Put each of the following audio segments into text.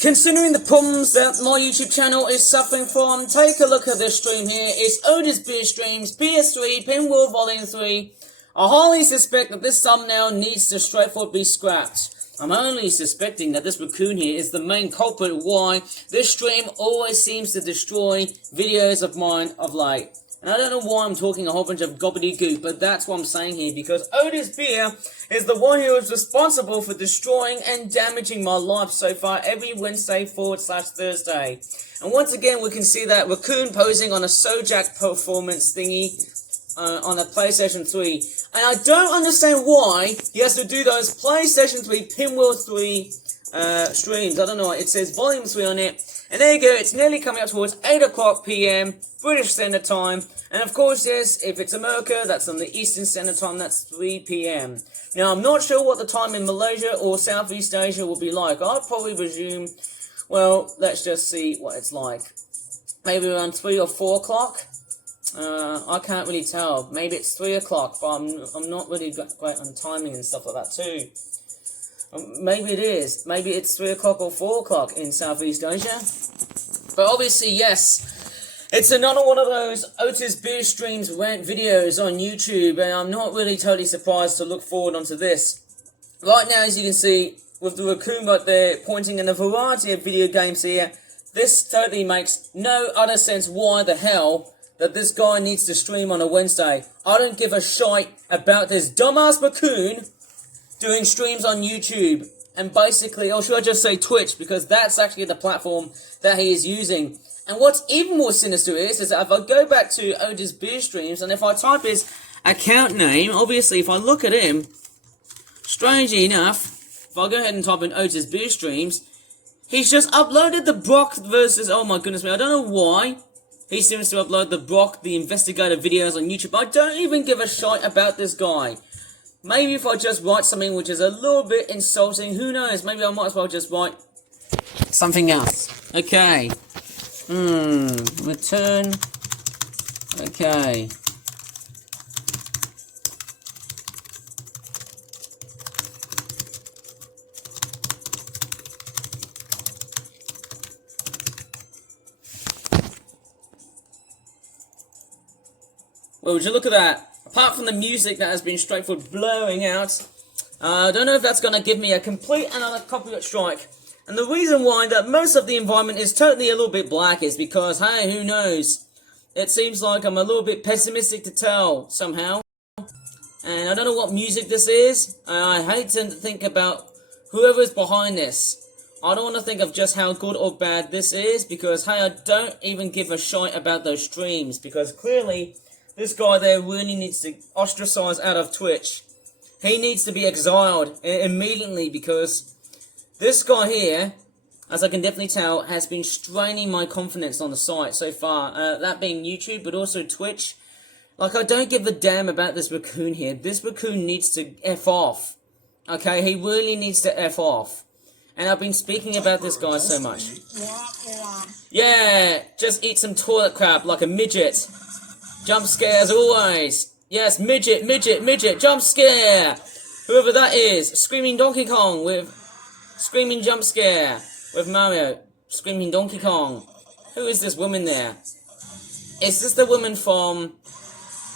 Considering the problems that my YouTube channel is suffering from, take a look at this stream here. It's OtisBeerStreams PS3 Pinwheel Volume 3. I highly suspect that this thumbnail needs to straightforward be scrapped. I'm only suspecting that this raccoon here is the main culprit why this stream always seems to destroy videos of mine of late. And I don't know why I'm talking a whole bunch of gobbledygook, but that's what I'm saying here, because OtisBeer is the one who is responsible for destroying and damaging my life so far every Wednesday/Thursday. And once again, we can see that raccoon posing on a Sojak performance thingy on a PlayStation 3. And I don't understand why he has to do those PlayStation 3 Pinwheel 3 streams. I don't know, it says Volume 3 on it. And there you go, it's nearly coming up towards 8 o'clock PM, British Standard Time. And of course, yes, if it's America, that's on the Eastern Standard Time, that's 3 PM. Now, I'm not sure what the time in Malaysia or Southeast Asia will be like. I'd probably presume, well, let's just see what it's like. Maybe around 3 or 4 o'clock? I can't really tell. Maybe it's 3 o'clock, but I'm not really great on timing and stuff like that too. Maybe it is. Maybe it's 3 o'clock or 4 o'clock in Southeast Asia. But obviously, yes, it's another one of those OtisBeerStreams rant videos on YouTube, and I'm not really totally surprised to look forward onto this. Right now, as you can see, with the raccoon right there pointing in a variety of video games here, this totally makes no other sense why the hell that this guy needs to stream on a Wednesday. I don't give a shite about this dumbass raccoon doing streams on YouTube, and basically, or should I just say Twitch, because that's actually the platform that he is using. And what's even more sinister is that if I go back to OtisBeerStreams, and if I type his account name, obviously if I look at him, strangely enough, if I go ahead and type in OtisBeerStreams, he's just uploaded the Brock versus, oh my goodness me, I don't know why he seems to upload the Brock, the investigator videos on YouTube. I don't even give a shite about this guy. Maybe if I just write something which is a little bit insulting, who knows, maybe I might as well just write something else. Okay. Return. Okay. Well, would you look at that? Apart from the music that has been straightforward blowing out, I don't know if that's going to give me a complete another copyright strike. And the reason why that most of the environment is totally a little bit black is because, hey, who knows? It seems like I'm a little bit pessimistic to tell, somehow. And I don't know what music this is. I hate to think about whoever is behind this. I don't want to think of just how good or bad this is, because, hey, I don't even give a shite about those streams, because clearly this guy there really needs to ostracize out of Twitch. He needs to be exiled immediately, because this guy here, as I can definitely tell, has been straining my confidence on the site so far. That being YouTube, but also Twitch. Like, I don't give a damn about this raccoon here. This raccoon needs to F off. Okay, he really needs to F off. And I've been speaking about this guy so much. Yeah, just eat some toilet crap like a midget. Jump scare as always. Yes, midget, jump scare. Whoever that is, screaming Donkey Kong with screaming jump scare with Mario, screaming Donkey Kong. Who is this woman there? Is this the woman from,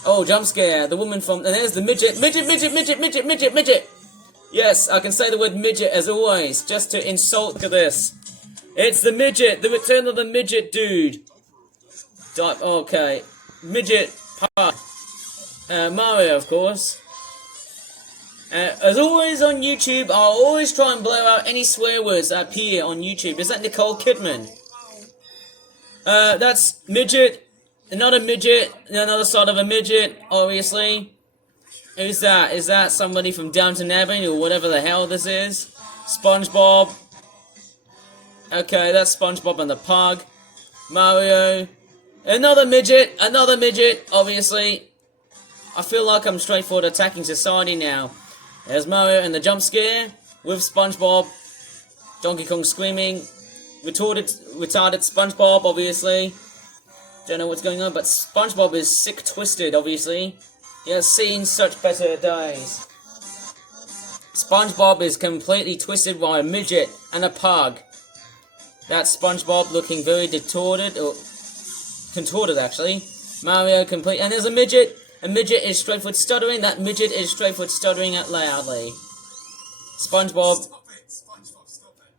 oh, jump scare, the woman from, and there's the midget. Yes, I can say the word midget as always, just to insult to this. It's the midget, the return of the midget dude. Okay. Midget part. Mario, of course. As always on YouTube, I'll always try and blow out any swear words that appear on YouTube. Is that Nicole Kidman? That's midget. Another midget. Another side of a midget, obviously. Who's that? Is that somebody from Downton Abbey or whatever the hell this is? SpongeBob. Okay, that's SpongeBob and the Pug. Mario. Another midget, obviously. I feel like I'm straightforward attacking society now. There's Mario and the jump scare, with SpongeBob, Donkey Kong screaming, retarded SpongeBob, obviously. Don't know what's going on, but SpongeBob is sick twisted, obviously. He has seen such better days. SpongeBob is completely twisted by a midget and a pug. That's SpongeBob looking very distorted, or contorted actually. Mario complete, and there's a midget. A midget is straightforward stuttering. That midget is straightforward stuttering out loudly. SpongeBob. Stop it. SpongeBob, stop it.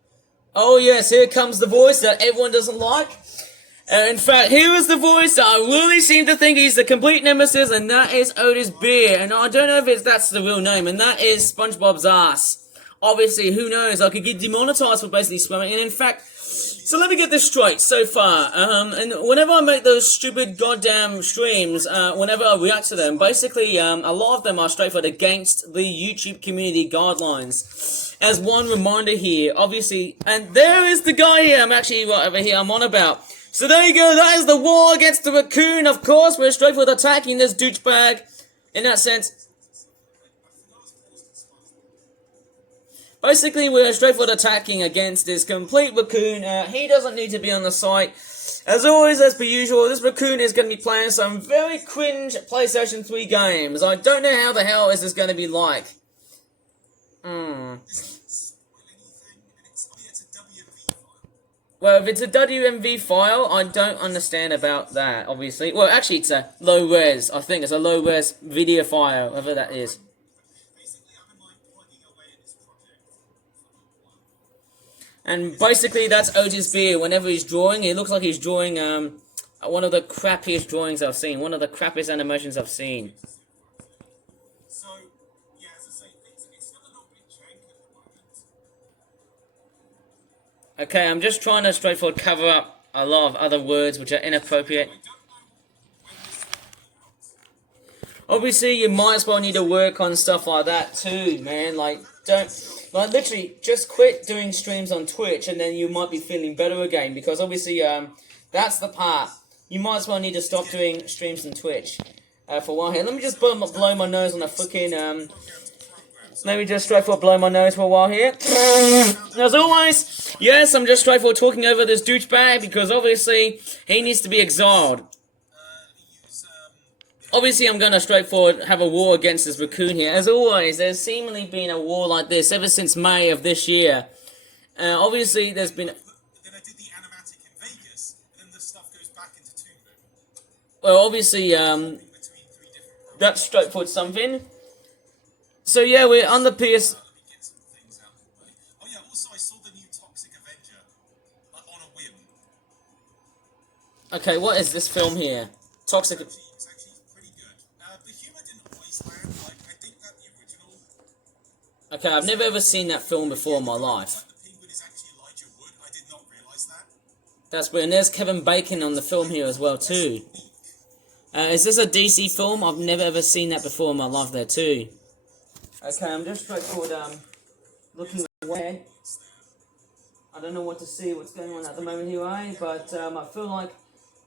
Oh yes, here comes the voice that everyone doesn't like. In fact, here is the voice that I really seem to think he's the complete nemesis, and that is OtisBeer. And I don't know if that's the real name, and that is SpongeBob's ass. Obviously, who knows? I could get demonetized for basically swearing. And in fact, so let me get this straight so far. And whenever I make those stupid goddamn streams, whenever I react to them, basically, a lot of them are straightforward against the YouTube community guidelines. As one reminder here, obviously, and there is the guy here. I'm actually right over here. I'm on about. So there you go, that is the war against the raccoon. Of course, we're straightforward attacking this douchebag. In that sense. Basically, we're straightforward attacking against this complete raccoon. He doesn't need to be on the site. As always, as per usual, this raccoon is going to be playing some very cringe PlayStation 3 games. I don't know how the hell is this going to be like. Well, if it's a WMV file, I don't understand about that, obviously. Well, actually, it's a low-res. I think it's a low-res video file, whatever that is. And basically, that's OtisBeer. Whenever he's drawing, it looks like he's drawing one of the crappiest drawings I've seen. One of the crappiest animations I've seen. So, yeah, as I say, it's still a little bit jank at the moment. Okay, I'm just trying to straightforward cover up a lot of other words which are inappropriate. Obviously, you might as well need to work on stuff like that too, man. Like, literally, just quit doing streams on Twitch and then you might be feeling better again. Because obviously, that's the part. You might as well need to stop doing streams on Twitch for a while here. Let me just blow my nose on the freaking, let me just straightforward blow my nose for a while here. As always, yes, I'm just straightforward talking over this douchebag because obviously he needs to be exiled. Obviously, I'm going to straightforward have a war against this raccoon here. As always, there's seemingly been a war like this ever since May of this year. Obviously, there's been... Then I did the animatic in Vegas, and then the stuff goes back into Tomb Raider. Well, obviously, that's straightforward something. So yeah, we're on the PS... Let me get some things out of the way. Oh yeah, also I saw the new Toxic Avenger, on a whim. Okay, what is this film here? Toxic... It's actually pretty good. The humor didn't always land, like, I think that the original... Okay, I've never ever seen that film before in my life. The penguin is actually Elijah Wood, I did not realise that. That's weird, and there's Kevin Bacon on the film here as well, too. Is this a DC film? I've never ever seen that before in my life there, too. Okay, I'm just straightforward, looking away. I don't know what to see, what's going on at the moment here, but I feel like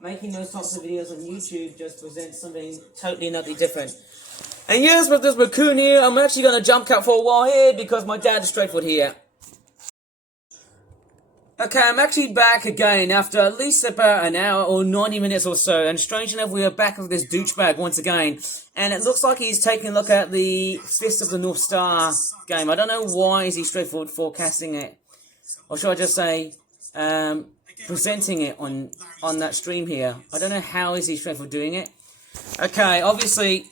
making those types of videos on YouTube just presents something totally nothing different. And yes, with this raccoon here, I'm actually going to jump cut for a while here because my dad is straightforward here. Okay, I'm actually back again after at least about an hour or 90 minutes or so, and strange enough, we are back with this douchebag once again, and it looks like he's taking a look at the Fist of the North Star game. I don't know why is he straightforward forecasting it, or should I just say, presenting it on that stream here. I don't know how is he straightforward doing it. Okay, obviously,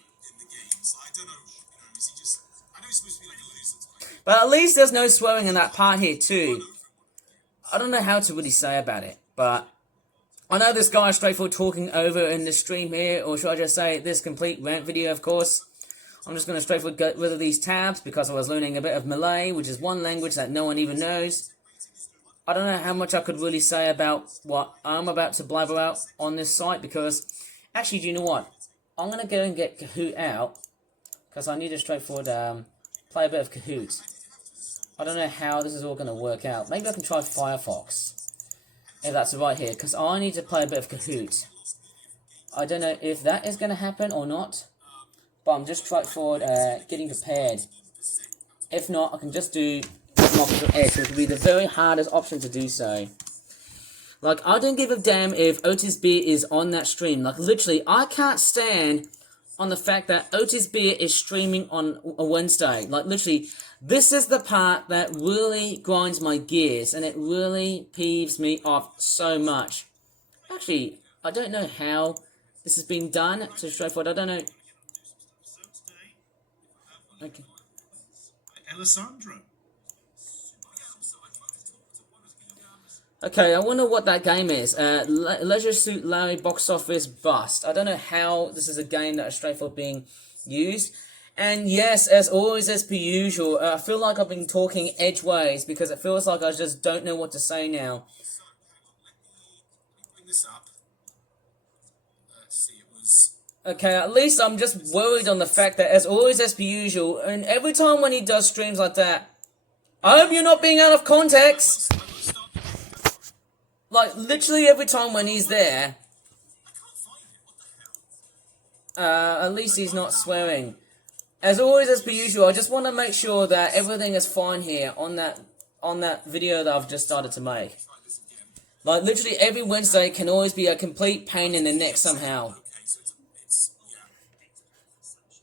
but at least there's no swearing in that part here too. I don't know how to really say about it, but I know this guy is straightforward talking over in the stream here, or should I just say this complete rant video, of course. I'm just going to straightforward get rid of these tabs because I was learning a bit of Malay, which is one language that no one even knows. I don't know how much I could really say about what I'm about to blabber out on this site because, actually, do you know what? I'm going to go and get Kahoot out because I need to straightforward play a bit of Kahoot. I don't know how this is all going to work out. Maybe I can try Firefox, if that's right here, because I need to play a bit of Kahoot. I don't know if that is going to happen or not, but I'm just straightforward getting prepared. If not, I can just do Microsoft Edge, which would be the very hardest option to do so. Like, I don't give a damn if OtisBeer is on that stream. Like, literally, I can't stand on the fact that OtisBeer is streaming on a Wednesday. Like, literally, This is the part that really grinds my gears, and it really peeves me off so much. Actually, I don't know how this has been done. So straightforward. I don't know. Okay. Alessandro. Okay, I wonder what that game is. Leisure Suit Larry Box Office Bust. I don't know how this is a game that is straightforward being used. And yes, as always, as per usual, I feel like I've been talking edgeways because it feels like I just don't know what to say now. So, hang on, let me bring this up. Let's see, it was... Okay, at least I'm just worried on the fact that, as always, as per usual, and every time when he does streams like that, I hope you're not being out of context. Like, literally every time when he's there, at least he's not swearing. As always, as per usual, I just want to make sure that everything is fine here on that video that I've just started to make. Like, literally every Wednesday can always be a complete pain in the neck somehow.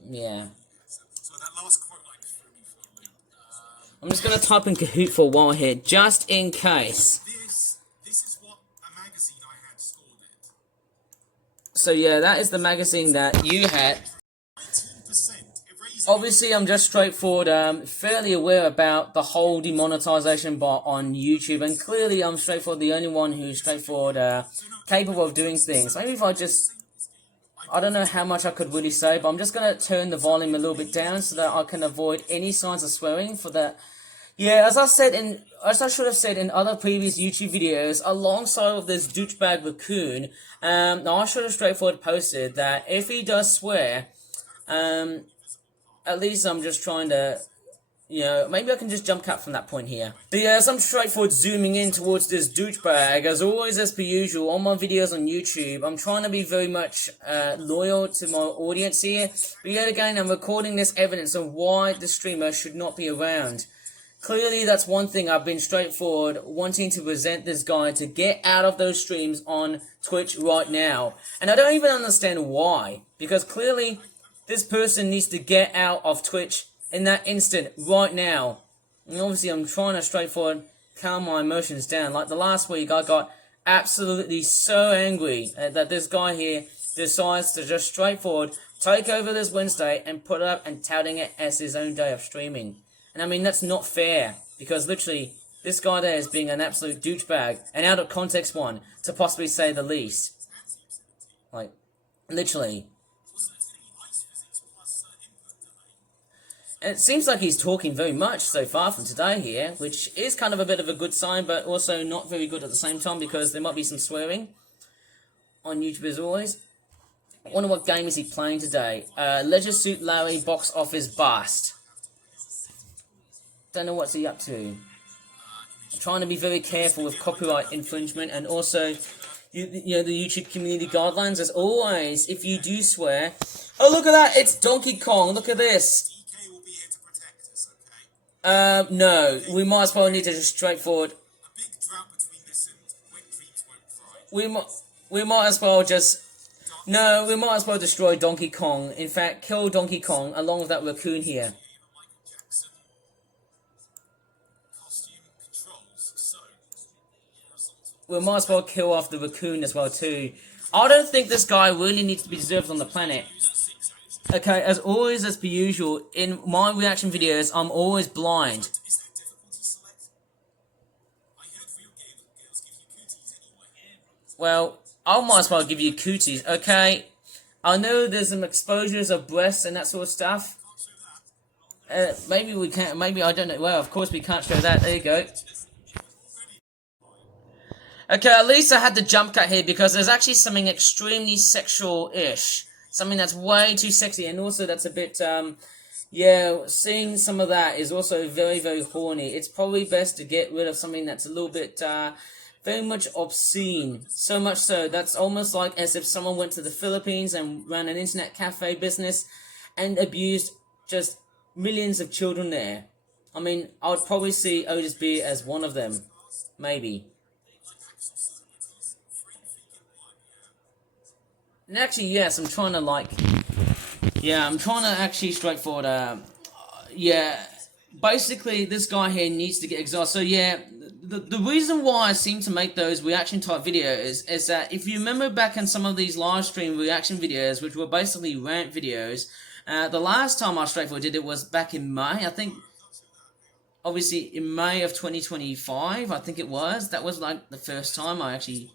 Yeah. So that last quote like threw me for a loop. I'm just going to type in Kahoot for a while here, just in case. This is what a magazine I had scored it. So yeah, that is the magazine that you had. 19%. Obviously, I'm just straightforward, fairly aware about the whole demonetization bot on YouTube, and clearly I'm straightforward the only one who's straightforward, capable of doing things. Maybe if I don't know how much I could really say, but I'm just going to turn the volume a little bit down so that I can avoid any signs of swearing for that. Yeah, as I should have said in other previous YouTube videos, alongside of this douchebag raccoon, I should have straightforward posted that if he does swear, at least I'm just trying to, maybe I can just jump cut from that point here. But yeah, as I'm straightforward zooming in towards this douchebag, as always, as per usual, on my videos on YouTube, I'm trying to be very much loyal to my audience here. But yet again, I'm recording this evidence of why the streamer should not be around. Clearly, that's one thing I've been straightforward wanting to present this guy to get out of those streams on Twitch right now. And I don't even understand why. Because clearly, this person needs to get out of Twitch in that instant, right now. And obviously, I'm trying to straightforward calm my emotions down. Like the last week, I got absolutely so angry that this guy here decides to just straightforward take over this Wednesday and put it up and touting it as his own day of streaming. And I mean, that's not fair, because literally, this guy there is being an absolute douchebag, and out of context one, to possibly say the least. Like, literally. And it seems like he's talking very much so far from today here, which is kind of a bit of a good sign, but also not very good at the same time, because there might be some swearing on YouTube as always. I wonder what game is he playing today. Leisure Suit Larry Box Office Bust. Don't know what's he up to. I'm trying to be very careful with copyright infringement, and also, the YouTube community guidelines. As always, if you do swear, oh look at that, it's Donkey Kong. Look at this. DK will be here to protect us, okay? No, we might as well need to just straightforward. A big drought between this and Wet Dreams Won't Cry. We might as well just. No, we might as well destroy Donkey Kong. In fact, kill Donkey Kong along with that raccoon here. We might as well kill off the raccoon as well too. I don't think this guy really needs to be deserved on the planet. Okay, as always, as per usual, in my reaction videos, I'm always blind. Well, I might as well give you cooties, okay? I know there's some exposures of breasts and that sort of stuff. Maybe we can't, maybe I don't know. Well, of course we can't show that. There you go. Okay, at least I had the jump cut here because there's actually something extremely sexual-ish. Something that's way too sexy, and also that's a bit, seeing some of that is also very, very horny. It's probably best to get rid of something that's a little bit, very much obscene. So much so, that's almost like as if someone went to the Philippines and ran an internet cafe business and abused just millions of children there. I mean, I would probably see OtisBeer as one of them. Maybe. And actually, yes, I'm trying to actually straightforward, basically, this guy here needs to get exhausted. So yeah, the reason why I seem to make those reaction type videos is that if you remember back in some of these live stream reaction videos, which were basically rant videos, the last time I straightforward did it was back in May, I think. Obviously, in May of 2025, I think it was. That was like the first time I actually.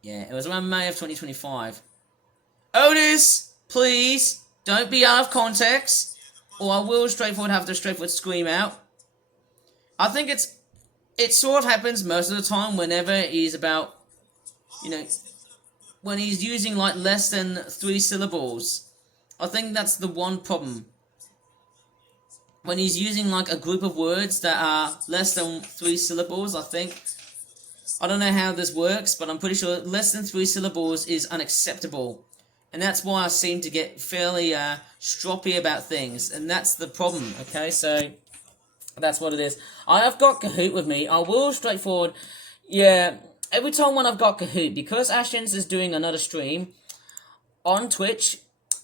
Yeah, it was around May of 2025. Otis, please don't be out of context, or I will straightforward have to straightforward scream out. I think it sort of happens most of the time whenever he's about, you know, when he's using like less than 3 syllables. I think that's the one problem. When he's using like a group of words that are less than 3 syllables, I think. I don't know how this works, but I'm pretty sure less than 3 syllables is unacceptable. And that's why I seem to get fairly stroppy about things. And that's the problem, okay? So, that's what it is. I have got Kahoot with me. I will straightforward, yeah, every time when I've got Kahoot, because Ashens is doing another stream on Twitch,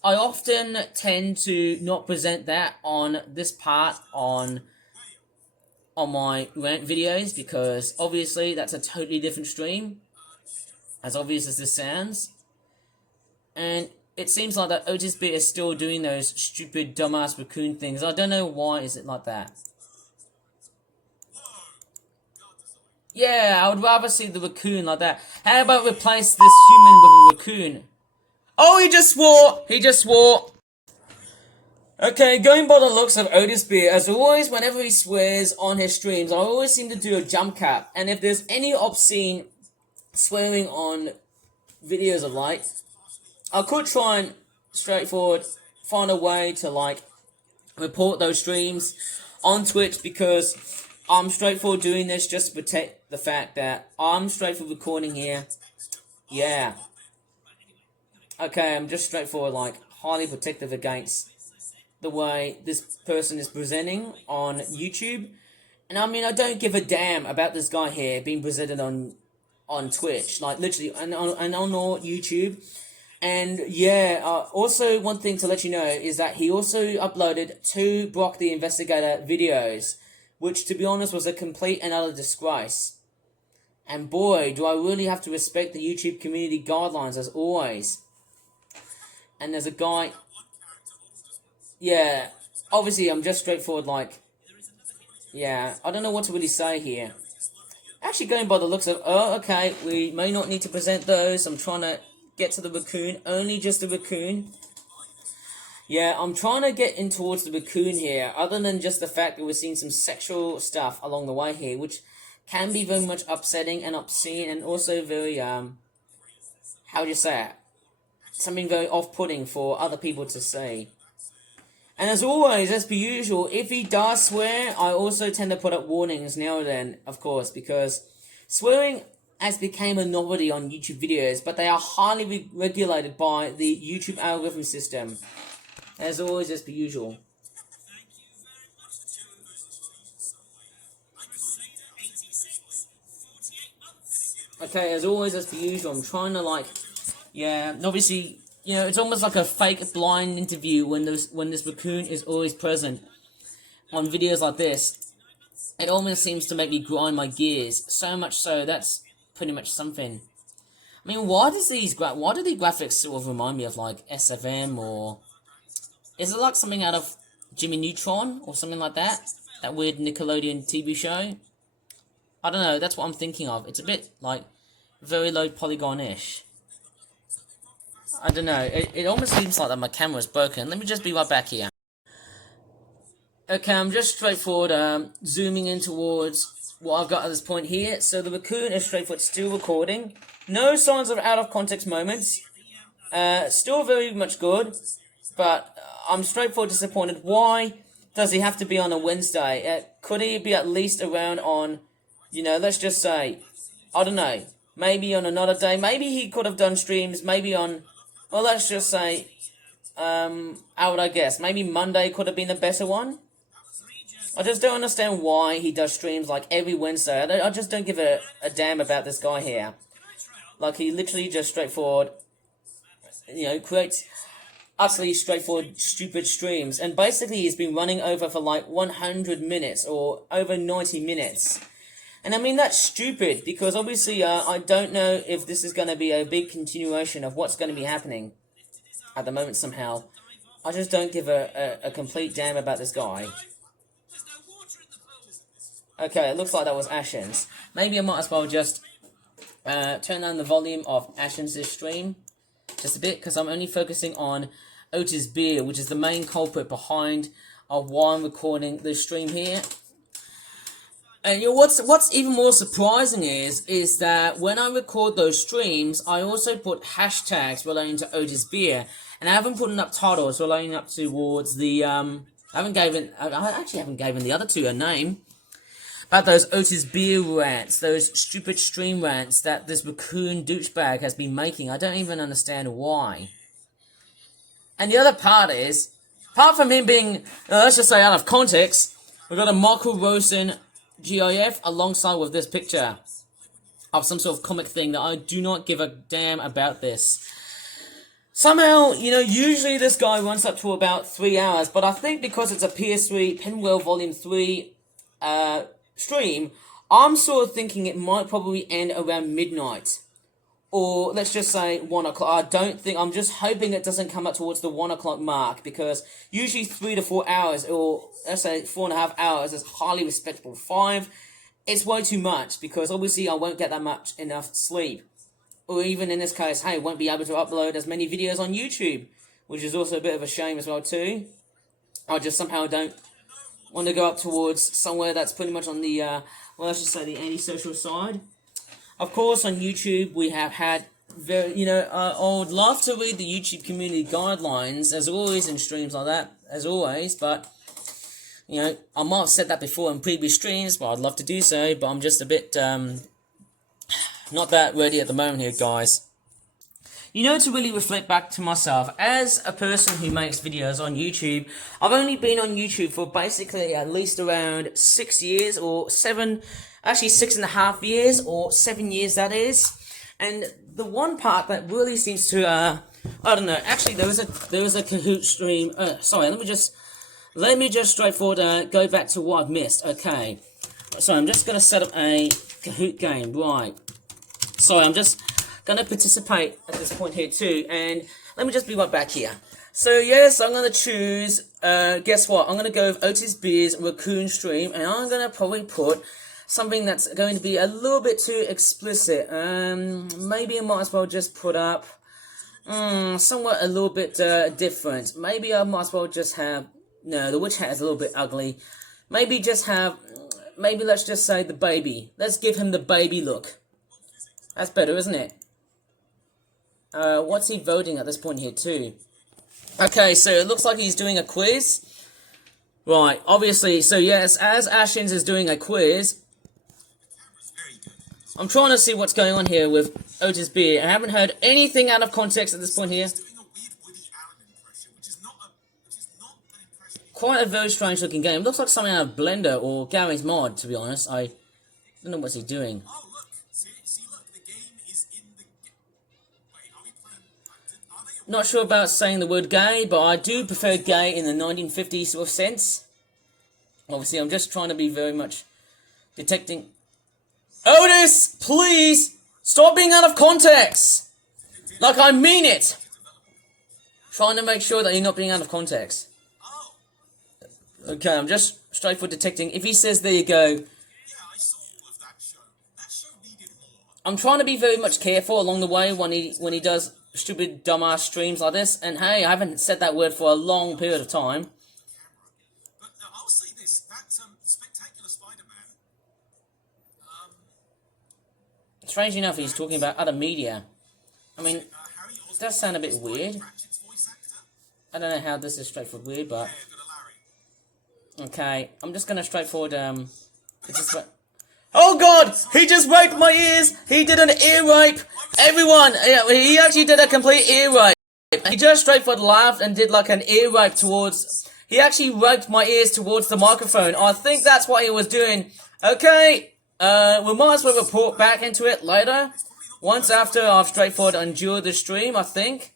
I often tend to not present that on this part on my rant videos, because obviously that's a totally different stream, as obvious as this sounds. And it seems like that OtisBeer is still doing those stupid dumbass raccoon things. I don't know why is it like that. Yeah, I would rather see the raccoon like that. How about replace this human with a raccoon? Oh, he just swore! He just swore! Okay, going by the looks of OtisBeer, as always, whenever he swears on his streams, I always seem to do a jump cap. And if there's any obscene swearing on videos of like, I could try and straightforward find a way to like report those streams on Twitch, because I'm straightforward doing this just to protect the fact that I'm straightforward recording here. Yeah. Okay, I'm just straightforward like highly protective against the way this person is presenting on YouTube. And I mean, I don't give a damn about this guy here being presented on Twitch, like literally, and on YouTube. And yeah, also one thing to let you know is that he also uploaded 2 Brock the Investigator videos, which to be honest was a complete and utter disgrace. And boy, do I really have to respect the YouTube community guidelines as always. And there's a guy, yeah, obviously I'm just straightforward like, yeah, I don't know what to really say here. Actually going by the looks of, oh, okay, we may not need to present those. I'm trying to get to the raccoon, only just the raccoon. Yeah, I'm trying to get in towards the raccoon here, other than just the fact that we're seeing some sexual stuff along the way here, which can be very much upsetting and obscene, and also very, how do you say it? Something very off-putting for other people to see. And as always, as per usual, if he does swear, I also tend to put up warnings now and then, of course, because swearing has become a novelty on YouTube videos, but they are highly regulated by the YouTube algorithm system. As always, as per usual. Okay, as always, as per usual, I'm trying to like, yeah, obviously, you know, it's almost like a fake blind interview when this raccoon is always present on videos like this. It almost seems to make me grind my gears, so much so that's pretty much something. I mean, why do the graphics sort of remind me of like SFM, or is it like something out of Jimmy Neutron or something like that? That weird Nickelodeon TV show? I don't know, that's what I'm thinking of. It's a bit like very low polygon-ish. I don't know, it almost seems like that my camera's broken. Let me just be right back here. Okay, I'm just straightforward zooming in towards what I've got at this point here. So the raccoon is straightforward still recording. No signs of out of context moments. Still very much good. But I'm straightforward disappointed. Why does he have to be on a Wednesday? Could he be at least around on, you know, let's just say, I don't know, maybe on another day. Maybe he could have done streams, maybe on, well, let's just say, how would I guess? Maybe Monday could have been the better one? I just don't understand why he does streams like every Wednesday. I just don't give a damn about this guy here. Like, he literally just straightforward, you know, creates utterly straightforward, stupid streams. And basically, he's been running over for like 100 minutes or over 90 minutes. And I mean, that's stupid, because obviously I don't know if this is going to be a big continuation of what's going to be happening at the moment somehow. I just don't give a complete damn about this guy. Okay, it looks like that was Ashens. Maybe I might as well just turn down the volume of Ashens' stream just a bit, because I'm only focusing on OtisBeer, which is the main culprit behind why I'm recording the stream here. And you know, what's even more surprising is that when I record those streams, I also put hashtags relating to OtisBeer, and I haven't put enough titles relating up towards the I actually haven't given the other two a name. About those OtisBeer rants, those stupid stream rants that this raccoon douchebag has been making. I don't even understand why. And the other part is, apart from him being, let's just say, out of context, we've got a Michael Rosen GIF alongside with this picture of some sort of comic thing that I do not give a damn about this. Somehow, you know, usually this guy runs up to about 3 hours, but I think because it's a PS3 Pinwheel Volume 3 stream, I'm sort of thinking it might probably end around midnight. Or let's just say 1 o'clock. I'm just hoping it doesn't come up towards the 1 o'clock mark, because usually 3 to 4 hours, or let's say 4.5 hours is highly respectable. 5, it's way too much, because obviously I won't get that much enough sleep. Or even in this case, hey, won't be able to upload as many videos on YouTube, which is also a bit of a shame as well too. I just somehow don't want to go up towards somewhere that's pretty much on the, well, let's just say the antisocial side. Of course, on YouTube, we have had very, you know, I would love to read the YouTube community guidelines, as always, in streams like that, as always, but, you know, I might have said that before in previous streams, but I'd love to do so, but I'm just a bit, not that ready at the moment here, guys. You know, to really reflect back to myself, as a person who makes videos on YouTube, I've only been on YouTube for basically at least around 6 years, or 7, actually 6.5 years, or 7 years that is. And the one part that really seems to, I don't know, actually there was a Kahoot stream, sorry, let me just straightforward go back to what I've missed, okay. So I'm just going to set up a Kahoot game, right. Sorry, I'm just going to participate at this point here too, and let me just be right back here. So yes, I'm going to choose, guess what, I'm going to go with OtisBeer's Raccoon stream, and I'm going to probably put something that's going to be a little bit too explicit. Maybe I might as well just put up somewhat a little bit different. Maybe I might as well just have, no, the witch hat is a little bit ugly. Maybe just have, maybe let's just say the baby. Let's give him the baby look. That's better, isn't it? What's he voting at this point here too? Okay, so it looks like he's doing a quiz. Right, obviously, so yes, as Ashens is doing a quiz, I'm trying to see what's going on here with OtisBeer. I haven't heard anything out of context at this point here. Quite a very strange looking game. It looks like something out of Blender or Gary's mod, to be honest. I don't know what's he doing. Oh, look. See, look, the game is in the... Wait, are we playing... Are they... Not sure about saying the word gay, but I do prefer gay in the 1950s sort of sense. Obviously, I'm just trying to be very much detecting... Otis, please! Stop being out of context! Like, I mean it! Trying to make sure that you're not being out of context. Okay, I'm just straightforward detecting. If he says, there you go... Yeah, I saw all of that show. That show needed more. I'm trying to be very much careful along the way when he does stupid, dumbass streams like this. And hey, I haven't said that word for a long period of time. But I'll say this, that Spectacular Spider-Man... Strangely enough, he's talking about other media. I mean, it does sound a bit weird. I don't know how this is straightforward weird, but... Okay, I'm just gonna straightforward, Oh god! He just raped my ears! He did an ear rape! Everyone! He actually did a complete ear rape! He just straightforward laughed and did like an ear rape towards... He actually raped my ears towards the microphone. I think that's what he was doing. Okay, we might as well report back into it later. Once after I've straightforward endured the stream, I think.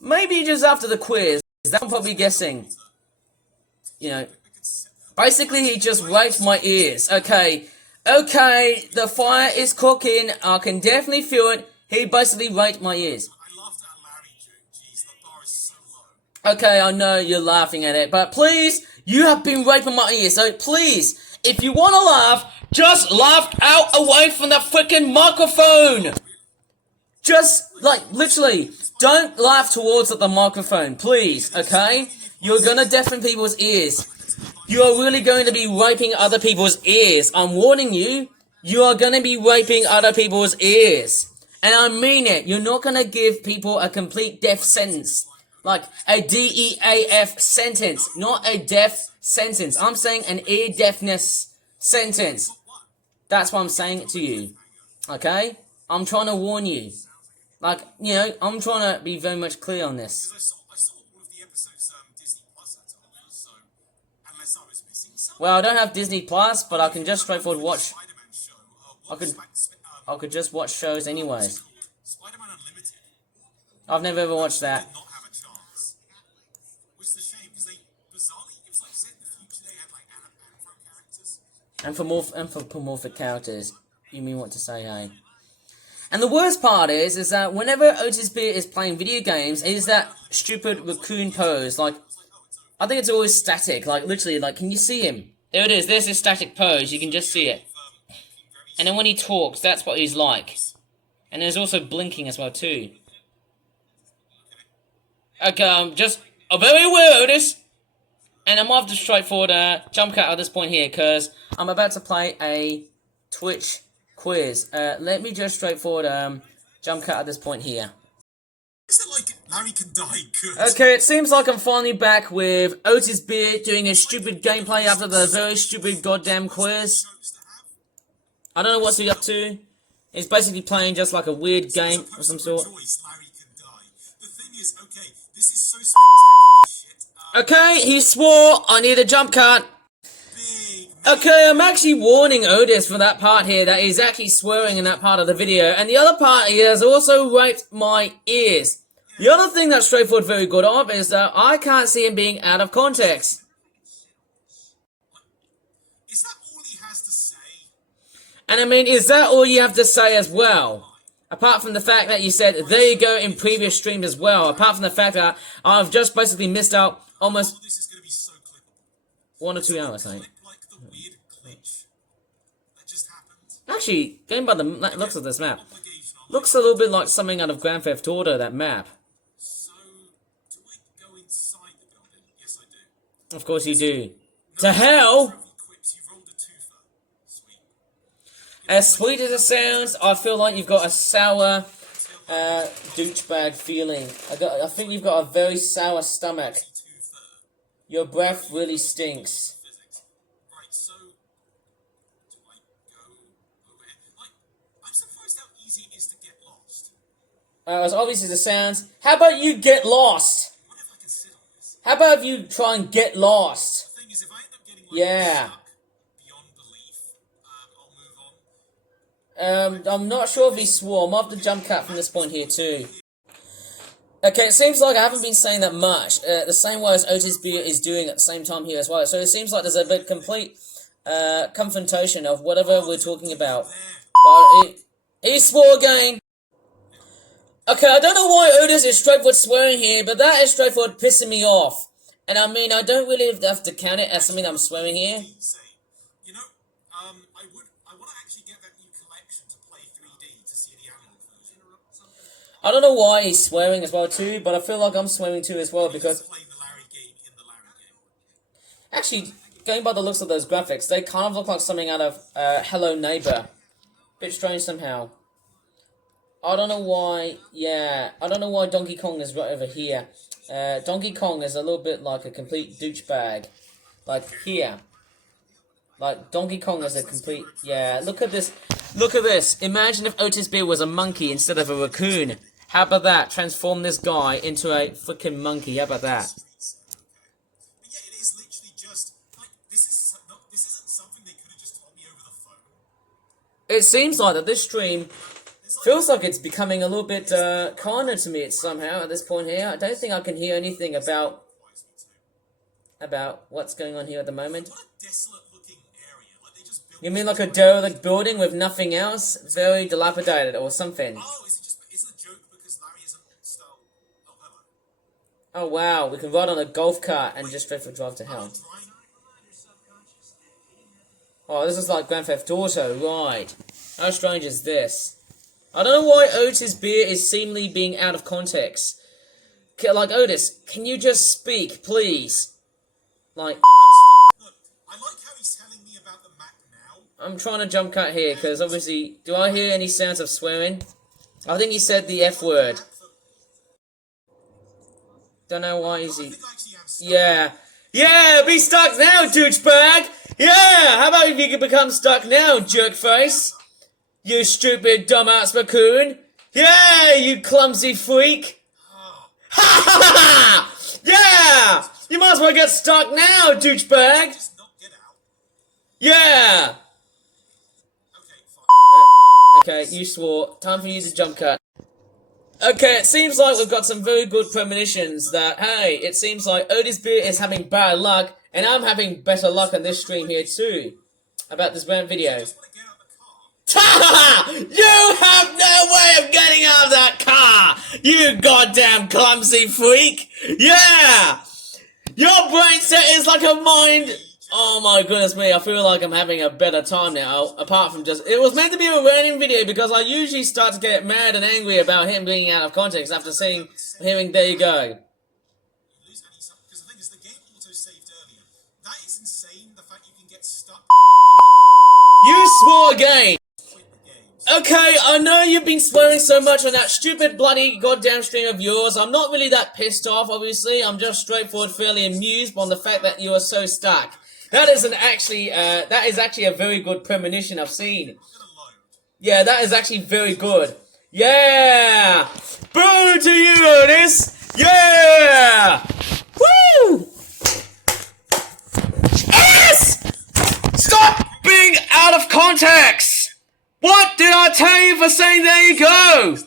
maybe just after the quiz. That I'm probably guessing. You know, basically he just raped my ears. Okay, the fire is cooking. I can definitely feel it. He basically raped my ears. I laughed at Larry joke. Jeez, the bar is so low. Okay, I know you're laughing at it, but please, you have been raping my ears, so please, if you want to laugh, just laugh out away from the freaking microphone. Just, like, literally, don't laugh towards the microphone, please, okay? You're gonna deafen people's ears. You are really going to be raping other people's ears. I'm warning you, you are gonna be raping other people's ears. And I mean it, you're not gonna give people a complete death sentence. Like, a DEAF sentence, not a deaf sentence. I'm saying an ear deafness sentence. That's what I'm saying to you. Okay? I'm trying to warn you. Like, you know, I'm trying to be very much clear on this. I saw all of the episodes Disney Plus had to offer, so unless I was missing something. Well, I don't have Disney Plus, but I can just straightforward watch. Spider-Man show. I could just watch shows anyways. Spider-Man Unlimited. I've never ever watched that. Did not have a chance. Which is a shame because they bizarrely, it was like set in the future. They had like anthro characters. Anthropomorphic characters. You mean what to say, hey? And the worst part is that whenever OtisBeer is playing video games, it is that stupid raccoon pose. Like, I think it's always static. Like, literally, like, can you see him? There it is. There's his static pose. You can just see it. And then when he talks, that's what he's like. And there's also blinking as well, too. Okay, I'm just very aware of this. And I'm off the straightforward jump cut at this point here, because I'm about to play a Twitch quiz. Let me just straightforward jump cut at this point here. Is it like Larry can die good? Okay, it seems like I'm finally back with OtisBeer doing a stupid gameplay after the very stupid goddamn quiz. I don't know what's he up to. He's basically playing just like a weird game of some sort. Larry can die. The thing is, okay, this is so spectacular shit. Okay, he swore. I need a jump cut. Okay, I'm actually warning Otis for that part here, that he's actually swearing in that part of the video. And the other part, he has also raped my ears. The other thing that's straightforward very good of is that I can't see him being out of context. Is that all he has to say? And I mean, is that all you have to say as well? Apart from the fact that you said, there you go, in previous streams as well. Apart from the fact that I've just basically missed out almost This is going to be so clippable. 1 or 2 hours, I think. Like the weird glitch that just happened. Actually, going by the looks of this map, looks a little bit like something out of Grand Theft Auto, that map. So, do I go inside the building? Yes, I do. Of course you do. To hell! Quips, you rolled a twofer. Sweet. As sweet as it sounds, I feel like you've got a sour, douchebag feeling. I think you've got a very sour stomach. Your breath really stinks. Right, so do I go over here? Like, I'm surprised how easy it is to get lost. As obvious as it sounds, how about you get lost? What if I can sit on this? How about if you try and get lost? The thing is, if I end up getting Yeah. stuck beyond belief, I'll move on. I'm not sure if he swore. I'm off the jump cut from this point here too. Okay, it seems like I haven't been saying that much. The same way as OtisBeer is doing at the same time here as well. So it seems like there's a bit complete confrontation of whatever we're talking about. But he swore again. Okay, I don't know why Otis is straightforward swearing here, but that is straightforward pissing me off. And I mean, I don't really have to count it as something I'm swearing here. You know, I want to actually get that new collection to play 3D to see the analog version or something. I don't know why he's swearing as well too, but I feel like I'm swearing too as well because Playing the Larry game in the Larry game. actually, going by the looks of those graphics, they kind of look like something out of Hello Neighbor. Bit strange somehow. I don't know why, I don't know why Donkey Kong is right over here. Donkey Kong is a little bit like a complete douchebag. Like here. Like, Donkey Kong is a complete, look at this. Look at this. Imagine if OtisBeer was a monkey instead of a raccoon. How about that? Transform this guy into a freaking monkey. How about that? But yeah, it is literally just, like, this isn't something they could have just told me over the phone. It seems like that this stream Feels like it's becoming a little bit kinder to me somehow at this point here. I don't think I can hear anything about what's going on here at the moment. What a desolate looking area. Like they just built. You mean like a derelict building with nothing else? Very dilapidated or something. Oh, is it a joke because Larry isn't style? Oh, hello. Oh wow, we can ride on a golf cart and just straight for drive to hell. Oh, this is like Grand Theft Auto, right. How strange is this? I don't know why Otis Beer is seemingly being out of context. Like, Otis, can you just speak, please? Like, Look, I like how he's telling me about the map now. I'm trying to jump cut here, because obviously, do I hear any sounds of swearing? I think he said the F word. Don't know why is he... Yeah. Yeah, be stuck now, douchebag! Yeah! How about if you can become stuck now, jerkface? You stupid dumbass raccoon! Yeah, you clumsy freak! Ha ha ha! Yeah! You might as well get stuck now, douchebag! Just not get out. Yeah! Okay, fine. Okay, you swore. Time for you to jump cut. Okay, it seems like we've got some very good premonitions that, hey, it seems like Otis Beer is having bad luck, and I'm having better luck on this stream here too. About this rant video. Just want to get out of the car. Ta! You have no way of getting out of that car! You goddamn clumsy freak! Yeah! Your brain set is like a mind... Oh my goodness me, I feel like I'm having a better time now, apart from just... It was meant to be a ranting video because I usually start to get mad and angry about him being out of context after hearing there you go. Because the thing is, the game auto-saved earlier. That is insane, the fact you can get stuck in the fucking hole. You swore again! Quit the games. Okay, I know you've been swearing so much on that stupid bloody goddamn stream of yours. I'm not really that pissed off, obviously. I'm just straightforward fairly amused on the fact that you are so stuck. That is actually a very good premonition I've seen. Yeah, that is actually very good. Yeah! Boo to you, Otis! Yeah! Woo! Otis! Stop being out of context! What did I tell you for saying there you go?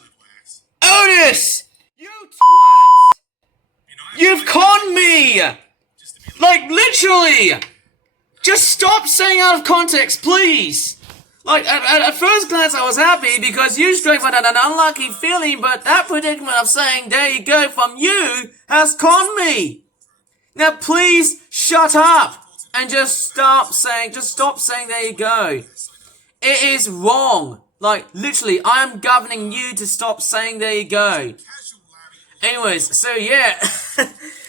Otis! You twat! You've conned me! Like, literally! Just stop saying out of context, please! Like, at first glance I was happy because you straight went at an unlucky feeling, but that predicament of saying, there you go, from you, has conned me! Now please, shut up! And just stop saying, there you go. It is wrong. Like, literally, I am governing you to stop saying, there you go. Anyways, so yeah.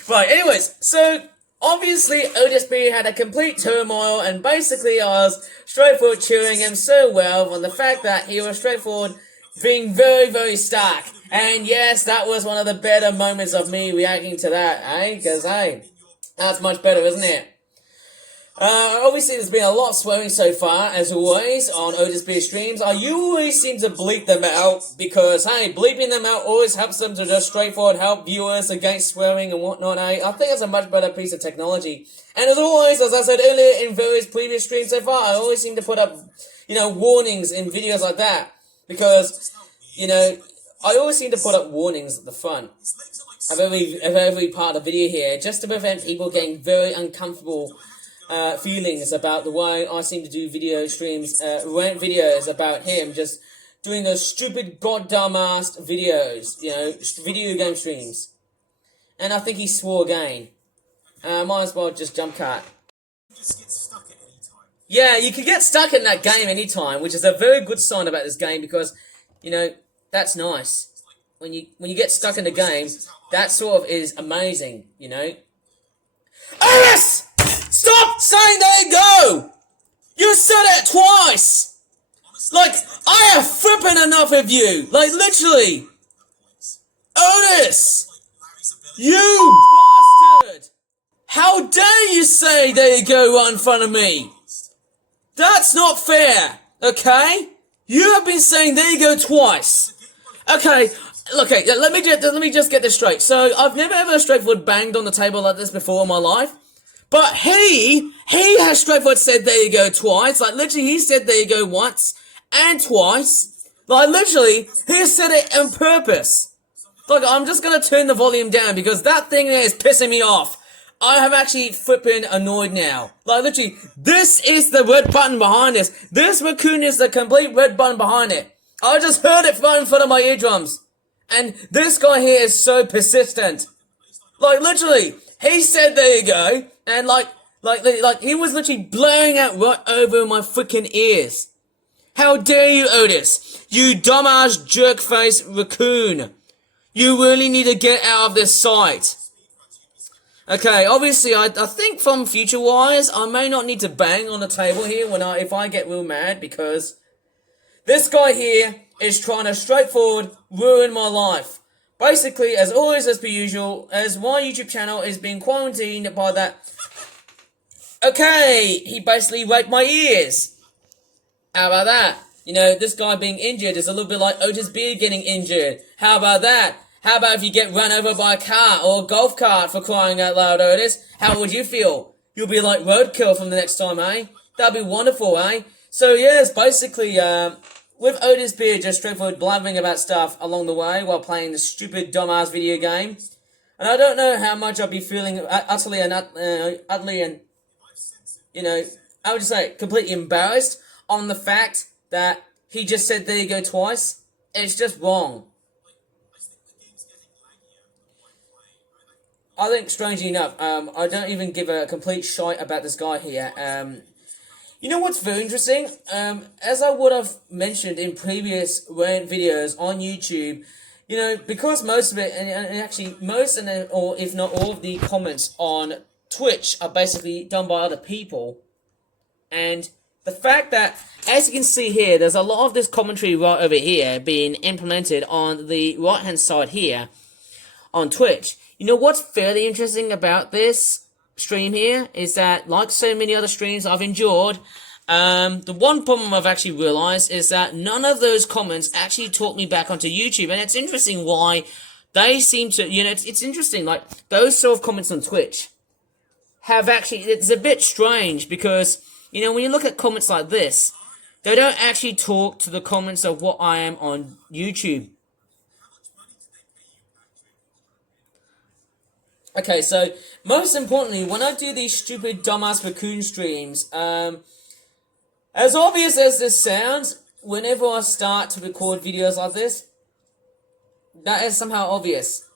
Right, anyways, so... Obviously, Otis B had a complete turmoil, and basically I was straightforward cheering him so well on the fact that he was straightforward being very, very stuck. And yes, that was one of the better moments of me reacting to that, eh? Because, hey, that's much better, isn't it? Obviously, there's been a lot of swearing so far, as always, on OtisBeerStreams. I always seem to bleep them out, because, hey, bleeping them out always helps them to just straightforward help viewers against swearing and whatnot, eh? I think it's a much better piece of technology. And as always, as I said earlier in various previous streams so far, I always seem to put up, warnings in videos like that. Because, I always seem to put up warnings at the front of every part of the video here, just to prevent people getting very uncomfortable feelings about the way I seem to do video streams, rant videos about him just doing those stupid goddamn-assed videos, video game streams. And I think he swore again. Might as well just jump cut. Just get stuck at any time. Yeah, you can get stuck in that game anytime, which is a very good sign about this game because, that's nice. When you get stuck in the game, that sort of is amazing, Otis! Stop saying there you go! You said it twice! Like, I have flipping enough of you! Like, literally! Otis! You bastard! How dare you say there you go right in front of me? That's not fair, okay? You have been saying there you go twice. Okay, let me just get this straight. So, I've never ever straightforward banged on the table like this before in my life. But he has straightforward said there you go twice. Like, literally, he said there you go once and twice. Like, literally, he said it on purpose. Like, I'm just gonna turn the volume down because that thing there is pissing me off. I have actually flipping annoyed now. Like, literally, this is the red button behind this. This raccoon is the complete red button behind it. I just heard it right in front of my eardrums. And this guy here is so persistent. Like, literally, he said, there you go. And like, he was literally blaring out right over my freaking ears. How dare you, Otis? You dumbass jerk-face raccoon. You really need to get out of this site. Okay, obviously, I think from future-wise, I may not need to bang on the table here if I get real mad, because this guy here is trying to straightforward ruin my life. Basically, as always, as per usual, as my YouTube channel is being quarantined by that... Okay, he basically raped my ears. How about that? You know, this guy being injured is a little bit like OtisBeer getting injured. How about that? How about if you get run over by a car or a golf cart, for crying out loud, Otis? How would you feel? You'll be like roadkill from the next time, eh? That'd be wonderful, eh? So yes, basically, with OtisBeer just straightforward blabbering about stuff along the way while playing this stupid dumbass video game. And I don't know how much I'll be feeling utterly and, you know, I would just say completely embarrassed on the fact that he just said there you go twice. It's just wrong. I think, strangely enough, I don't even give a complete shite about this guy here. You know what's very interesting? As I would have mentioned in previous rant videos on YouTube, you know, because most of it, and actually most, or if not all of the comments on Twitch are basically done by other people, and the fact that, as you can see here, there's a lot of this commentary right over here being implemented on the right-hand side here on Twitch. You know what's fairly interesting about this stream here is that, like so many other streams I've endured, the one problem I've actually realized is that none of those comments actually talk me back onto YouTube, and it's interesting why they seem to, you know, it's interesting, like, those sort of comments on Twitch have actually, it's a bit strange because, you know, when you look at comments like this, they don't actually talk to the comments of what I am on YouTube. Okay, so, most importantly, when I do these stupid dumbass raccoon streams, as obvious as this sounds, whenever I start to record videos like this, that is somehow obvious.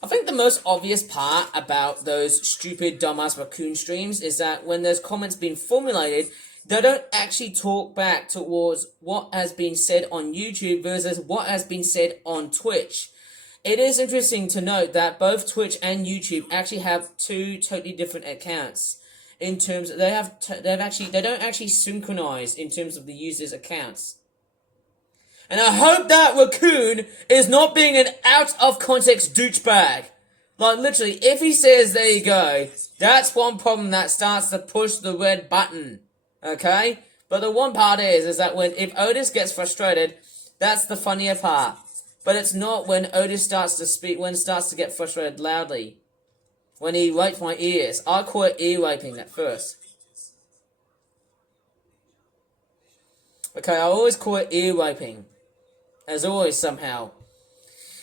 I think the most obvious part about those stupid dumbass raccoon streams is that when there's comments being formulated, they don't actually talk back towards what has been said on YouTube versus what has been said on Twitch. It is interesting to note that both Twitch and YouTube actually have two totally different accounts. In terms, they don't actually synchronize in terms of the users' accounts. And I hope that raccoon is not being an out of context douchebag. Like, literally, if he says there you go, that's one problem that starts to push the red button. Okay? But the one part is that if Otis gets frustrated, that's the funnier part. But it's not when Otis starts to speak, when starts to get frustrated loudly. When he raped my ears. I call it ear raping at first. Okay, I always call it ear raping. As always, somehow.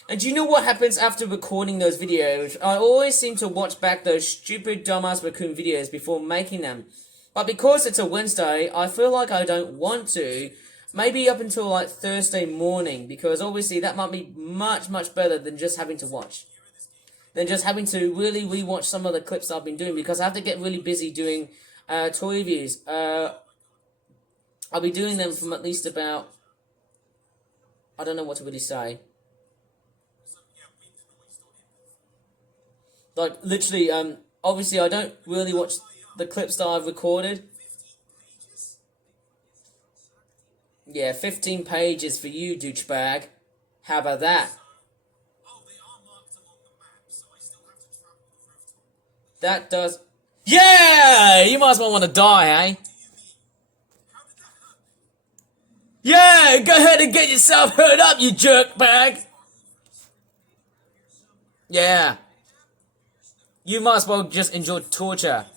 And do you know what happens after recording those videos? I always seem to watch back those stupid dumbass raccoon videos before making them. But because it's a Wednesday, I feel like I don't want to. Maybe up until like Thursday morning, because obviously that might be much, much better than just having to watch. Than just having to really rewatch some of the clips I've been doing, because I have to get really busy doing toy reviews. I'll be doing them from at least about, I don't know what to really say. Like, literally, obviously I don't really watch the clips that I've recorded. Yeah, 15 pages for you, douchebag. How about that? That does... Yeah! You might as well want to die, eh? Yeah! Go ahead and get yourself hurt up, you jerkbag! Yeah. You might as well just enjoy torture.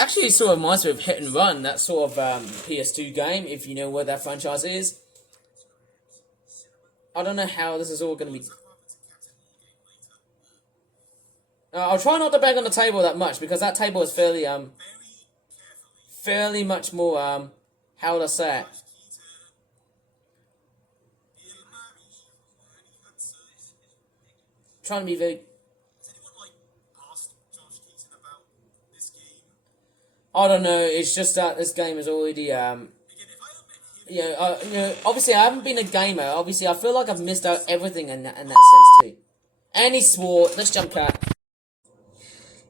Actually, it sort of reminds me of Hit and Run, that sort of PS2 game, if you know what that franchise is. I don't know how this is all going to be... I'll try not to bang on the table that much, because that table is fairly much more, how would I say it? Trying to be very... I don't know, it's just that this game is already, obviously I haven't been a gamer. Obviously, I feel like I've missed out everything in that sense too. And he swore. Let's jump cut.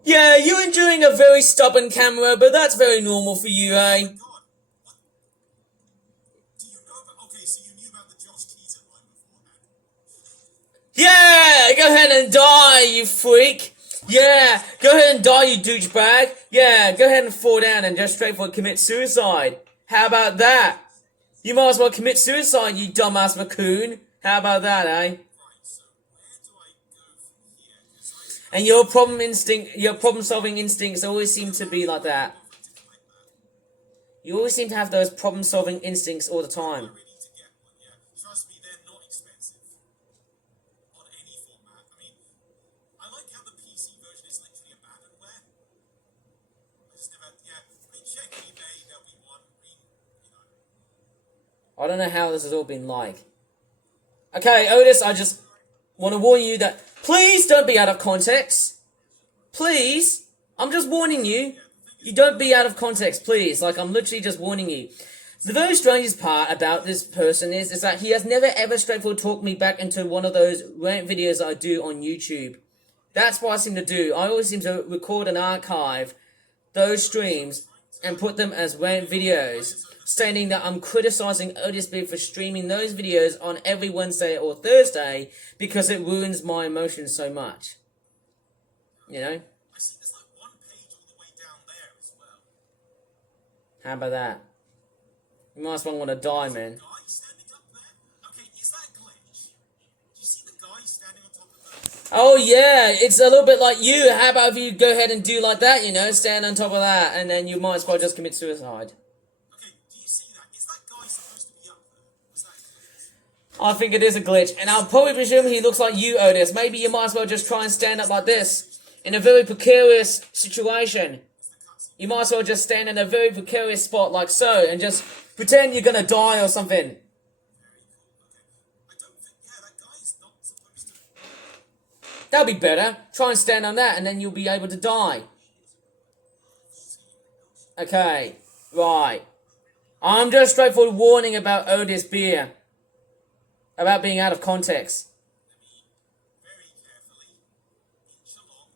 Yeah, you're enjoying a very stubborn camera, but that's very normal for you, eh? Yeah, go ahead and die, you freak. Yeah, go ahead and die, you douchebag. Yeah, go ahead and fall down and just straightforward commit suicide. How about that? You might as well commit suicide, you dumbass raccoon. How about that, eh? And your problem-solving instincts always seem to be like that. You always seem to have those problem-solving instincts all the time. I don't know how this has all been like. Okay, Otis, I just want to warn you that please don't be out of context. Please. I'm just warning you. You don't be out of context, please. Like, I'm literally just warning you. The very strangest part about this person is that he has never ever straightforward talked me back into one of those rant videos I do on YouTube. That's what I seem to do. I always seem to record and archive those streams and put them as rant videos, stating that I'm criticizing OtisBeer for streaming those videos on every Wednesday or Thursday because it ruins my emotions so much. You know? I see there's like one page all the way down there as well. How about that? You might as well want to die, man. Guy standing up there? Okay, is that a glitch? Do you see the guy standing on top of that? Oh yeah, it's a little bit like you. How about if you go ahead and do like that, you know, stand on top of that, and then you might as well just commit suicide. I think it is a glitch, and I'll probably presume he looks like you, Otis. Maybe you might as well just try and stand up like this, in a very precarious situation. You might as well just stand in a very precarious spot like so, and just pretend you're gonna die or something. That'll be better. Try and stand on that, and then you'll be able to die. Okay, right. I'm just straightforward warning about OtisBeer. About being out of context. Very carefully inch along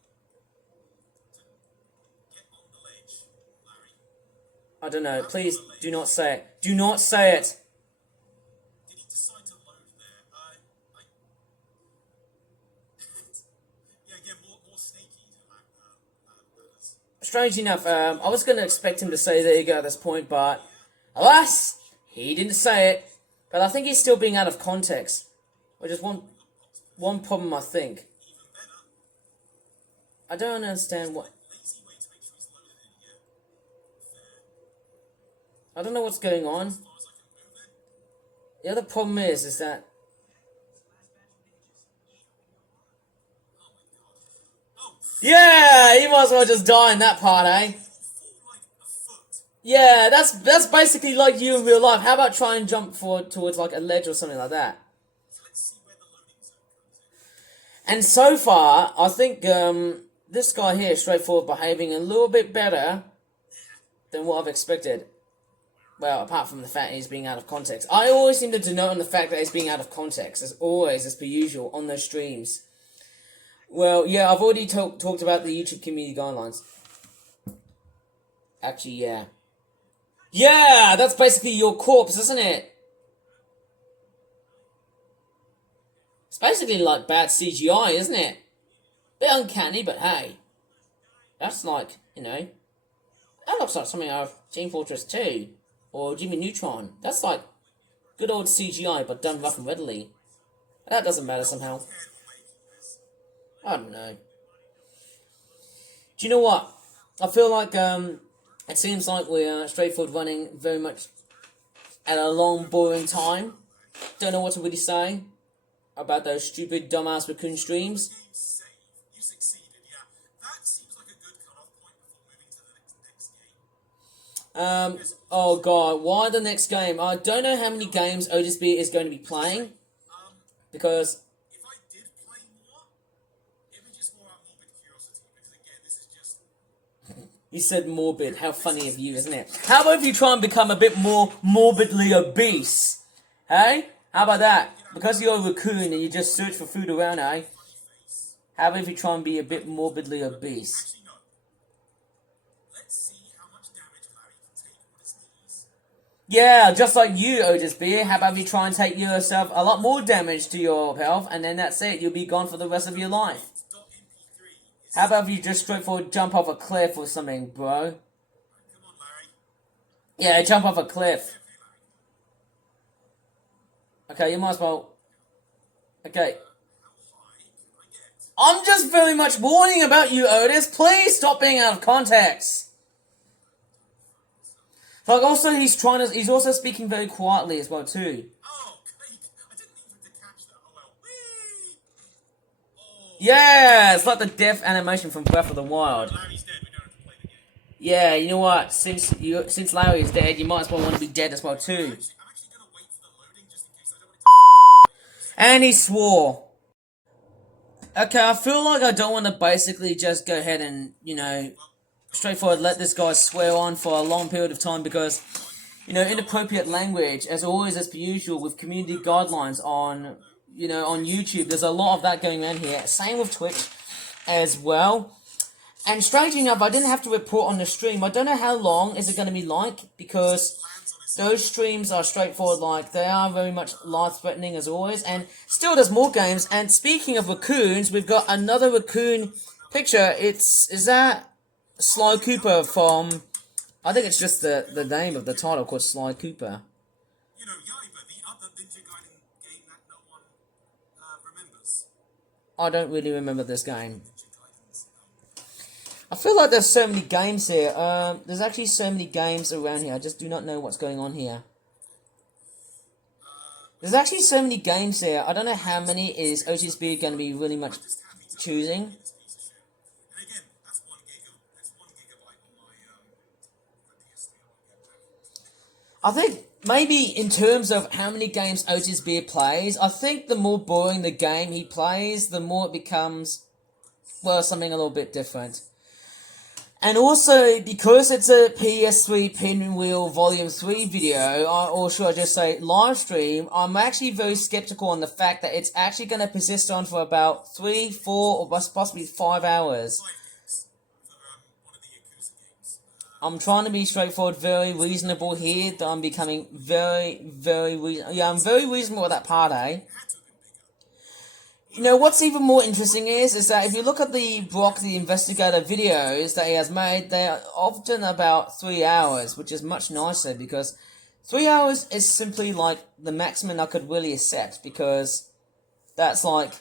to get on the ledge, Larry. I don't know. Please do not say it. Do not say it. Did he decide to load there? Yeah, more snaky ladders. Strange enough, I was going to expect him to say there you go at this point, but alas, he didn't say it. But I think he's still being out of context. Which is one problem, I think. I don't understand what... I don't know what's going on. The other problem is that... Yeah, you might as well just die in that part, eh? Yeah, that's basically like you in real life. How about try and jump forward towards like a ledge or something like that? And so far, I think this guy here is straightforward behaving a little bit better than what I've expected. Well, apart from the fact he's being out of context. I always seem to denote on the fact that he's being out of context, as always, as per usual, on those streams. Well, yeah, I've already talked about the YouTube community guidelines. Actually, yeah. Yeah, that's basically your corpse, isn't it? It's basically like bad CGI, isn't it? Bit uncanny, but hey. That's like, you know, that looks like something out of Team Fortress 2 or Jimmy Neutron. That's like good old CGI, but done rough and readily. That doesn't matter somehow. I don't know. Do you know what? I feel like It seems like we are straightforward running very much at a long, boring time. Don't know what to really say about those stupid, dumbass raccoon streams. Game save. You succeeded, yeah. That seems like a good cut-off point before moving to the next game. Oh god, why the next game? I don't know how many games OtisBeer is going to be playing. Because If I did play more, it would just more out of morbid curiosity. Because again, this is just... you said morbid. How funny of you, isn't it? How about if you try and become a bit more morbidly obese? Hey? How about that? Because you're a raccoon and you just search for food around, eh? Funny face. How about if you try and be a bit morbidly obese? Actually, no. Let's see how much damage Larry can take on his knees. Yeah, just like you, OtisBeer. How about if you try and take yourself a lot more damage to your health, and then that's it. You'll be gone for the rest of your life. .mp3 is... How about if you just straightforward jump off a cliff or something, bro? Come on, Larry. Yeah, jump off a cliff. Okay, Larry. Okay, you might as well... Okay. How high can I get? I'm just very much warning about you, Otis. Please stop being out of context. Like, also, he's also speaking very quietly as well, too. Oh, Craig. I didn't mean to catch that. Oh, well. Whee! Oh. Yeah, it's like the death animation from Breath of the Wild. Larry's dead. We don't have to play the game. Yeah, you know what? Since Larry is dead, you might as well want to be dead as well, too. I'm actually going to wait for the loading just in case I don't want it to... And he swore. Okay, I feel like I don't want to basically just go ahead and, you know, straightforward let this guy swear on for a long period of time because, you know, inappropriate language, as always, as per usual, with community guidelines on, you know, on YouTube, there's a lot of that going on here. Same with Twitch as well. And strangely enough, I didn't have to report on the stream. I don't know how long is it going to be like, because those streams are straightforward, like, they are very much life-threatening as always, and still there's more games. And speaking of raccoons, we've got another raccoon picture. Is that Sly Cooper from, I think it's just the name of the title called Sly Cooper. You know, Yaiba, the other Ninja Gaiden game that no one remembers. I don't really remember this game. Ninja Gaiden's... I feel like there's so many games here. There's actually so many games around here. I just do not know what's going on here. There's actually so many games here. I don't know how many is OtisBeer going to be really much choosing. And again, that's 1 gigabyte on my PS3. I think maybe in terms of how many games OtisBeer plays, I think the more boring the game he plays, the more it becomes, well, something a little bit different. And also, because it's a PS3 Pinwheel Volume 3 video, or should I just say live stream, I'm actually very skeptical on the fact that it's actually going to persist on for about 3, 4, or possibly 5 hours. 5 games for one of the Yakuza games. I'm trying to be straightforward, very reasonable here, that I'm becoming very, very reasonable. Yeah, I'm very reasonable with that part, eh? Had to have been bigger. You know, what's even more interesting is that if you look at the Brock the Investigator videos that he has made, they are often about 3 hours, which is much nicer, because 3 hours is simply like the maximum I could really accept, because that's like...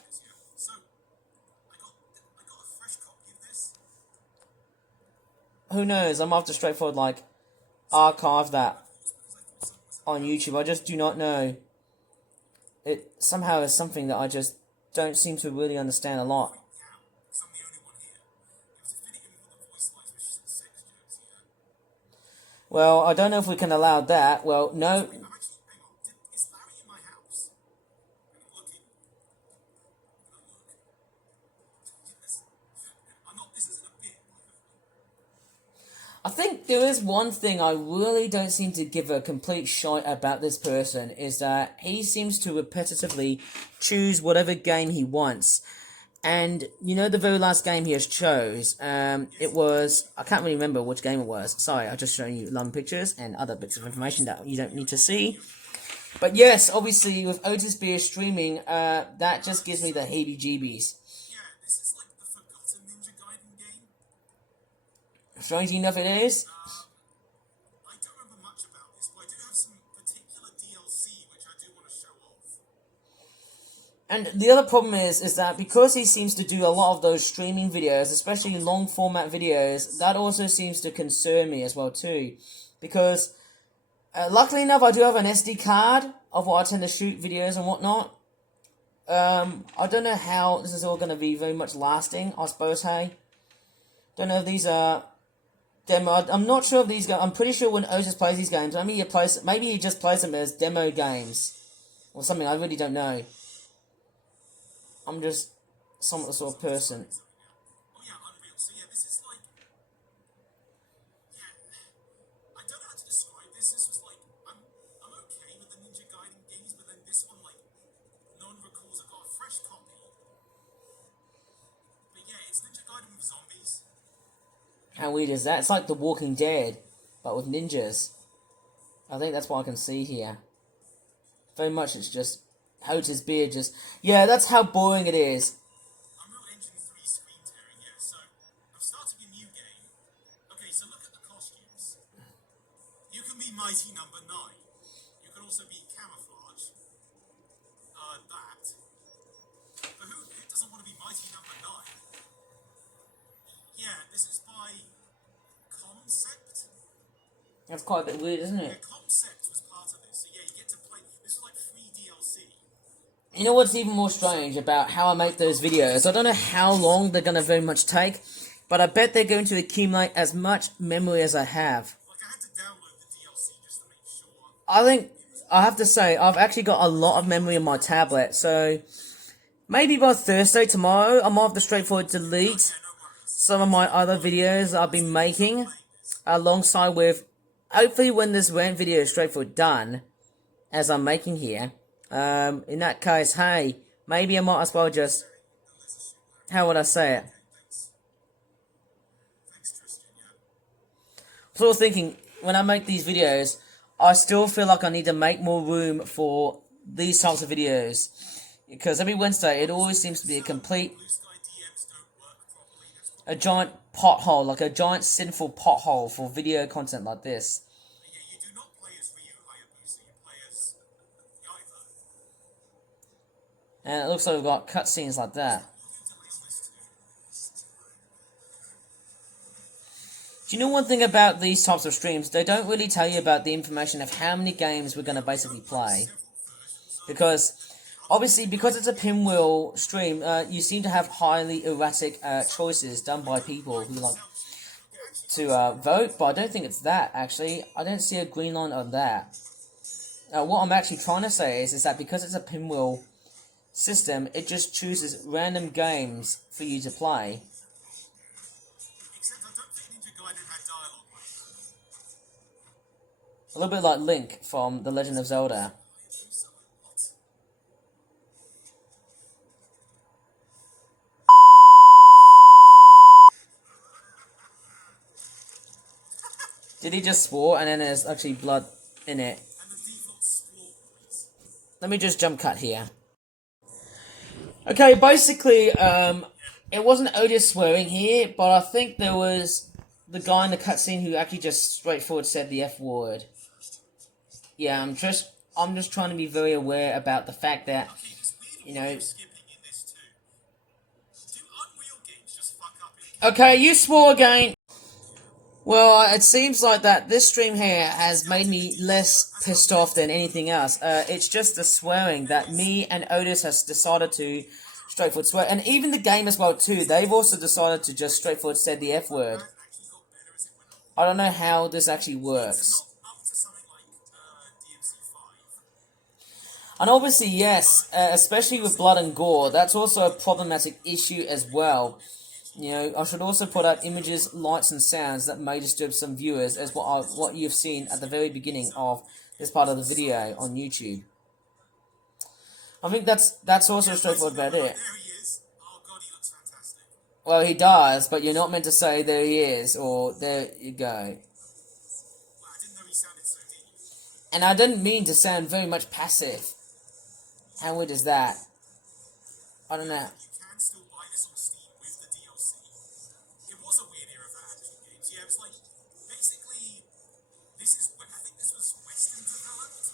So, I got a fresh copy of this. Who knows, I'm after straightforward, like, archive that on YouTube. I just do not know. It somehow is something that I just don't seem to really understand a lot. Yeah, because I'm the only one here. It was a video with the voice lines, which is some sex jokes here. Well, I don't know if we can allow that. Well, no. I'm actually, hang on, is Larry in my house? I'm looking. Yes. I'm not, this isn't a bit. I think there is one thing I really don't seem to give a complete shite about this person, is that he seems to repetitively choose whatever game he wants. And, you know, the very last game he has chose, it was, I can't really remember which game it was. Sorry, I've just shown you long pictures and other bits of information that you don't need to see. But yes, obviously, with OtisBeer streaming, that just gives me the heebie-jeebies. Yeah, this is like the forgotten Ninja Gaiden game. Strangely enough, it is. I don't remember much about this, but I do have some particular DLC which I do want to show off. And the other problem is that because he seems to do a lot of those streaming videos, especially long format videos, that also seems to concern me as well too. Because luckily enough, I do have an SD card of what I tend to shoot videos and whatnot. I don't know how this is all going to be very much lasting, I suppose, hey. Don't know if these are demo. I'm not sure if these go. I'm pretty sure when Otis plays these games, maybe he just plays them as demo games. Or something, I really don't know. I'm just somewhat the sort of person. Oh yeah, Unreal. So yeah, this is like, yeah, I don't know how to describe this. This was like, I'm okay with the Ninja Gaiden games, but then this one, like, no one recalls. I got a fresh copy. But yeah, it's Ninja Gaiden with zombies. How weird is that? It's like The Walking Dead, but with ninjas. I think that's what I can see here. Very much it's just Otis Beer just... Yeah, that's how boring it is. Unreal Engine 3 screen tearing, yeah. So, I'm starting a new game. Okay, so look at the costumes. You can be Mighty Number 9. You can also be Camouflage. That. But who doesn't want to be Mighty Number 9? Yeah, this is by Concept. That's quite a bit weird, isn't Yeah, it? Concept was part of this. So yeah, you get to play... This was like free DLC. You know what's even more strange about how I make those videos? I don't know how long they're going to very much take, but I bet they're going to accumulate as much memory as I have. Like, I had to download the DLC just to make sure. I think, I have to say, I've actually got a lot of memory on my tablet, so maybe by Thursday, tomorrow, I might have to straightforward delete Yeah, no worries. some of my other videos I've been making, alongside with, hopefully when this rant video is straightforward done, as I'm making here, in that case, hey, maybe I might as well just, how would I say it? Thanks, Tristan, yeah. I'm sort of thinking, when I make these videos, I still feel like I need to make more room for these types of videos. Because every Wednesday, it always seems to be a complete, Blue Sky DMs don't work properly. That's a giant pothole, like a giant sinful pothole for video content like this. yeah, you do not play as Ryu Hayabusa, you play as Yaiba. And it looks like we've got cutscenes like that. Do you know one thing about these types of streams? They don't really tell you about the information of how many games we're going to basically play. Because, obviously, because it's a pinwheel stream, you seem to have highly erratic choices done by people who like to vote, but I don't think it's that, actually. I don't see a green line on that. What I'm actually trying to say is that because it's a pinwheel system, it just chooses random games for you to play. Except I don't think Ninja Gaiden had dialogue like that. A little bit like Link from The Legend of Zelda. Did he just swore and then there's actually blood in it? And the default swore noise. Let me just jump cut here. Okay, basically, it wasn't Otis swearing here, but I think there was the guy in the cutscene who actually just straightforward said the F word. Yeah, I'm just trying to be very aware about the fact that, you know... Skipping in this too. Do Unreal games just fuck up in Okay, you swore again! Well, it seems like that this stream here has made me less pissed off than anything else. It's just the swearing that me and Otis has decided to straightforward swear. And even the game as well too, they've also decided to just straightforward say the F word. actually got better as it went on? I don't know how this actually works. Not up to something like DMC 5. And obviously, yes, especially with blood and gore, that's also a problematic issue as well. You know, I should also put out images, lights, and sounds that may disturb some viewers, as what you've seen at the very beginning of this part of the video on YouTube. I think that's also straightforward about it. There he is. Oh god, he looks fantastic. Well, he does, but you're not meant to say there he is, or there you go. Wow, I didn't know he sounded so deep. And I didn't mean to sound very much passive. How weird is that? I don't know. You can still buy this on Steam with the DLC. It was a weird era for action games. Yeah, it was like, basically, I think this was Western developed.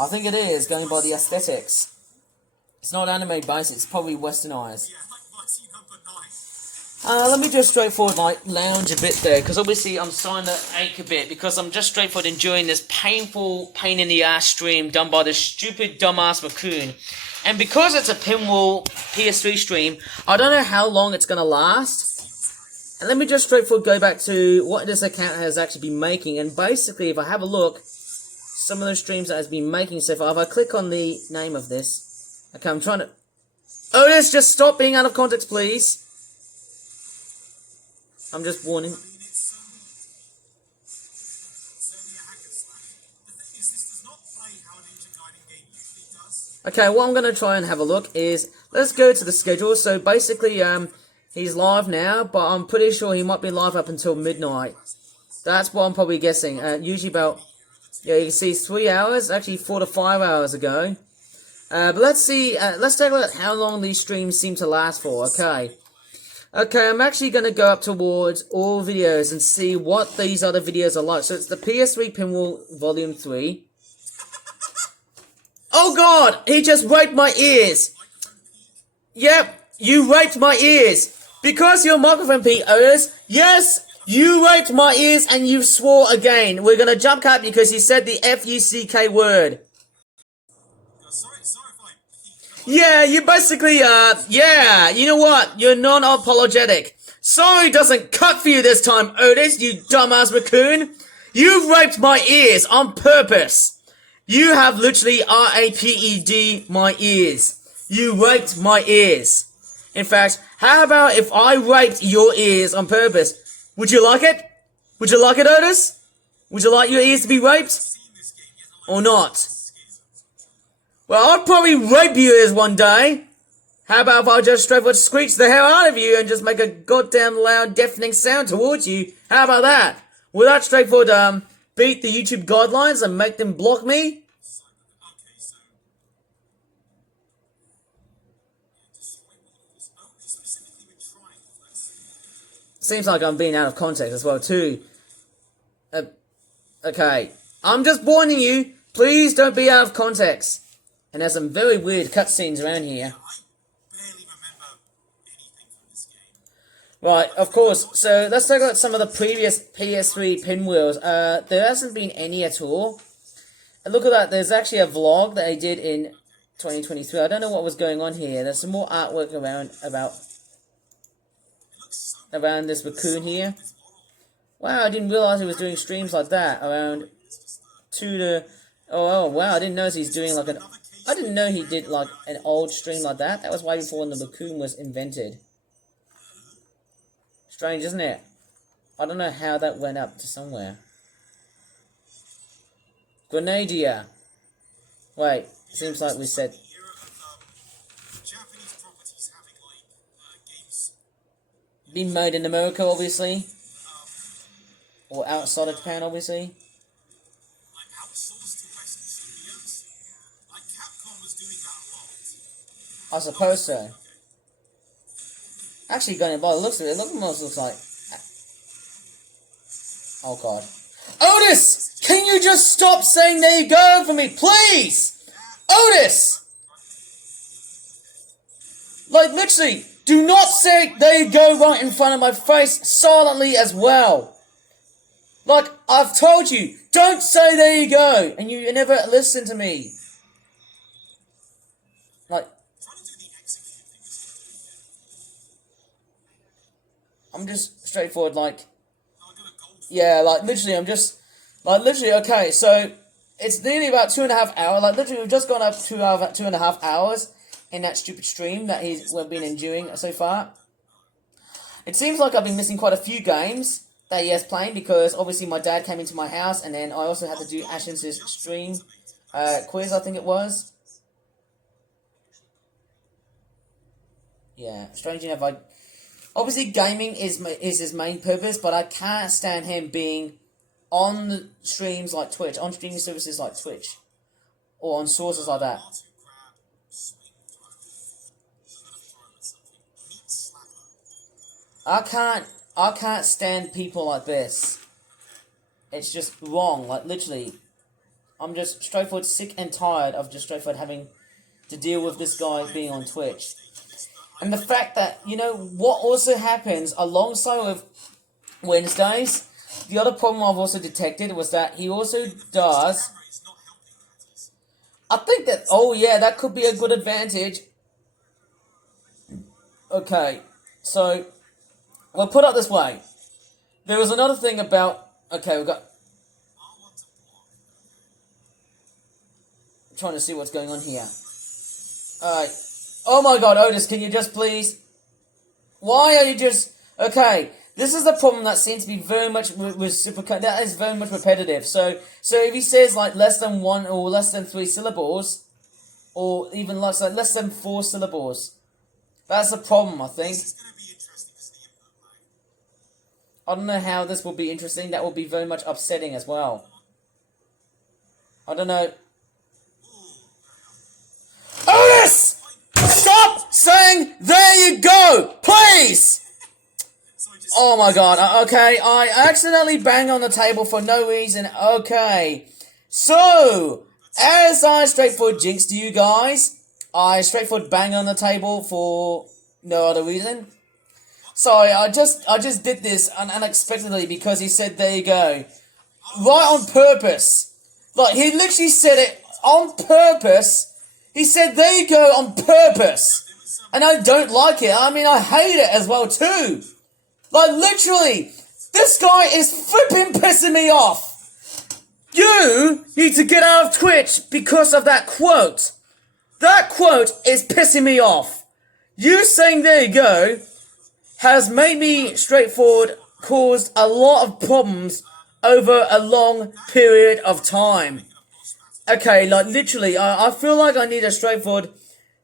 I think it is, going by the aesthetics. It's not anime based, it's probably westernized. Yeah, like mighty number 9. Let me just straightforward like lounge a bit there, because obviously I'm starting to ache a bit, because I'm just straightforward enjoying this painful pain in the ass stream done by this stupid dumbass raccoon. And because it's a Pinwheel PS3 stream, I don't know how long it's going to last. And let me just straightforward go back to what this account has actually been making. And basically, if I have a look, some of the streams that has been making so far, if I click on the name of this, okay, I'm trying to... Otis, just stop being out of context, please. I'm just warning. I mean, it's certainly a hack and slash. The thing is, this does not play how an Ninja Gaiden game usually does. Okay, what I'm going to try and have a look is, let's go to the schedule. So basically, he's live now, but I'm pretty sure he might be live up until midnight. That's what I'm probably guessing. Usually about, yeah, you can see 3 hours, actually 4 to 5 hours ago. But let's see, let's take a look at how long these streams seem to last for, okay. Okay, I'm actually going to go up towards all videos and see what these other videos are like. So it's the PS3 Pinwheel Volume 3. Oh god, he just raped my ears. Yep, you raped my ears. Because you're microphone Pete, Otis, yes, you raped my ears and you swore again. We're going to jump cut because you said the F-U-C-K word. Sorry if I peeked. Yeah, you basically, yeah, you know what? You're non-apologetic. Sorry doesn't cut for you this time, Otis, you dumbass raccoon. You raped my ears on purpose. You have literally R-A-P-E-D my ears. You raped my ears. In fact, how about if I raped your ears on purpose? Would you like it? Would you like it, Otis? Would you like your ears to be raped? Or not? Well, I'd probably rape your ears one day. How about if I just straightforward screech the hell out of you and just make a goddamn loud deafening sound towards you? How about that? Will that straightforward, beat the YouTube guidelines and make them block me? Okay, so... He's specifically been trying. Seems like I'm being out of context as well, too. Okay. I'm just warning you. Please don't be out of context. And there's some very weird cutscenes around here. I barely remember anything from this game. Right, of course. So let's take a look at some of the previous PS3 Pinwheels. There hasn't been any at all. And look at that. There's actually a vlog that I did in 2023. I don't know what was going on here. There's some more artwork around this raccoon here. Wow, I didn't realize he was doing streams like that. Around 2 to... Oh, wow, I didn't notice he's doing like an... I didn't know he did like an old stream like that. That was way before when the raccoon was invented. Strange, isn't it? I don't know how that went up to somewhere. Grenadier. Wait, seems like we said... Japanese properties having, like, games... Been made in America, obviously. Or outside of Japan, obviously. Like, outsourced to Western studios? Like, Capcom was doing that a lot. I suppose so. Actually, going by the looks of it, almost looks like... Oh, God. Otis! Can you just stop saying there you go for me, please? Otis! Like, literally, do not say there you go right in front of my face silently as well. Like, I've told you, don't say there you go, and you never listen to me. Like, I'm just straightforward, like, yeah, like, literally, I'm just, like, literally, okay, so, it's nearly about 2.5 hours, like, literally, we've just gone up 2.5 hours in that stupid stream that we've been enjoying so far. It seems like I've been missing quite a few games that he has playing, because obviously my dad came into my house, and then I also had to do Ashton's stream quiz, I think it was. Yeah, strange enough, obviously gaming is his main purpose, but I can't stand him being on the streams like Twitch, on streaming services like Twitch, or on sources like that. I can't stand people like this. It's just wrong, like literally. I'm just straightforward sick and tired of just straightforward having to deal with this guy being on Twitch. And the fact that, you know, what also happens alongside with Wednesdays, the other problem I've also detected was that he also does... I think that, oh yeah, that could be a good advantage. Okay, so, we'll put it this way. There was another thing about, okay, we've got... I'm trying to see what's going on here. Alright. Oh my god, Otis, can you just please... Why are you just... Okay, this is the problem that seems to be very much that is very much repetitive. So if he says like less than 1 or less than 3 syllables, or even less than 4 syllables, that's the problem, I think. I don't know how this will be interesting. That will be very much upsetting as well. I don't know. Otis! Stop saying there you go! Please! Oh my god, okay, I accidentally banged on the table for no reason, okay. So, as I straightforward jinxed you guys, I straightforward banged on the table for no other reason. Sorry, I just did this unexpectedly because he said there you go. Right on purpose. Like, he literally said it on purpose. He said there you go on purpose. And I don't like it. I mean, I hate it as well too. Like, literally, this guy is flipping pissing me off. You need to get out of Twitch because of that quote. That quote is pissing me off. You saying there you go has made me straightforward caused a lot of problems over a long period of time. Okay, like, literally, I feel like I need a straightforward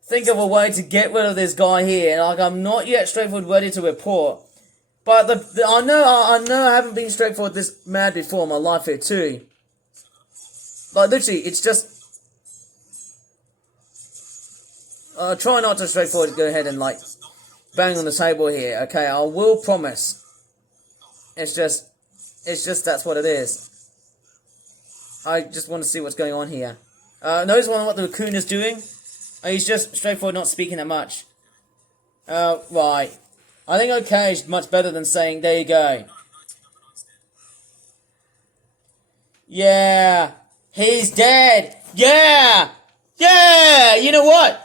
think of a way to get rid of this guy here. Like, I'm not yet straightforward ready to report. But I know I haven't been straightforward this mad before in my life here too. Like, literally, it's just... try not to straightforward go ahead and, like, bang on the table here, okay? I will promise. It's just that's what it is. I just want to see what's going on here. Notice what the raccoon is doing? He's just straightforward not speaking that much. Right. I think okay is much better than saying, there you go. Yeah, he's dead. Yeah, you know what?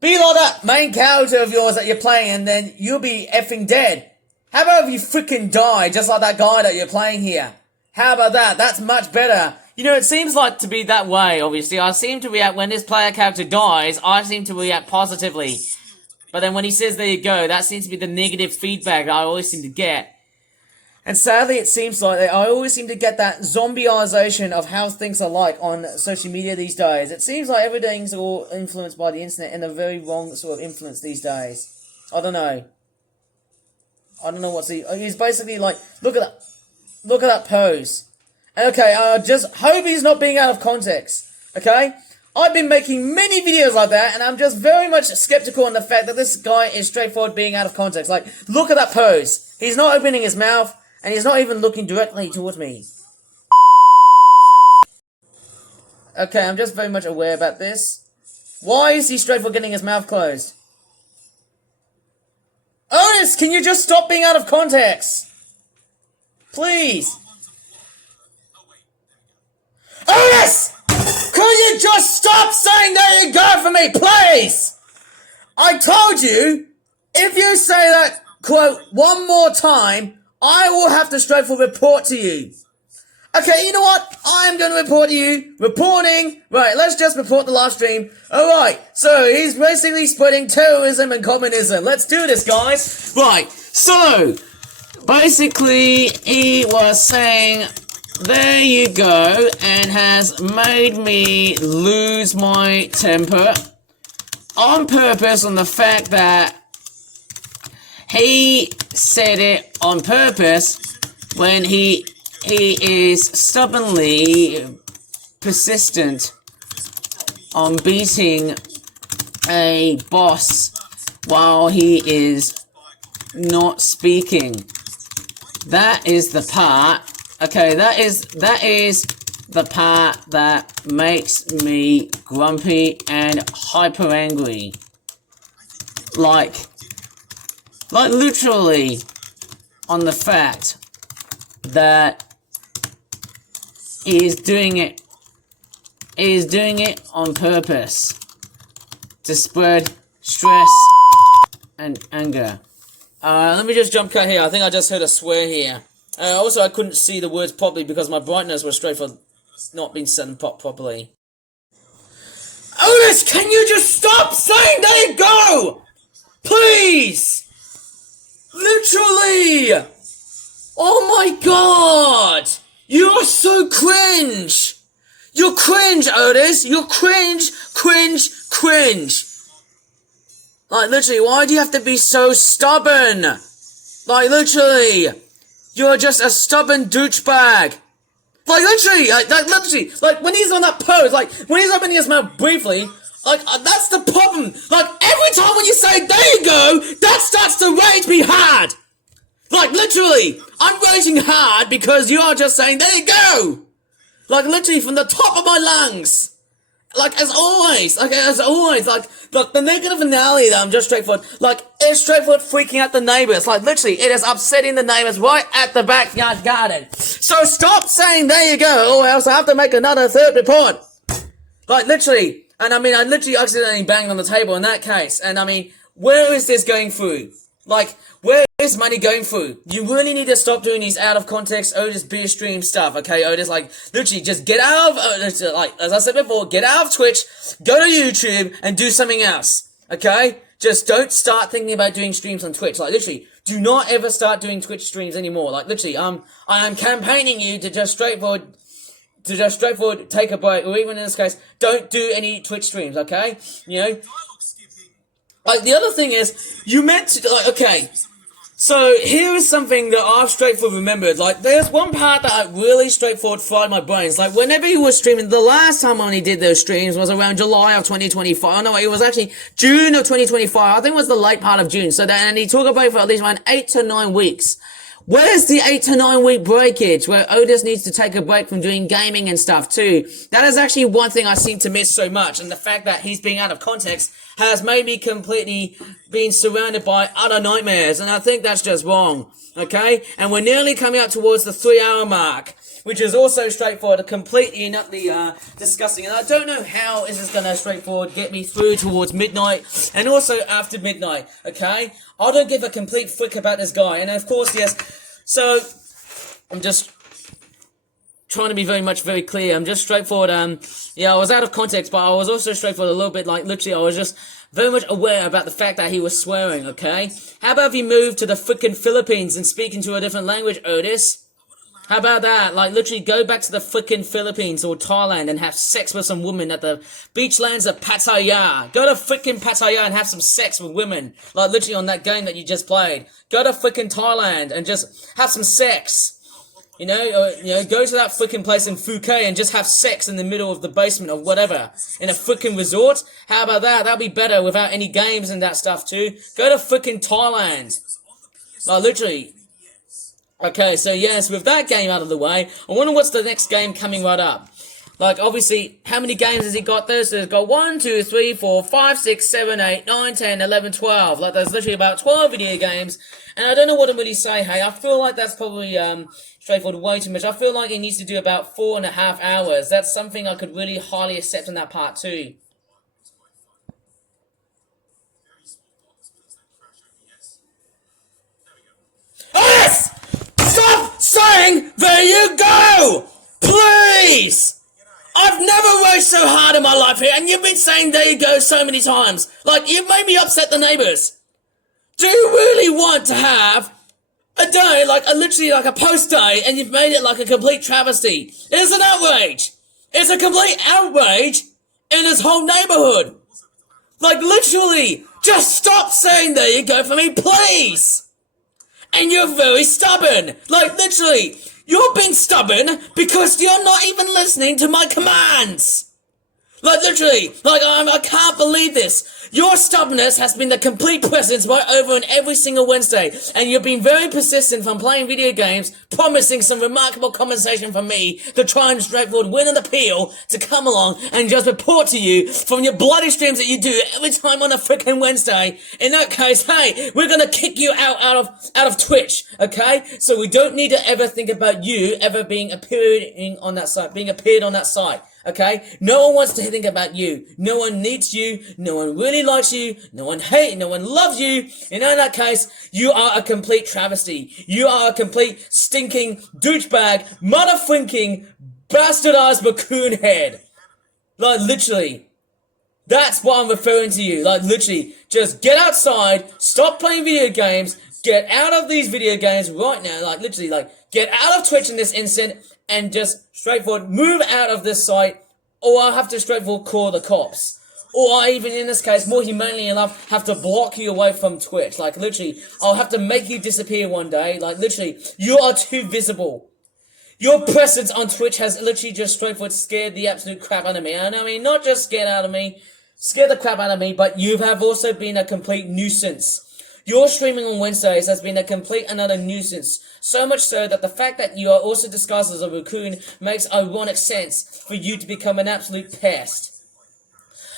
Be like that main character of yours that you're playing and then you'll be effing dead. How about if you freaking die just like that guy that you're playing here? How about that? That's much better. You know, it seems like to be that way, obviously. I seem to react, when this player character dies, I seem to react positively. But then when he says, there you go, that seems to be the negative feedback that I always seem to get. And sadly, it seems like that I always seem to get that zombieization of how things are like on social media these days. It seems like everything's all influenced by the internet and a very wrong sort of influence these days. I don't know. I don't know what's he's basically like, look at that pose. And okay, I just hope he's not being out of context. Okay? I've been making many videos like that, and I'm just very much skeptical on the fact that this guy is straightforward being out of context. Like, look at that pose. He's not opening his mouth, and he's not even looking directly towards me. Okay, I'm just very much aware about this. Why is he straightforward getting his mouth closed? Otis, can you just stop being out of context? Please. Otis! Could you just stop saying there you go for me, please? I told you, if you say that quote one more time, I will have to straightforward report to you. Okay, you know what? I'm going to report to you. Reporting. Right, let's just report the live stream. Alright, so he's basically spreading terrorism and communism. Let's do this, guys. Right, so, basically, he was saying... There you go, and has made me lose my temper on purpose on the fact that he said it on purpose when he is stubbornly persistent on beating a boss while he is not speaking. That is the part. Okay, that is the part that makes me grumpy and hyper angry. Like literally on the fact that he is doing it on purpose to spread stress and anger. Let me just jump cut here. I think I just heard a swear here. Also, I couldn't see the words properly because my brightness was straight for not being set and pop properly. Otis, can you just stop saying there you go? Please! Literally! Oh my god! You are so cringe! You're cringe, Otis! You're cringe! Like, literally, why do you have to be so stubborn? Like, literally, you're just a stubborn douchebag. Like, literally, like, when he's on that pose, like, when he's opening his mouth briefly, like, that's the problem. Like, every time when you say, there you go, that starts to rage me hard. Like, literally, I'm raging hard because you are just saying, there you go. Like, literally, from the top of my lungs. Like, as always, like, the negative finale that I'm just straightforward, like, it's straightforward freaking out the neighbors. Like, literally, it is upsetting the neighbors right at the backyard garden. So stop saying, there you go, or else I have to make another third report. Like, literally, and I mean, I literally accidentally banged on the table in that case, and I mean, where is this going through? Like, where is money going through? You really need to stop doing these out of context OtisBeerStreams stuff, okay, Otis? Like, literally, just get out of, like, as I said before, get out of Twitch, go to YouTube, and do something else, okay? Just don't start thinking about doing streams on Twitch. Like, literally, do not ever start doing Twitch streams anymore. Like, literally, I am campaigning you to just straightforward take a break, or even in this case, don't do any Twitch streams, okay? You know? Like, the other thing is, you meant to, like, okay, so here is something that I've straightforward remembered. Like, there's one part that I really straightforward fried my brains. Like, whenever he was streaming, the last time when he did those streams was around July of 2025. Oh, no, it was actually June of 2025. I think it was the late part of June. So then, and he took a break for at least around 8 to 9 weeks. Where's the 8 to 9 week breakage where Otis needs to take a break from doing gaming and stuff too? That is actually one thing I seem to miss so much, and the fact that he's being out of context has made me completely being surrounded by utter nightmares, and I think that's just wrong, okay? And we're nearly coming up towards the 3-hour mark, which is also straightforward, completely and utterly disgusting, and I don't know how this is gonna straightforward get me through towards midnight, and also after midnight, okay? I don't give a complete frick about this guy, and of course, yes, so, I'm just trying to be very clear. I'm just straightforward, yeah, I was out of context, but I was also straightforward a little bit, like, literally, I was just very much aware about the fact that he was swearing, okay? How about if you move to the frickin' Philippines and speak into a different language, Otis? How about that? Like, literally go back to the frickin' Philippines or Thailand and have sex with some woman at the beachlands of Pattaya. Go to frickin' Pattaya and have some sex with women. Like, literally on that game that you just played. Go to frickin' Thailand and just have some sex. You know, go to that frickin' place in Phuket and just have sex in the middle of the basement or whatever. In a frickin' resort. How about that? That'd be better without any games and that stuff too. Go to frickin' Thailand. Like, literally. Okay, so yes, with that game out of the way, I wonder what's the next game coming right up. Like, obviously, how many games has he got there? So he's got 1, 2, 3, 4, 5, 6, 7, 8, 9, 10, 11, 12. Like, there's literally about 12 video games. And I don't know what to really say, hey. I feel like that's probably, straightforward way too much. I feel like he needs to do about 4.5 hours. That's something I could really highly accept on that part too. Yes! Stop saying, there you go! Please! I've never raged so hard in my life here, and you've been saying there you go so many times. Like, you've made me upset the neighbors. Do you really want to have a day, like, literally like a post day, and you've made it like a complete travesty? It is an outrage. It's a complete outrage in this whole neighborhood. Like, literally, just stop saying there you go for me, please! And you're very stubborn. Like, literally, you're being stubborn because you're not even listening to my commands. Like, literally, like, I can't believe this. Your stubbornness has been the complete presence right over on every single Wednesday, and you've been very persistent from playing video games, promising some remarkable compensation from me to try and straightforward win an appeal to come along and just report to you from your bloody streams that you do every time on a freaking Wednesday. In that case, hey, we're gonna kick you out of Twitch, okay? So we don't need to ever think about you ever being appearing on that site, being appeared on that site. Okay? No one wants to think about you. No one needs you. No one really likes you. No one hates, no one loves you. And in that case, you are a complete travesty. You are a complete stinking douchebag, motherfucking, bastardized raccoon head. Like, literally. That's what I'm referring to you. Like, literally. Just get outside, stop playing video games, get out of these video games right now. Like, literally, like, get out of Twitch in this instant, and just straightforward move out of this site, or I'll have to straightforward call the cops. Or I even, in this case, more humanely enough, have to block you away from Twitch. Like, literally, I'll have to make you disappear one day. Like, literally, you are too visible. Your presence on Twitch has literally just straightforward scared the absolute crap out of me. And I mean, not just scared the crap out of me, but you have also been a complete nuisance. Your streaming on Wednesdays has been a complete another nuisance. So much so that the fact that you are also disguised as a raccoon makes ironic sense for you to become an absolute pest.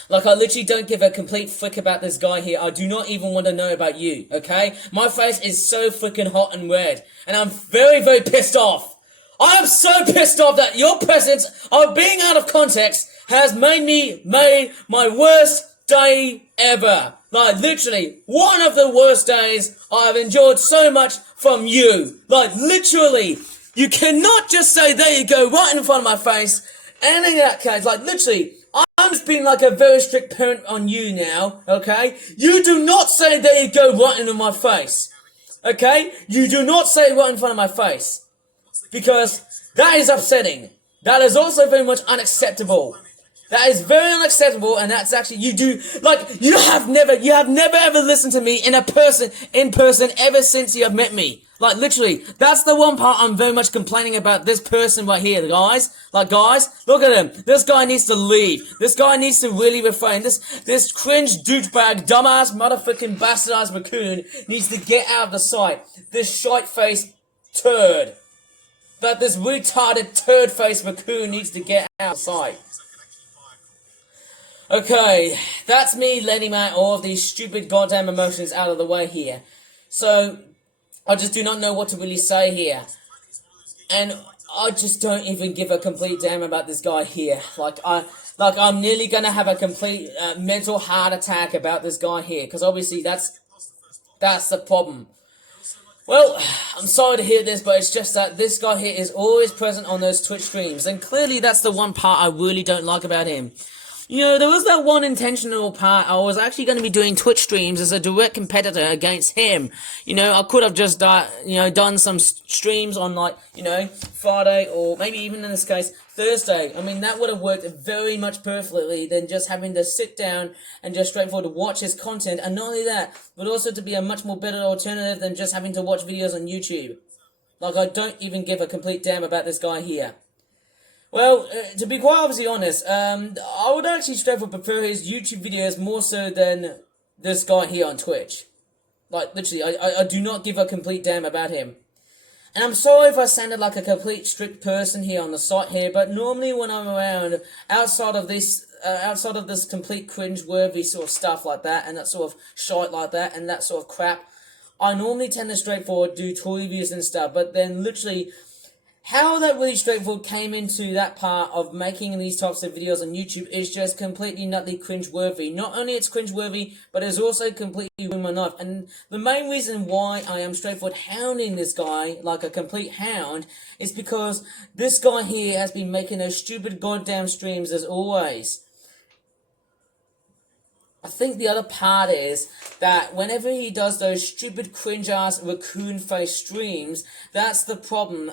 Like, I literally don't give a complete frick about this guy here. I do not even want to know about you, okay? My face is so freaking hot and red. And I'm very, very pissed off. I am so pissed off that your presence of being out of context has made my worst day ever. Like, literally, one of the worst days I've enjoyed so much from you. Like, literally, you cannot just say, there you go, right in front of my face. And in that case, like, literally, I'm just being like a very strict parent on you now, okay? You do not say, there you go, right into my face. Okay? You do not say it right in front of my face. Because that is upsetting. That is also very much unacceptable. That is very unacceptable, and that's actually, you have never ever listened to me in person ever since you have met me. Like, literally, that's the one part I'm very much complaining about this person right here, guys. Like, guys, look at him. This guy needs to leave. This guy needs to really refrain. This cringe douchebag, dumbass, motherfucking bastardized raccoon needs to get out of the sight. This shite-faced turd. But this retarded turd-faced raccoon needs to get out of sight. Okay, that's me letting out all of these stupid goddamn emotions out of the way here. So, I just do not know what to really say here. And I just don't even give a complete damn about this guy here. I'm nearly gonna have a complete mental heart attack about this guy here. Because obviously that's the problem. Well, I'm sorry to hear this, but it's just that this guy here is always present on those Twitch streams. And clearly that's the one part I really don't like about him. You know, there was that one intentional part. I was actually going to be doing Twitch streams as a direct competitor against him. You know, I could have just, done some streams on, Friday or maybe even in this case, Thursday. I mean, that would have worked very much perfectly than just having to sit down and just straightforward watch his content. And not only that, but also to be a much more better alternative than just having to watch videos on YouTube. Like, I don't even give a complete damn about this guy here. Well, to be quite obviously honest, I would actually straightforward prefer his YouTube videos more so than this guy here on Twitch. Like, literally, I do not give a complete damn about him. And I'm sorry if I sounded like a complete strict person here on the site here, but normally when I'm around, outside of this complete cringe-worthy sort of stuff like that, and that sort of shite like that, and that sort of crap, I normally tend to straightforward do toy reviews and stuff, but then literally, how that really straightforward came into that part of making these types of videos on YouTube is just completely nutty cringe-worthy. Not only it's cringe-worthy, but it's also completely ruined my life. And the main reason why I am straightforward hounding this guy like a complete hound is because this guy here has been making those stupid goddamn streams as always. I think the other part is that whenever he does those stupid cringe-ass raccoon-face streams, that's the problem.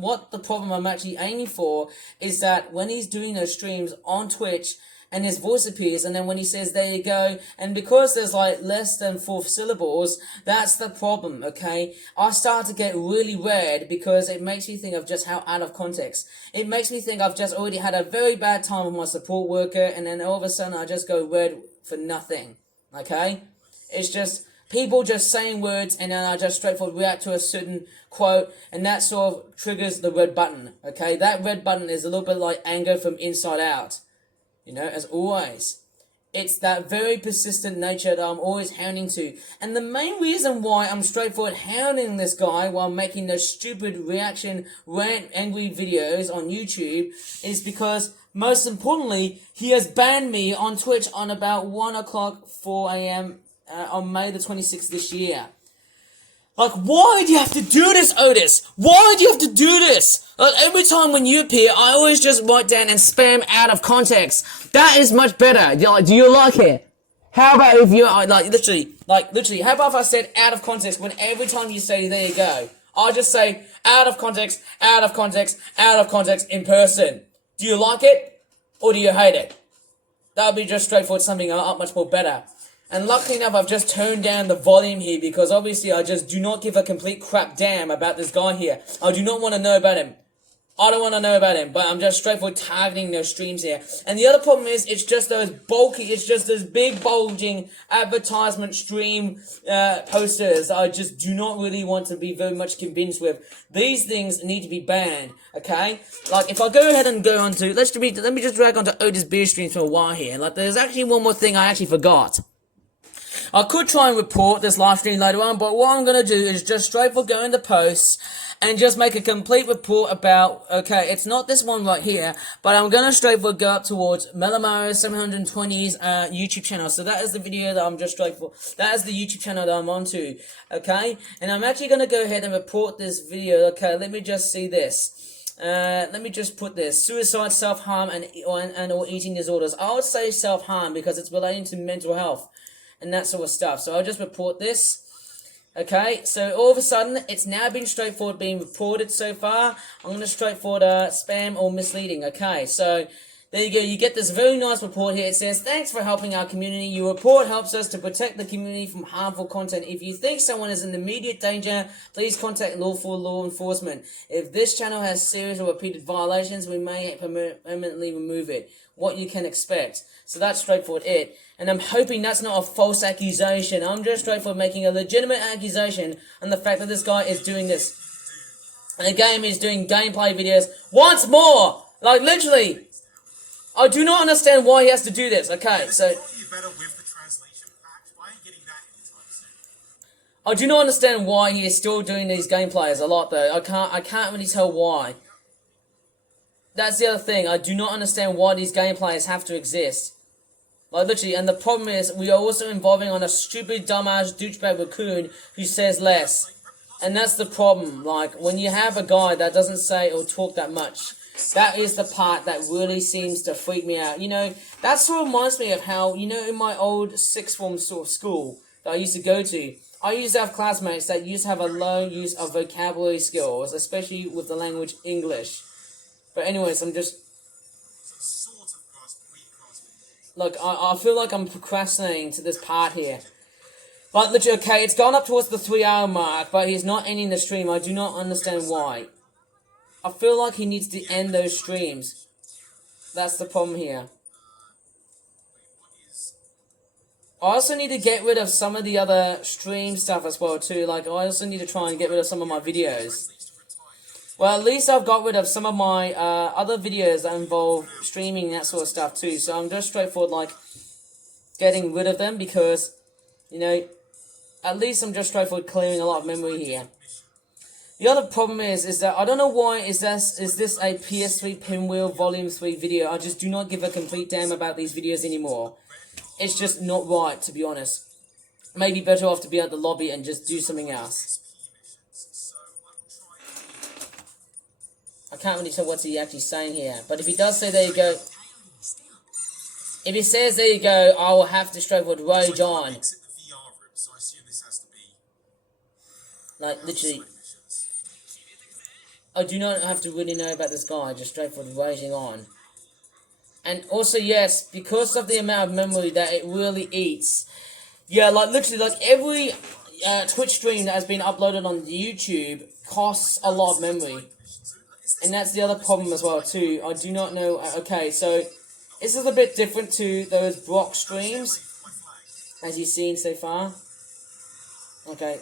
What the problem I'm actually aiming for is that when he's doing those streams on Twitch, and his voice appears, and then when he says there you go, and because there's like less than 4 syllables, that's the problem, okay? I start to get really red because it makes me think of just how out of context. It makes me think I've just already had a very bad time with my support worker, and then all of a sudden I just go red for nothing, okay? It's just people just saying words, and then I just straightforward react to a certain quote, and that sort of triggers the red button, okay? That red button is a little bit like anger from inside out, you know, as always. It's that very persistent nature that I'm always hounding to. And the main reason why I'm straightforward hounding this guy while making those stupid reaction, rant, angry videos on YouTube is because, most importantly, he has banned me on Twitch on about 1 o'clock, 4 a.m., on May the 26th this year. Like, why do you have to do this, Otis? Why do you have to do this? Like, every time when you appear, I always just write down and spam out of context. That is much better. Do you like it? How about if you, literally, how about if I said out of context when every time you say, there you go, I'll just say out of context, out of context, out of context in person. Do you like it? Or do you hate it? That would be just straightforward something much more better. And luckily enough, I've just toned down the volume here because obviously I just do not give a complete crap damn about this guy here. I do not want to know about him. I don't want to know about him, but I'm just straightforward targeting those streams here. And the other problem is, it's just those bulky, it's just those big bulging advertisement stream posters that I just do not really want to be very much convinced with. These things need to be banned, okay? Like, if I go ahead and go on to, let me just drag onto OtisBeerStreams for a while here. Like, there's actually one more thing I actually forgot. I could try and report this live stream later on, but what I'm going to do is just straightforward go into posts and just make a complete report about, okay, it's not this one right here, but I'm going to straightforward go up towards MeleeMario 720's YouTube channel. So that is the video that I'm just straightforward, that is the YouTube channel that I'm onto, okay? And I'm actually going to go ahead and report this video, okay? Let me just see this. Let me just put this: suicide, self-harm, and or eating disorders. I would say self-harm because it's relating to mental health and that sort of stuff. So I'll just report this. Okay, so all of a sudden, it's now been straightforward being reported so far. I'm going to straightforward spam or misleading. Okay, so there you go. You get this very nice report here. It says, thanks for helping our community. Your report helps us to protect the community from harmful content. If you think someone is in immediate danger, please contact lawful law enforcement. If this channel has serious or repeated violations, we may permanently remove it. What you can expect. So that's straightforward it. And I'm hoping that's not a false accusation. I'm just straightforward making a legitimate accusation on the fact that this guy is doing this. And the game is doing gameplay videos once more. Like, literally. I do not understand why he has to do this. Okay, so I do not understand why he is still doing these gameplays a lot though. I can't really tell why. That's the other thing. I do not understand why these gameplays have to exist. Like, literally, and the problem is, we are also involving on a stupid, dumbass, douchebag raccoon who says less. And that's the problem. Like, when you have a guy that doesn't say or talk that much, that is the part that really seems to freak me out. You know, that sort of reminds me of how, you know, in my old sixth form sort of school that I used to go to, I used to have classmates that used to have a low use of vocabulary skills, especially with the language English. But anyways, I'm just... Look, I feel like I'm procrastinating to this part here. But literally, okay, it's gone up towards the 3-hour mark, but he's not ending the stream. I do not understand why. I feel like he needs to end those streams. That's the problem here. I also need to get rid of some of the other stream stuff as well too. Like, I also need to try and get rid of some of my videos. Well, at least I've got rid of some of my other videos that involve streaming and that sort of stuff too. So I'm just straightforward, like, getting rid of them because, you know, at least I'm just straightforward clearing a lot of memory here. The other problem is that I don't know why is this a PS3 Pinwheel Volume 3 video. I just do not give a complete damn about these videos anymore. It's just not right, to be honest. Maybe better off to be at the lobby and just do something else. I can't really tell what's he actually saying here. But if he does say there you go... If he says there you go, I will have to straightforward rage on. Like, literally... I do not have to really know about this guy, just straightforward raging on. And also, yes, because of the amount of memory that it really eats. Yeah, like literally, like every Twitch stream that has been uploaded on YouTube costs a lot of memory. And that's the other problem as well, too. I do not know... okay, so this is a bit different to those Brock streams, as you've seen so far. Okay.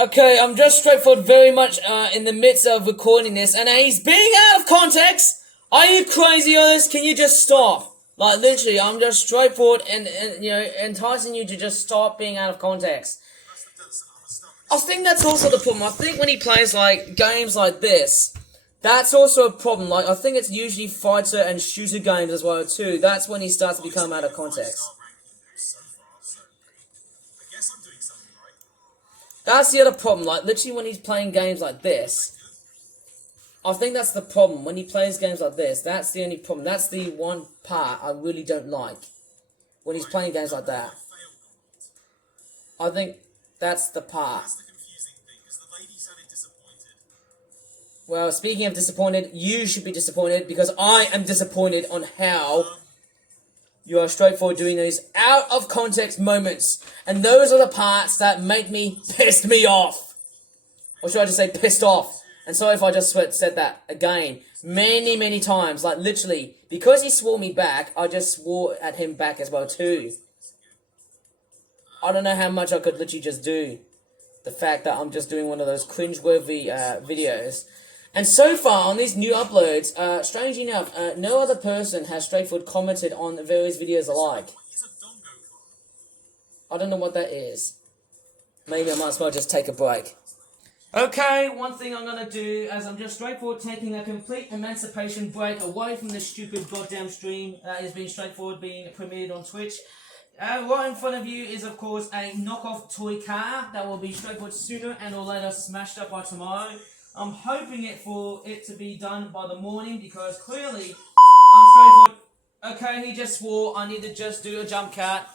Okay, I'm just straightforward very much in the midst of recording this, and he's being out of context! Are you crazy, Otis? Can you just stop? Like, literally, I'm just straightforward and, you know, enticing you to just stop being out of context. I think that's also the problem. I think when he plays, like, games like this, that's also a problem. Like, I think it's usually fighter and shooter games as well, too. That's when he starts to become out of context. That's the other problem, like, literally when he's playing games like this, I think that's the problem. When he plays games like this, that's the only problem. That's the one part I really don't like. When he's playing games like that. I think that's the part. Well, speaking of disappointed, you should be disappointed because I am disappointed on how you are straightforward doing those out of context moments. And those are the parts that make me pissed me off. Or should I just say pissed off? And sorry if I just said that again. Many, many times. Like literally. Because he swore me back, I just swore at him back as well too. I don't know how much I could literally just do. The fact that I'm just doing one of those cringeworthy videos. And so far, on these new uploads, strangely enough, no other person has straightforward commented on the various videos alike. I don't know what that is. Maybe I might as well just take a break. Okay, one thing I'm gonna do, as I'm just straightforward taking a complete emancipation break away from this stupid goddamn stream that is being straightforward being premiered on Twitch. Right in front of you is, of course, a knockoff toy car that will be straightforward sooner and or later smashed up by tomorrow. I'm hoping for it to be done by the morning because clearly I'm straightforward. Okay, he just swore I need to just do a jump cut.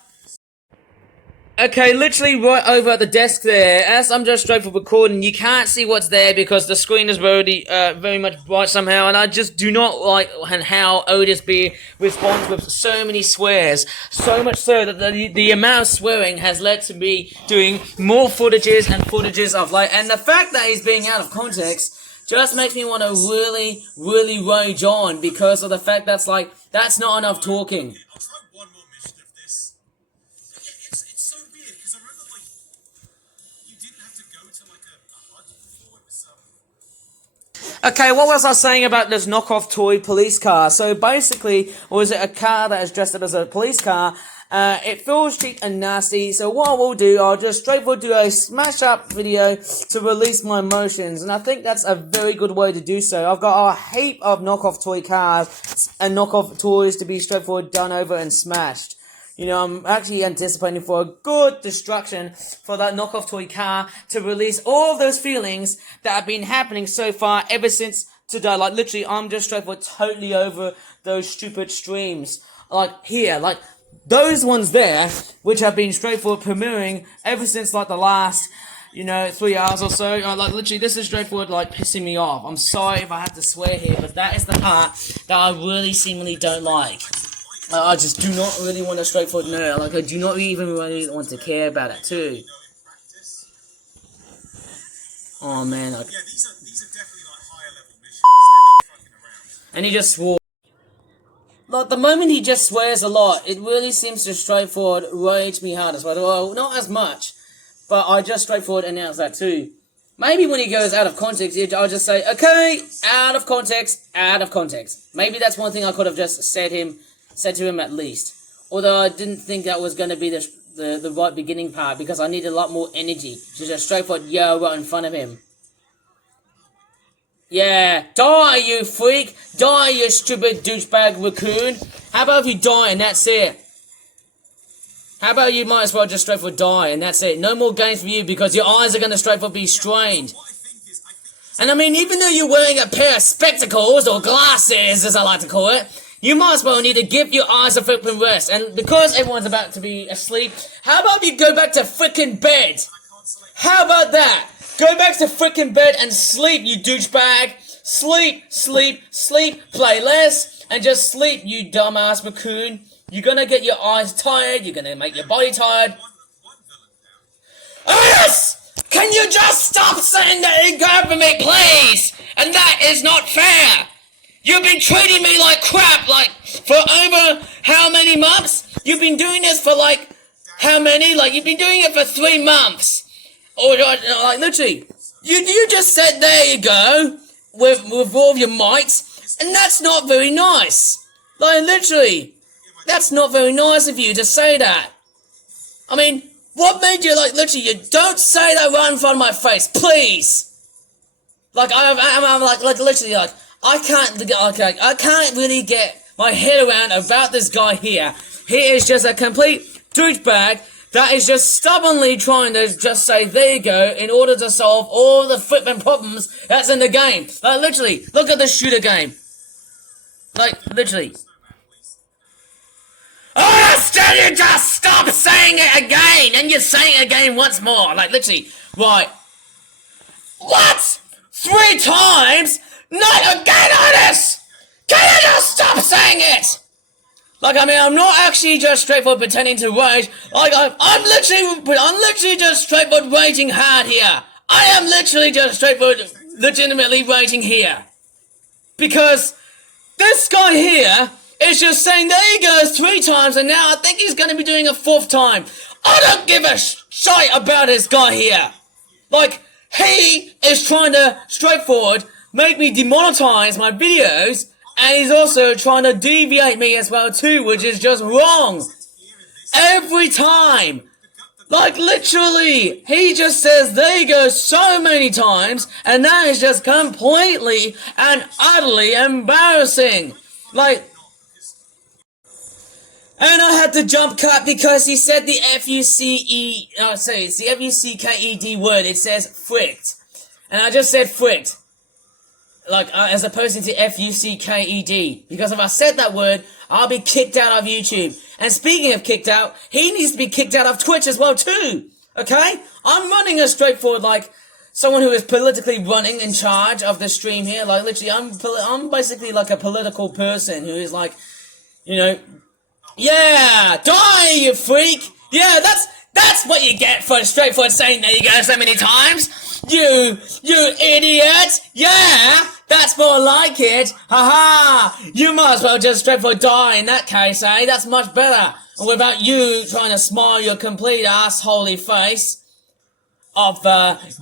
Okay, literally right over at the desk there, as I'm just straightforward recording, you can't see what's there because the screen is already very much bright somehow, and I just do not like how OtisBeer responds with so many swears. So much so that the amount of swearing has led to me doing more footages and footages of like, and the fact that he's being out of context just makes me want to really, really rage on because of the fact that's like, that's not enough talking. Okay, what was I saying about this knockoff toy police car? So basically, was it a car that is dressed up as a police car? It feels cheap and nasty, so what I will do, I'll just straightforward do a smash up video to release my emotions, and I think that's a very good way to do so. I've got a heap of knockoff toy cars and knockoff toys to be straightforward done over and smashed. You know, I'm actually anticipating for a good destruction for that knockoff toy car to release all of those feelings that have been happening so far ever since today. Like, literally, I'm just straightforward totally over those stupid streams. Like, here, like, those ones there, which have been straightforward premiering ever since, like, the last, you know, 3 hours or so. Like, literally, this is straightforward, like, pissing me off. I'm sorry if I have to swear here, but that is the part that I really seemingly don't like. I just do not really want to straightforward know. Like, I do not even really want to care about it, too. Oh, man. Yeah, these are definitely, like, higher level missions. They're not fucking around. And he just swore. Like, the moment he just swears a lot, it really seems to straightforward rage me hard as well. Well, not as much, but I just straightforward announce that, too. Maybe when he goes out of context, I'll just say, okay, out of context, out of context. Maybe that's one thing I could have just said to him at least. Although I didn't think that was going to be the right beginning part because I needed a lot more energy to just straightforward yell right in front of him. Yeah, die you freak! Die you stupid douchebag raccoon! How about if you die and that's it? How about you might as well just straightforward die and that's it? No more games for you because your eyes are going to straightforward be strained. And I mean, even though you're wearing a pair of spectacles or glasses as I like to call it, you might as well need to give your eyes a flippin' rest. And because everyone's about to be asleep, how about you go back to frickin' bed? How about that? Go back to frickin' bed and sleep, you douchebag. Sleep, sleep, sleep, play less, and just sleep, you dumbass raccoon. You're gonna get your eyes tired, you're gonna make your body tired. Yes! Can you just stop saying that you go for me, please? And that is not fair! You've been treating me like crap, like, for over how many months? You've been doing this for, like, how many? Like, you've been doing it for 3 months. Or, like, literally, you just said, there you go, with all of your might, and that's not very nice. Like, literally, that's not very nice of you to say that. I mean, what made you, like, literally, you don't say that right in front of my face, please. Like, I'm like, literally, like, I can't really get my head around about this guy here. He is just a complete douchebag that is just stubbornly trying to just say, there you go, in order to solve all the flipping problems that's in the game. Like, literally, look at the shooter game. Like, literally. I understand you just stop saying it again, and you're saying it again once more. Like, literally, right. What? 3 times? Not again, Otis! Can you just stop saying it? Like, I mean, I'm not actually just straightforward pretending to rage. Like, I'm literally just straightforward raging hard here. I am literally just straightforward, legitimately raging here. Because this guy here is just saying, there he goes 3 times, and now I think he's going to be doing a 4th time. I don't give a shite about this guy here. Like, he is trying to, straightforward, make me demonetize my videos, and he's also trying to deviate me as well too, which is just wrong. Every time. Like, literally, he just says, there you go, so many times, and that is just completely and utterly embarrassing. Like, and I had to jump cut because he said the F-U-C-E, sorry, it's the F-U-C-K-E-D word. It says fricked. And I just said fricked. Like, as opposed to F-U-C-K-E-D. Because if I said that word, I'll be kicked out of YouTube. And speaking of kicked out, he needs to be kicked out of Twitch as well too. Okay? I'm running a straightforward, like, someone who is politically running in charge of the stream here. Like, literally, I'm basically like a political person who is like, you know, yeah, die, you freak! Yeah, that's what you get for straightforward saying there you go so many times. You idiot! Yeah, that's more like it. Haha! You might as well just straightforward die in that case, eh? That's much better. And without you trying to smile your complete assholey face of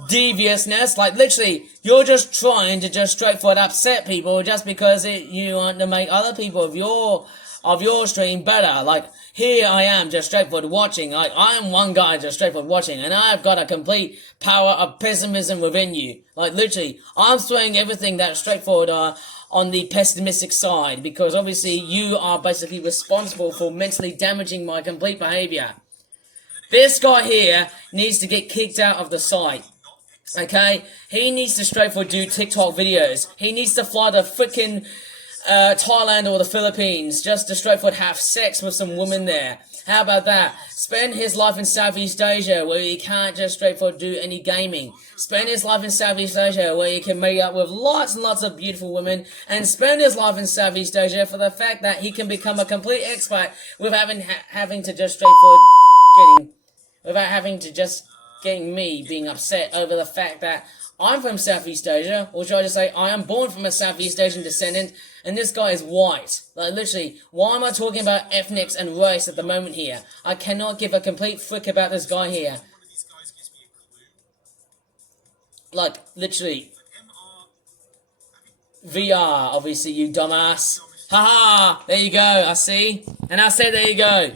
deviousness, like literally, you're just trying to just straightforward upset people just because you want to make other people of your stream better. Like, here I am just straightforward watching. Like, I'm one guy just straightforward watching, and I've got a complete power of pessimism within you. Like, literally, I'm throwing everything that's straightforward on the pessimistic side, because obviously you are basically responsible for mentally damaging my complete behavior. This guy here needs to get kicked out of the site. Okay? He needs to straightforward do TikTok videos. He needs to fly to frickin' Thailand or the Philippines, just to straightforward have sex with some woman there. How about that? Spend his life in Southeast Asia, where he can't just straightforward do any gaming. Spend his life in Southeast Asia, where he can meet up with lots and lots of beautiful women. And spend his life in Southeast Asia for the fact that he can become a complete expert without having to just straightforward getting me being upset over the fact that I'm from Southeast Asia, or should I just say I am born from a Southeast Asian descendant, and this guy is white. Like, literally, why am I talking about ethnics and race at the moment here? I cannot give a complete frick about this guy here. Like, literally. VR, obviously, you dumbass. Haha, there you go, I see. And I say there you go.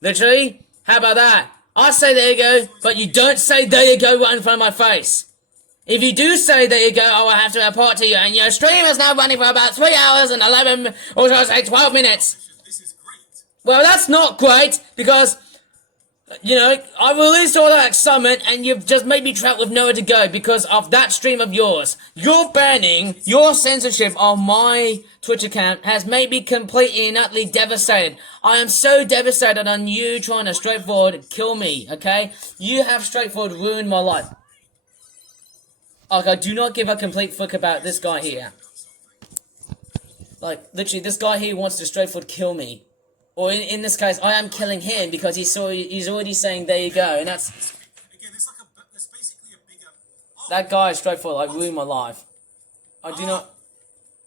Literally, how about that? I say there you go, but you don't say there you go right in front of my face. If you do say there you go, I will have to report to you, and your stream is now running for about 3 hours and 11, or should I say 12 minutes. Well, that's not great, because, you know, I released all that summon, and you've just made me trapped with nowhere to go because of that stream of yours. Your banning, your censorship on my Twitch account has made me completely and utterly devastated. I am so devastated on you trying to straightforward kill me, okay? You have straightforward ruined my life. Like, I do not give a complete fuck about this guy here. Like, literally, this guy here wants to straightforward kill me. Or in this case, I am killing him because he's already saying, there you go. And that's... Again, there's basically a bigger... Oh, That guy is straightforward, like, ruined my life. I do not...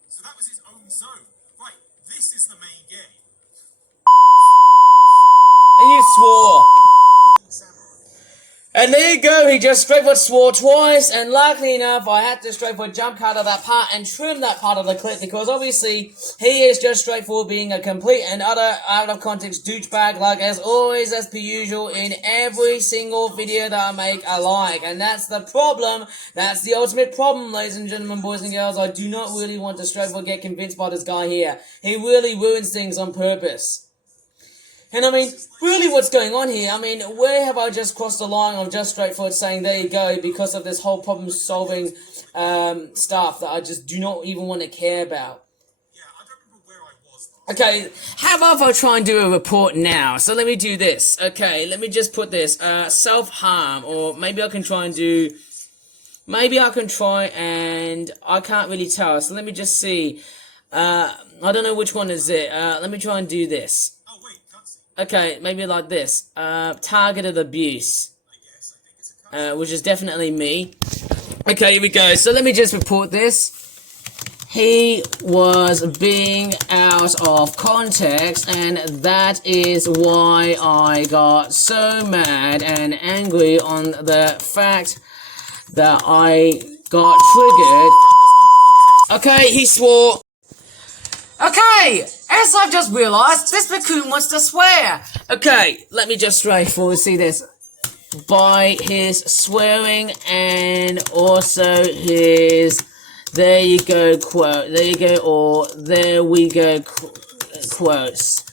So that was his own zone. Right, this is the main game. And you swore! And there you go, he just straightforward swore twice, and luckily enough, I had to straightforward jump cut of that part and trim that part of the clip, because obviously, he is just straightforward being a complete and utter out-of-context douchebag, like as always, as per usual, in every single video that I make alike. And that's the problem, that's the ultimate problem, ladies and gentlemen, boys and girls. I do not really want to straightforward get convinced by this guy here. He really ruins things on purpose. And I mean, really what's going on here? I mean, where have I just crossed the line of just straightforward saying, there you go, because of this whole problem-solving stuff that I just do not even want to care about? Yeah, I don't remember where I was. Okay, how about if I try and do a report now? So let me do this. Okay, let me just put this, self-harm, or maybe I can try and do... Maybe I can try and... I can't really tell, so let me just see. I don't know which one is it. Let me try and do this. Okay, maybe like this. Targeted abuse. Which is definitely me. Okay, here we go. So let me just report this. He was being out of context, and that is why I got so mad and angry on the fact that I got triggered. Okay, he swore. Okay, as I've just realised, this raccoon wants to swear. Okay, let me just straightforward see this. By his swearing and also his there you go quote, there you go, or there we go quotes,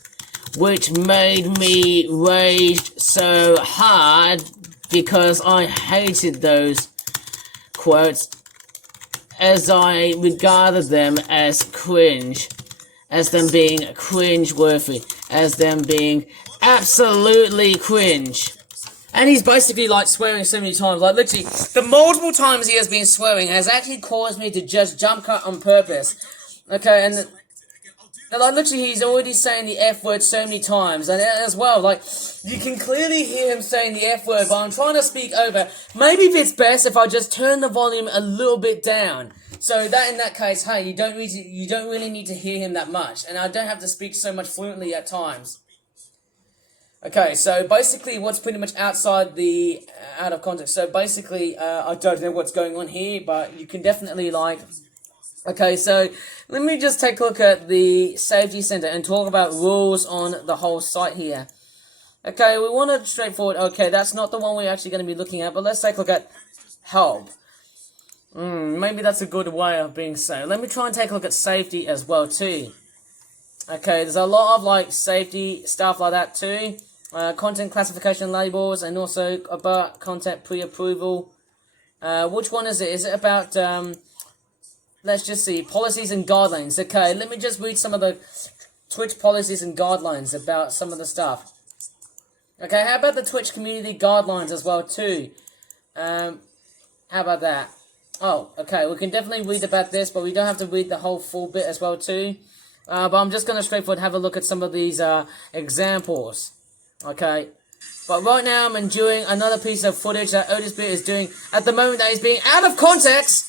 which made me rage so hard because I hated those quotes, as I regarded them as cringe. As them being cringe-worthy. As them being absolutely cringe. And he's basically like swearing so many times. Like literally, the multiple times he has been swearing has actually caused me to just jump cut on purpose. Okay, and like literally he's already saying the F word so many times. And as well, like, you can clearly hear him saying the F word, but I'm trying to speak over. Maybe if it's best if I just turn the volume a little bit down. So that in that case, hey, you don't really need to hear him that much, and I don't have to speak so much fluently at times. Okay, so basically, what's pretty much outside the out of context. So basically, I don't know what's going on here, but you can definitely like. Okay, so let me just take a look at the safety center and talk about rules on the whole site here. Okay, we want to straightforward. Okay, that's not the one we're actually going to be looking at, but let's take a look at help. Maybe that's a good way of being so. Let me try and take a look at safety as well too. Okay, there's a lot of like safety stuff like that too. Content classification labels, and also about content pre-approval. Which one is it? Is it about let's just see, policies and guidelines. Okay, let me just read some of the Twitch policies and guidelines about some of the stuff. Okay, how about the Twitch community guidelines as well too? How about that? Oh, okay, we can definitely read about this, but we don't have to read the whole full bit as well too. But I'm just going to straightforward have a look at some of these examples. Okay. But right now I'm enjoying another piece of footage that OtisBeer is doing at the moment that is being out of context.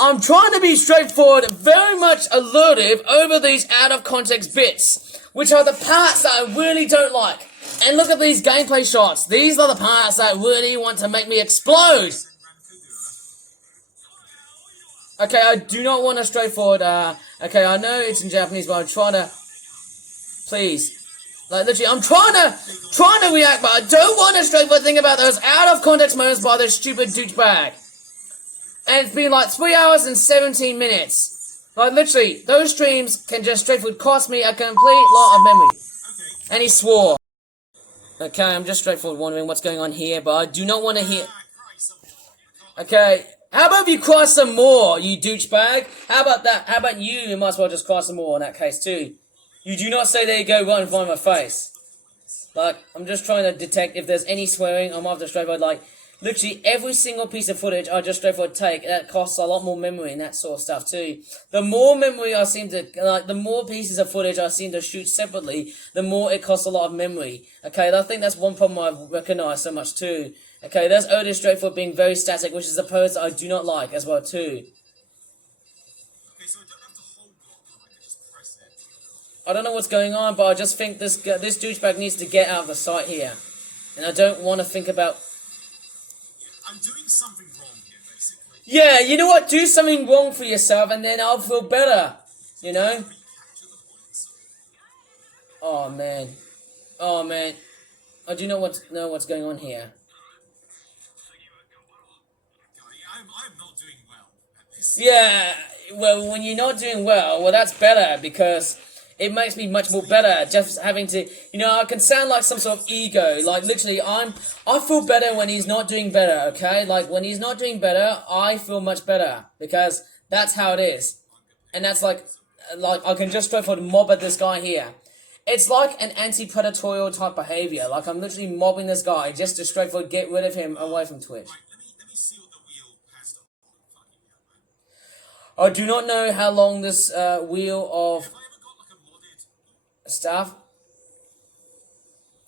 I'm trying to be straightforward, very much alertive over these out of context bits, which are the parts that I really don't like. And look at these gameplay shots. These are the parts that really want to make me explode. Okay, I do not want to straightforward, okay, I know it's in Japanese, but I'll try to, please, like, literally, I'm trying to react, but I don't want to straightforward think about those out-of-context moments by this stupid douchebag. And it's been like 3 hours and 17 minutes. Like, literally, those streams can just straightforward cost me a complete lot of memory. And he swore. Okay, I'm just straightforward wondering what's going on here, but I do not want to hear. Okay. How about if you cry some more, you douchebag? How about that? How about you? You might as well just cry some more in that case too. You do not say there you go right in front of my face. Like, I'm just trying to detect if there's any swearing. I'm after straightforward like, literally every single piece of footage I just straightforward take, that costs a lot more memory and that sort of stuff too. The more memory I seem to, like, the more pieces of footage I seem to shoot separately, the more it costs a lot of memory. Okay, I think that's one problem I've recognized so much too. Okay, there's Otis straightforward being very static, which is a pose that I do not like as well too. Okay, so I don't have to hold block, I can just press it. I don't know what's going on, but I just think this douchebag needs to get out of the sight here. And I don't want to think about... I'm doing something wrong here, basically. Yeah, you know what? Do something wrong for yourself and then I'll feel better. You know? Recapture the points. Oh, man. Oh, man. I do not know what's going on here. I'm not doing well at this. Yeah, well, when you're not doing well, that's better because it makes me much more better. Just having to, you know, I can sound like some sort of ego. Like literally, I feel better when he's not doing better. Okay, like when he's not doing better, I feel much better because that's how it is, and that's like I can just straightforward mob at this guy here. It's like an anti-predatorial type behavior. Like I'm literally mobbing this guy just to straightforward get rid of him away from Twitch. Right, let me seal the wheel past the fucking hell, man. I do not know how long this wheel of Have I ever got like a modded stuff.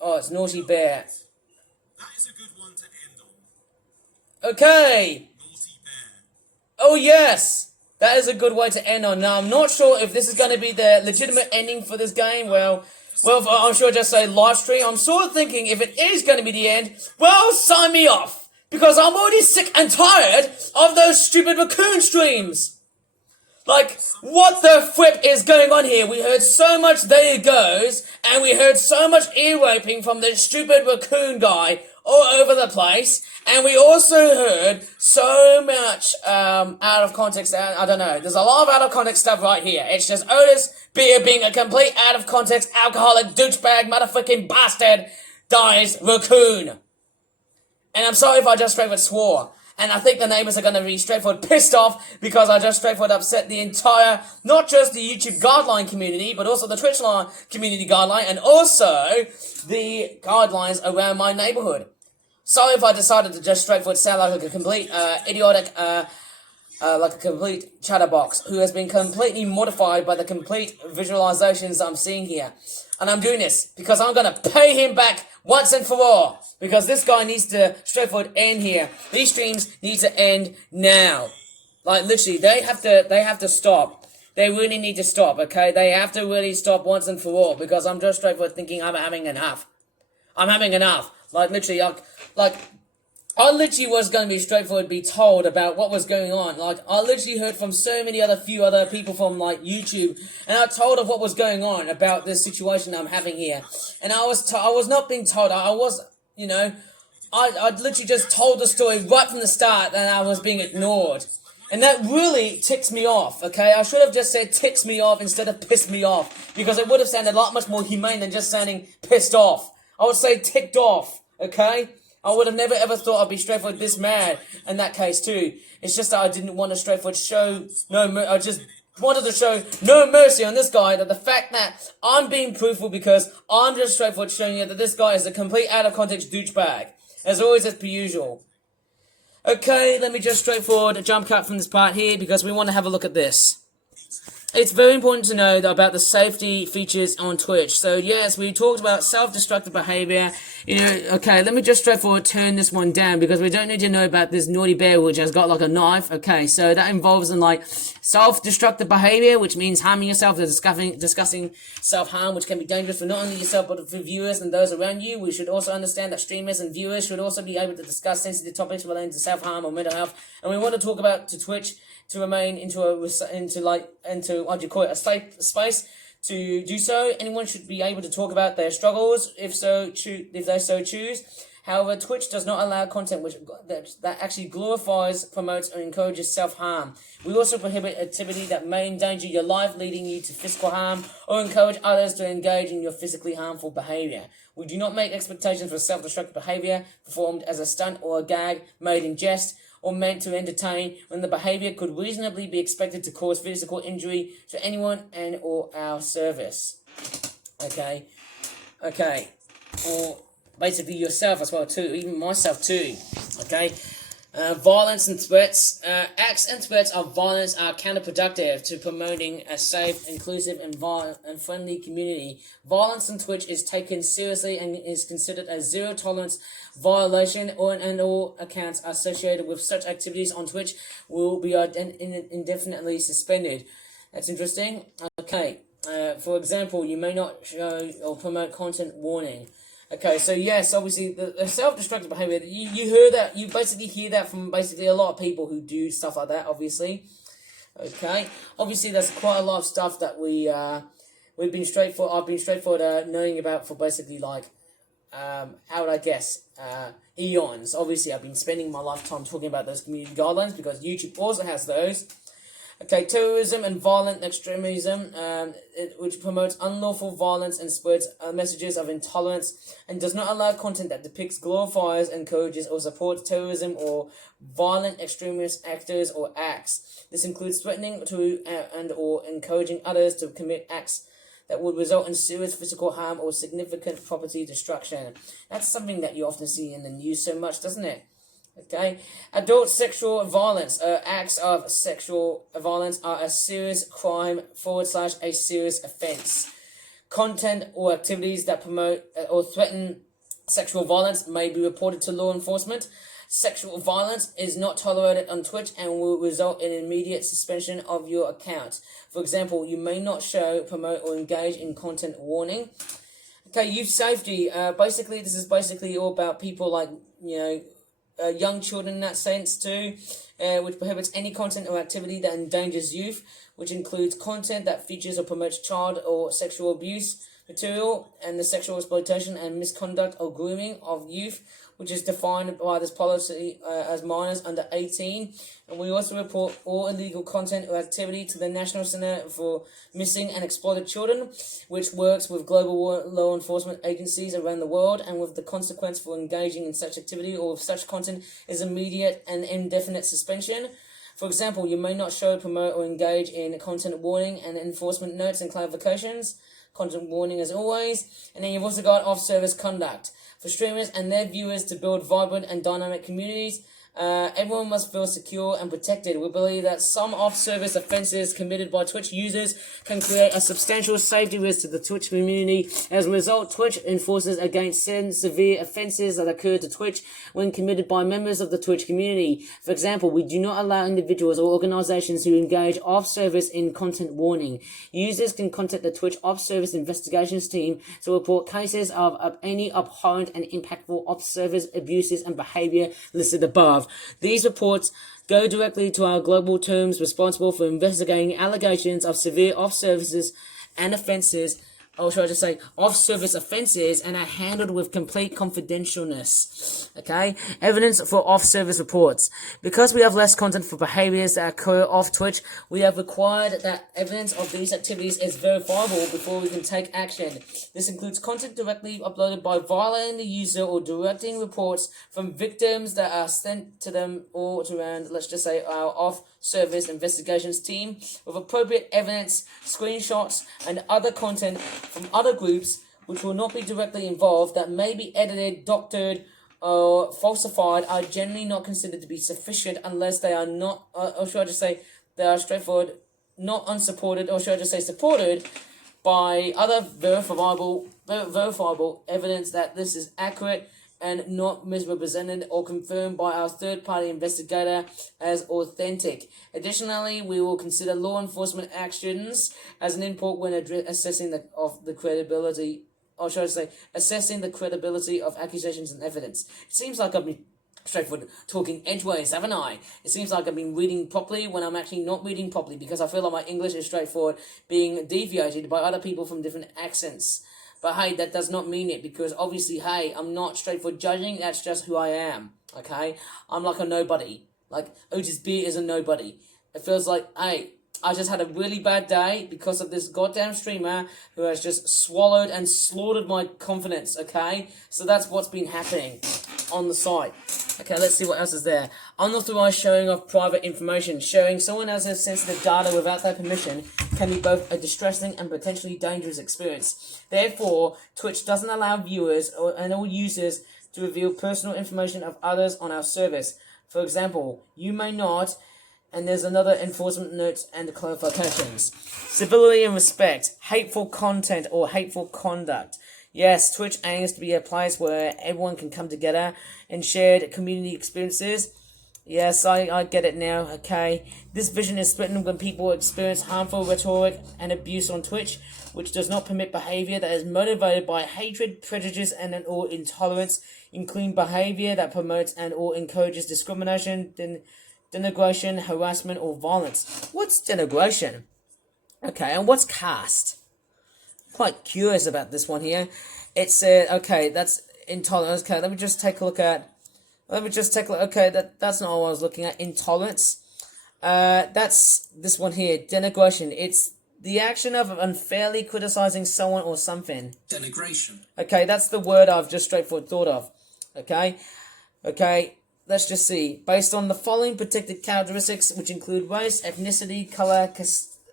Oh, it's Naughty Bear. that is a good one to end on. Okay. Naughty Bear. Oh, yes. That is a good way to end on. Now, I'm not sure if this is going to be the legitimate ending for this game. Well, I'm sure just say live stream. I'm sort of thinking if it is going to be the end, well, sign me off. Because I'm already sick and tired of those stupid raccoon streams. Like, what the flip is going on here? We heard so much there it goes, and we heard so much ear-raping from this stupid raccoon guy all over the place, and we also heard so much out of context. I don't know. There's a lot of out of context stuff right here. It's just Otis being a complete out of context alcoholic douchebag motherfucking bastard dies raccoon. And I'm sorry if I just straightforward swore. And I think the neighbors are going to be straightforward pissed off because I just straightforward upset the entire, not just the YouTube guideline community, but also the Twitch line community guideline, and also the guidelines around my neighborhood. Sorry if I decided to just straightforward sound like a complete idiotic, like a complete chatterbox who has been completely mortified by the complete visualizations I'm seeing here. And I'm doing this because I'm going to pay him back once and for all. Because this guy needs to straightforward end here. These streams need to end now. Like literally, they have to stop. They really need to stop, okay? They have to really stop once and for all. Because I'm just straightforward thinking I'm having enough. I'm having enough. Like literally, I literally was going to be straightforward, be told about what was going on. Like, I literally heard from so many few other people from, like, YouTube, and I told of what was going on about this situation I'm having here. And I was not being told, I was, you know, I literally just told the story right from the start, and I was being ignored. And that really ticks me off, okay? I should have just said ticks me off instead of pissed me off, because it would have sounded a lot much more humane than just sounding pissed off. I would say ticked off, okay? I would have never ever thought I'd be straightforward this mad in that case too. It's just that I didn't want to straightforward show I just wanted to show no mercy on this guy, that the fact that I'm being truthful because I'm just straightforward showing you that this guy is a complete out of context douchebag. As always, as per usual. Okay, let me just straightforward jump cut from this part here because we want to have a look at this. It's very important to know about the safety features on Twitch. So yes, we talked about self-destructive behavior. You know, okay, let me just straightforward turn this one down because we don't need to know about this naughty bear which has got like a knife. Okay, so that involves in like self-destructive behavior, which means harming yourself, discussing self-harm, which can be dangerous for not only yourself but for viewers and those around you. We should also understand that streamers and viewers should also be able to discuss sensitive topics relating to self-harm or mental health. And we want to talk about to Twitch to remain into what do you call it, a safe space. To do so, anyone should be able to talk about their struggles if they so choose. However, Twitch does not allow content that actually glorifies, promotes, or encourages self-harm. We also prohibit activity that may endanger your life, leading you to physical harm, or encourage others to engage in your physically harmful behavior. We do not make expectations for self-destructive behavior performed as a stunt or a gag, made in jest, or meant to entertain, when the behavior could reasonably be expected to cause physical injury to anyone and or our service. Okay. Or basically yourself as well too, even myself too. Okay. Violence and threats. Acts and threats of violence are counterproductive to promoting a safe, inclusive, and friendly community. Violence on Twitch is taken seriously and is considered a zero-tolerance violation, and all accounts associated with such activities on Twitch will be indefinitely suspended. That's interesting. Okay. For example, you may not show or promote content warning. Okay, so yes, obviously the self-destructive behavior, you hear that, you basically hear that from basically a lot of people who do stuff like that, obviously. Okay, obviously there's quite a lot of stuff that I've been straightforward knowing about for basically like, how would I guess, eons. Obviously I've been spending my lifetime talking about those community guidelines because YouTube also has those. Okay, terrorism and violent extremism, which promotes unlawful violence and spreads messages of intolerance and does not allow content that depicts, glorifies, encourages, or supports terrorism or violent extremist actors or acts. This includes threatening to and or encouraging others to commit acts that would result in serious physical harm or significant property destruction. That's something that you often see in the news so much, doesn't it? Okay, adult sexual violence. Acts of sexual violence are a serious crime / a serious offense. Content or activities that promote or threaten sexual violence may be reported to law enforcement. Sexual violence is not tolerated on Twitch and will result in immediate suspension of your account. For example, you may not show, promote, or engage in content warning. Okay, youth safety. Basically, this is basically all about people like, young children in that sense too, which prohibits any content or activity that endangers youth, which includes content that features or promotes child or sexual abuse material and the sexual exploitation and misconduct or grooming of youth, which is defined by this policy as minors under 18. And we also report all illegal content or activity to the National Center for Missing and Exploited Children, which works with global law enforcement agencies around the world, and with the consequence for engaging in such activity or with such content is immediate and indefinite suspension. For example, you may not show, promote, or engage in content warning and enforcement notes and clarifications. Content warning as always. And then you've also got off-service conduct. For streamers and their viewers to build vibrant and dynamic communities, everyone must feel secure and protected. We believe that some off-service offenses committed by Twitch users can create a substantial safety risk to the Twitch community. As a result, Twitch enforces against certain severe offenses that occur to Twitch when committed by members of the Twitch community. For example, we do not allow individuals or organizations who engage off-service in content warning. Users can contact the Twitch off-service investigations team to report cases of any abhorrent and impactful off-service abuses and behavior listed above. These reports go directly to our global teams responsible for investigating allegations of severe off-services and offenses, or should I just say off-service offenses, and are handled with complete confidentialness. Okay? Evidence for off-service reports. Because we have less content for behaviors that occur off Twitch, we have required that evidence of these activities is verifiable before we can take action. This includes content directly uploaded by violating the user or directing reports from victims that are sent to them or to around, let's just say, our off-service investigations team with appropriate evidence, screenshots, and other content from other groups which will not be directly involved that may be edited, doctored, or falsified are generally not considered to be sufficient unless they are not, or should I just say, they are straightforward, not unsupported, or should I just say supported by other verifiable evidence that this is accurate and not misrepresented or confirmed by our third-party investigator as authentic. Additionally, we will consider law enforcement actions as an input when assessing the credibility, or should I say, assessing the credibility of accusations and evidence. It seems like I've been straightforward talking edgeways, haven't I? It seems like I've been reading properly when I'm actually not reading properly because I feel like my English is straightforward being deviated by other people from different accents. But hey, that does not mean it, because obviously, hey, I'm not straightforward judging, that's just who I am, okay? I'm like a nobody. Like, OtisBeer is a nobody. It feels like, hey, I just had a really bad day because of this goddamn streamer who has just swallowed and slaughtered my confidence, okay? So that's what's been happening on the site. Okay, let's see what else is there. Unauthorized showing of private information. Showing someone else's sensitive data without their permission can be both a distressing and potentially dangerous experience. Therefore, Twitch doesn't allow viewers and all users to reveal personal information of others on our service. For example, you may not... And there's another enforcement note and clarifications. Civility and respect. Hateful content or hateful conduct. Yes, Twitch aims to be a place where everyone can come together and share community experiences. Yes, I get it now, okay. This vision is threatened when people experience harmful rhetoric and abuse on Twitch, which does not permit behavior that is motivated by hatred, prejudice, and or intolerance, including behavior that promotes and or encourages discrimination, denigration, harassment, or violence. What's denigration? Okay, and what's caste? Quite curious about this one here. It said, okay, that's intolerance. Okay, let me just take a look at... Okay, that's not what I was looking at. Intolerance. That's this one here. Denigration. It's the action of unfairly criticizing someone or something. Denigration. Okay, that's the word I've just straightforward thought of. Okay, let's just see. Based on the following protected characteristics, which include race, ethnicity, color,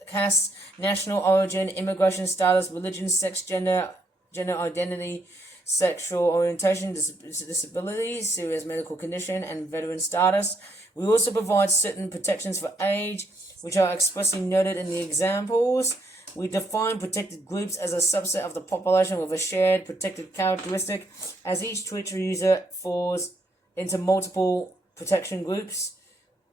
caste, national origin, immigration status, religion, sex, gender identity, sexual orientation, disability, serious medical condition, and veteran status. We also provide certain protections for age, which are expressly noted in the examples. We define protected groups as a subset of the population with a shared protected characteristic, as each Twitch user falls into multiple protection groups,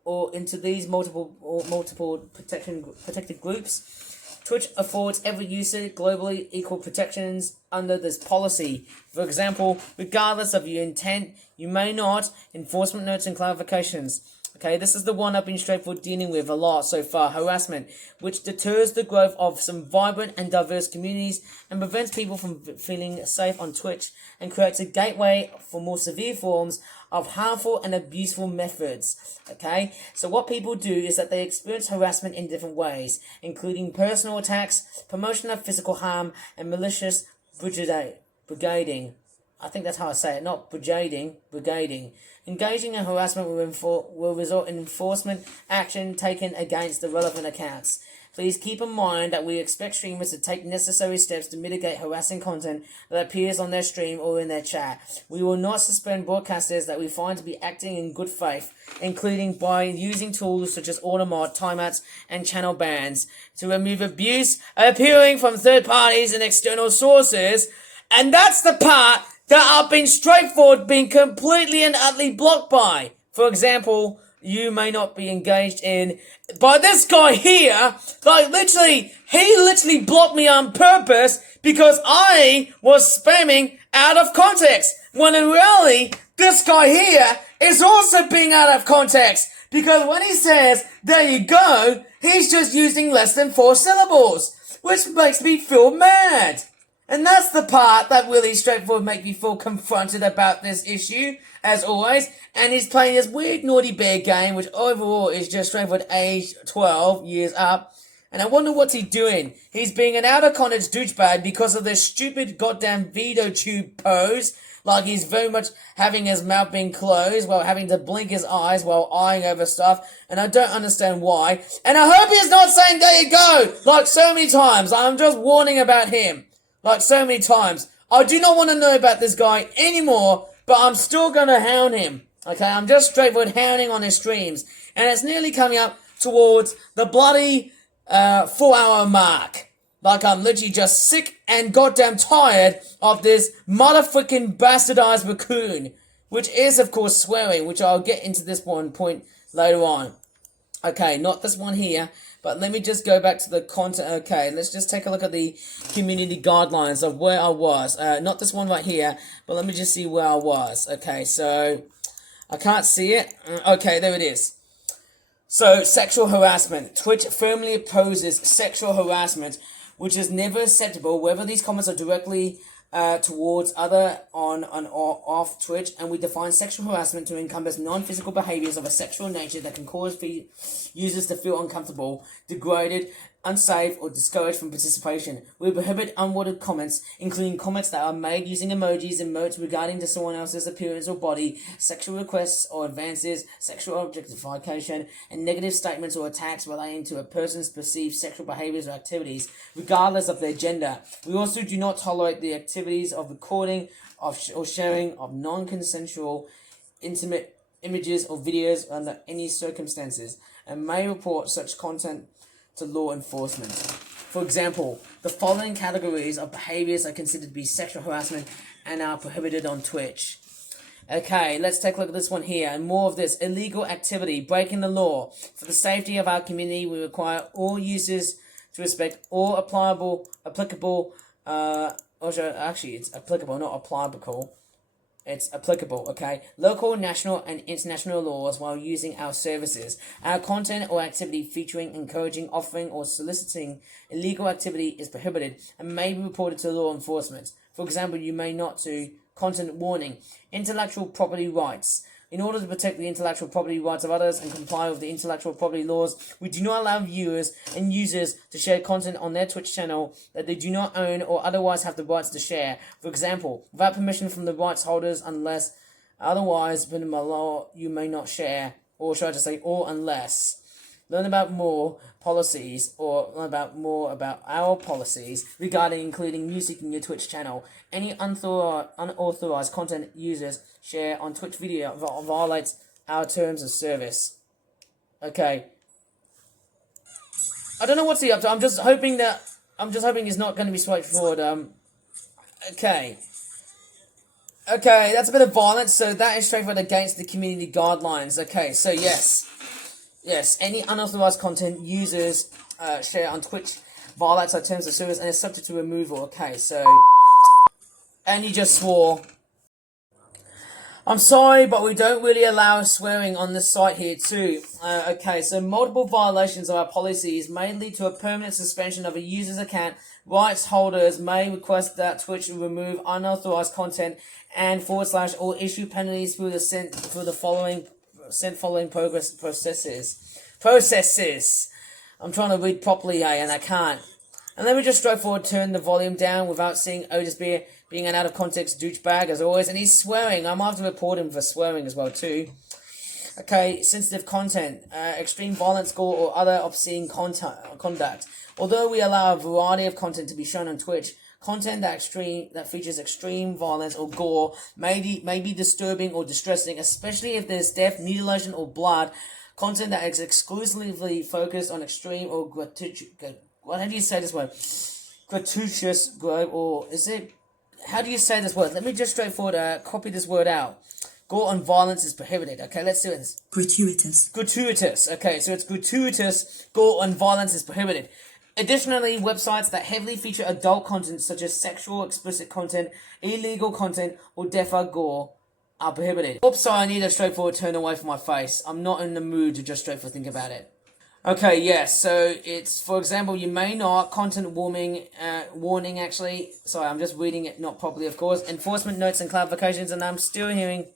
or into these multiple protected groups. Twitch affords every user globally equal protections under this policy. For example, regardless of your intent, you may not. Enforcement notes and clarifications. Okay, this is the one I've been straightforward dealing with a lot so far. Harassment, which deters the growth of some vibrant and diverse communities and prevents people from feeling safe on Twitch and creates a gateway for more severe forms of harmful and abuseful methods. Okay, so what people do is that they experience harassment in different ways, including personal attacks, promotion of physical harm, and malicious brigading. I think that's how I say it, not brigading. Engaging in harassment will result in enforcement action taken against the relevant accounts. Please keep in mind that we expect streamers to take necessary steps to mitigate harassing content that appears on their stream or in their chat. We will not suspend broadcasters that we find to be acting in good faith, including by using tools such as automod, timeouts, and channel bans to remove abuse appearing from third parties and external sources. And that's the part that I've been straightforward being completely and utterly blocked by. For example, you may not be engaged in by this guy here. He literally blocked me on purpose because I was spamming out of context. When in reality, this guy here is also being out of context. Because when he says, there you go, he's just using less than 4 syllables. Which makes me feel mad. And that's the part that really straightforward make me feel confronted about this issue, as always. And he's playing this weird naughty bear game, which overall is just straightforward age 12 years up. And I wonder what's he doing. He's being an out-of-context douchebag because of this stupid goddamn veto tube pose. Like he's very much having his mouth being closed while having to blink his eyes while eyeing over stuff. And I don't understand why. And I hope he's not saying, there you go, like so many times. I'm just warning about him. Like so many times. I do not want to know about this guy anymore, but I'm still going to hound him. Okay, I'm just straightforward hounding on his streams. And it's nearly coming up towards the bloody 4-hour mark. Like I'm literally just sick and goddamn tired of this motherfucking bastardized raccoon. Which is, of course, swearing, which I'll get into this one point later on. Okay, not this one here. But let me just go back to the content. Okay, let's just take a look at the community guidelines of where I was. Not this one right here, but let me just see where I was. Okay, so I can't see it. Okay, there it is. So, sexual harassment. Twitch firmly opposes sexual harassment, which is never acceptable, whether these comments are directly towards other on or off Twitch, and we define sexual harassment to encompass non-physical behaviors of a sexual nature that can cause users to feel uncomfortable, degraded, unsafe, or discouraged from participation. We prohibit unwanted comments, including comments that are made using emojis and emotes regarding to someone else's appearance or body, sexual requests or advances, sexual objectification, and negative statements or attacks relating to a person's perceived sexual behaviors or activities, regardless of their gender. We also do not tolerate the activities of recording or sharing of non-consensual, intimate images or videos under any circumstances, and may report such content to law enforcement. For example, the following categories of behaviors are considered to be sexual harassment and are prohibited on Twitch. Okay, let's take a look at this one here, and more of this. Illegal activity, breaking the law. For the safety of our community, we require all users to respect all applicable, it's applicable, not applicable. It's applicable, okay? Local, national, and international laws while using our services. Our content or activity featuring, encouraging, offering, or soliciting illegal activity is prohibited and may be reported to law enforcement. For example, you may not do content warning. Intellectual property rights. In order to protect the intellectual property rights of others and comply with the intellectual property laws, we do not allow viewers and users to share content on their Twitch channel that they do not own or otherwise have the rights to share. For example, without permission from the rights holders, unless otherwise written by law, you may not share, or should I just say, or unless. Learn about more policies, or learn about more about our policies regarding including music in your Twitch channel. Any unauthorized content users share on Twitch video violates our terms of service. Okay. I don't know what's he up to. I'm just hoping he's not going to be straightforward. Okay. Okay, that's a bit of violence, so that is straightforward against the community guidelines. Okay, so yes. Yes, any unauthorized content users share on Twitch violates our terms of service and is subject to removal. Okay, so... And you just swore. I'm sorry, but we don't really allow swearing on this site here too. Okay, so multiple violations of our policies may lead to a permanent suspension of a user's account. Rights holders may request that Twitch remove unauthorized content and / or issue penalties through the following processes. I'm trying to read properly, and I can't. And let me just straightforward turn the volume down without seeing OtisBeer being an out of context douchebag as always, and he's swearing. I might have to report him for swearing as well too. Okay, sensitive content, extreme violence, gore, or other obscene conduct. Although we allow a variety of content to be shown on Twitch, content that features extreme violence or gore may be disturbing or distressing, especially if there's death, mutilation, or blood. Content that is exclusively focused on extreme or gratuitous, how do you say this word? Gratuitous, or is it? How do you say this word? Let me just straightforward copy this word out. Gore and violence is prohibited. Okay, let's do this. Gratuitous. Gratuitous. Okay, so it's gratuitous. Gore and violence is prohibited. Additionally, websites that heavily feature adult content such as sexual explicit content, illegal content, or death or gore are prohibited. Oops, sorry, I need a straightforward turn away from my face. I'm not in the mood to just straightforward think about it. Okay, yes, so it's, for example, you may not, content warning actually, sorry, I'm just reading it not properly, of course, enforcement notes and clarifications, and I'm still hearing...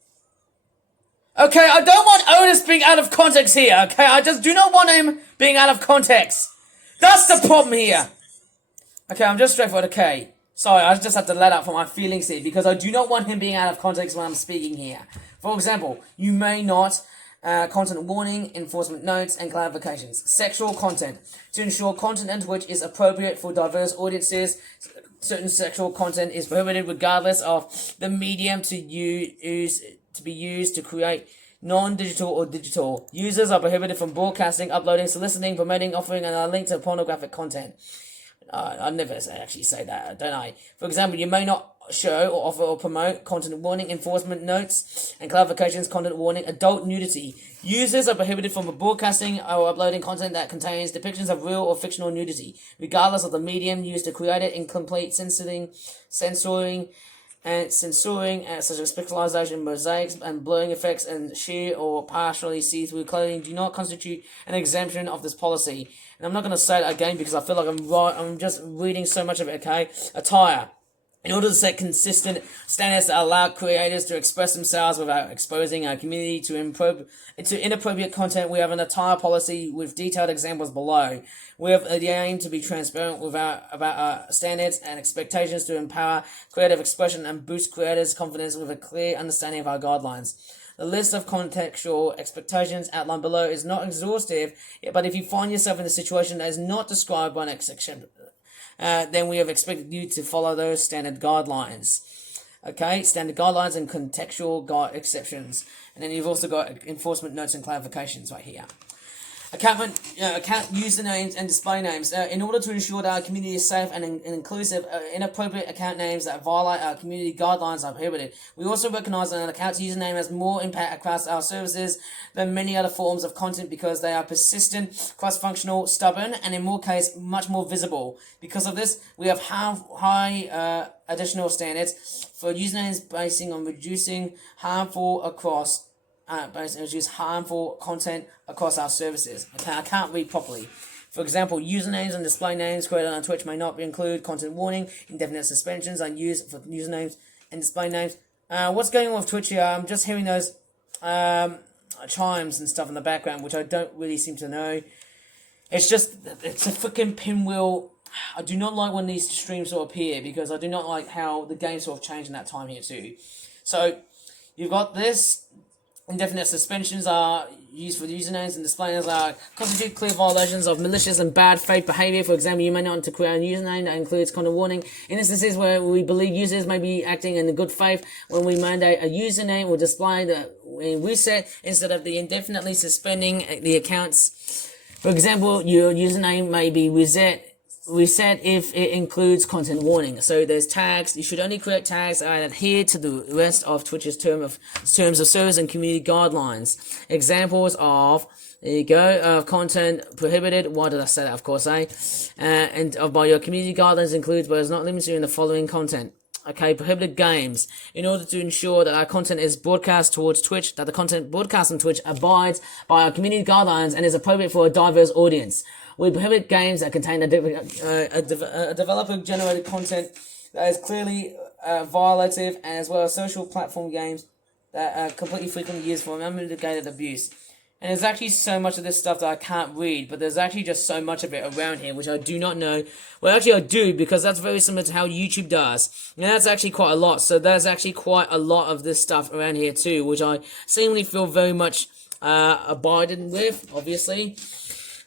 Okay, I don't want Otis being out of context here, okay? I just do not want him being out of context. That's the problem here. Okay, I'm just straightforward, okay. Sorry, I just have to let out for my feelings here, because I do not want him being out of context when I'm speaking here. For example, you may not... content warning, enforcement notes, and clarifications. Sexual content. To ensure content on Twitch is appropriate for diverse audiences, certain sexual content is prohibited regardless of the medium to be used to create non-digital or digital. Users are prohibited from broadcasting, uploading, soliciting, promoting, offering, and a link to pornographic content. I never actually say that, don't I? For example, you may not show or offer or promote content warning, enforcement notes, and clarifications, content warning, adult nudity. Users are prohibited from broadcasting or uploading content that contains depictions of real or fictional nudity, regardless of the medium used to create it. Incomplete censoring, such as pixelization, mosaics, and blurring effects, and sheer or partially see-through clothing do not constitute an exemption of this policy. And I'm not going to say it again because I feel like I'm just reading so much of it, okay? Attire. In order to set consistent standards that allow creators to express themselves without exposing our community to inappropriate content, we have an entire policy with detailed examples below. We have the aim to be transparent about our standards and expectations to empower creative expression and boost creators' confidence with a clear understanding of our guidelines. The list of contextual expectations outlined below is not exhaustive, but if you find yourself in a situation that is not described by an exception, then we have expected you to follow those standard guidelines. Okay, standard guidelines and contextual exceptions. And then you've also got enforcement notes and clarifications right here. Account usernames and display names. In order to ensure that our community is safe and inclusive, inappropriate account names that violate our community guidelines are prohibited. We also recognize that an account's username has more impact across our services than many other forms of content because they are persistent, cross-functional, stubborn, and in more cases, much more visible. Because of this, we have high additional standards for usernames basing on reducing harmful content across our services. Okay, I can't read properly. For example, usernames and display names created on Twitch may not include content warning. Indefinite suspensions are used for usernames and display names. What's going on with Twitch here? I'm just hearing those chimes and stuff in the background, which I don't really seem to know. It's a freaking pinwheel. I do not like when these streams sort of appear because I do not like how the game sort of changed in that time here too. So, you've got this. Indefinite suspensions are used for usernames and display names are constitute clear violations of malicious and bad faith behavior. For example, you may not want to create a username that includes content warning. In instances where we believe users may be acting in good faith, when we mandate a username or display that we reset instead of the indefinitely suspending the accounts. For example, your username may be reset if it includes content warning. So there's tags. You should only create tags that adhere to the rest of Twitch's terms of service and community guidelines. Examples of, there you go, content prohibited. Why did I say that? Of course, and by your community guidelines includes, but is not limited to, in the following content. Okay, prohibited games. In order to ensure that our content is broadcast towards Twitch, that the content broadcast on Twitch abides by our community guidelines and is appropriate for a diverse audience. We prohibit games that contain a developer-generated content that is clearly violative, as well as social platform games that are completely frequently used for unmitigated abuse. And there's actually so much of this stuff that I can't read, but there's actually just so much of it around here, which I do not know. Well, actually I do, because that's very similar to how YouTube does. And that's actually quite a lot. So there's actually quite a lot of this stuff around here too, which I seemingly feel very much abided with, obviously.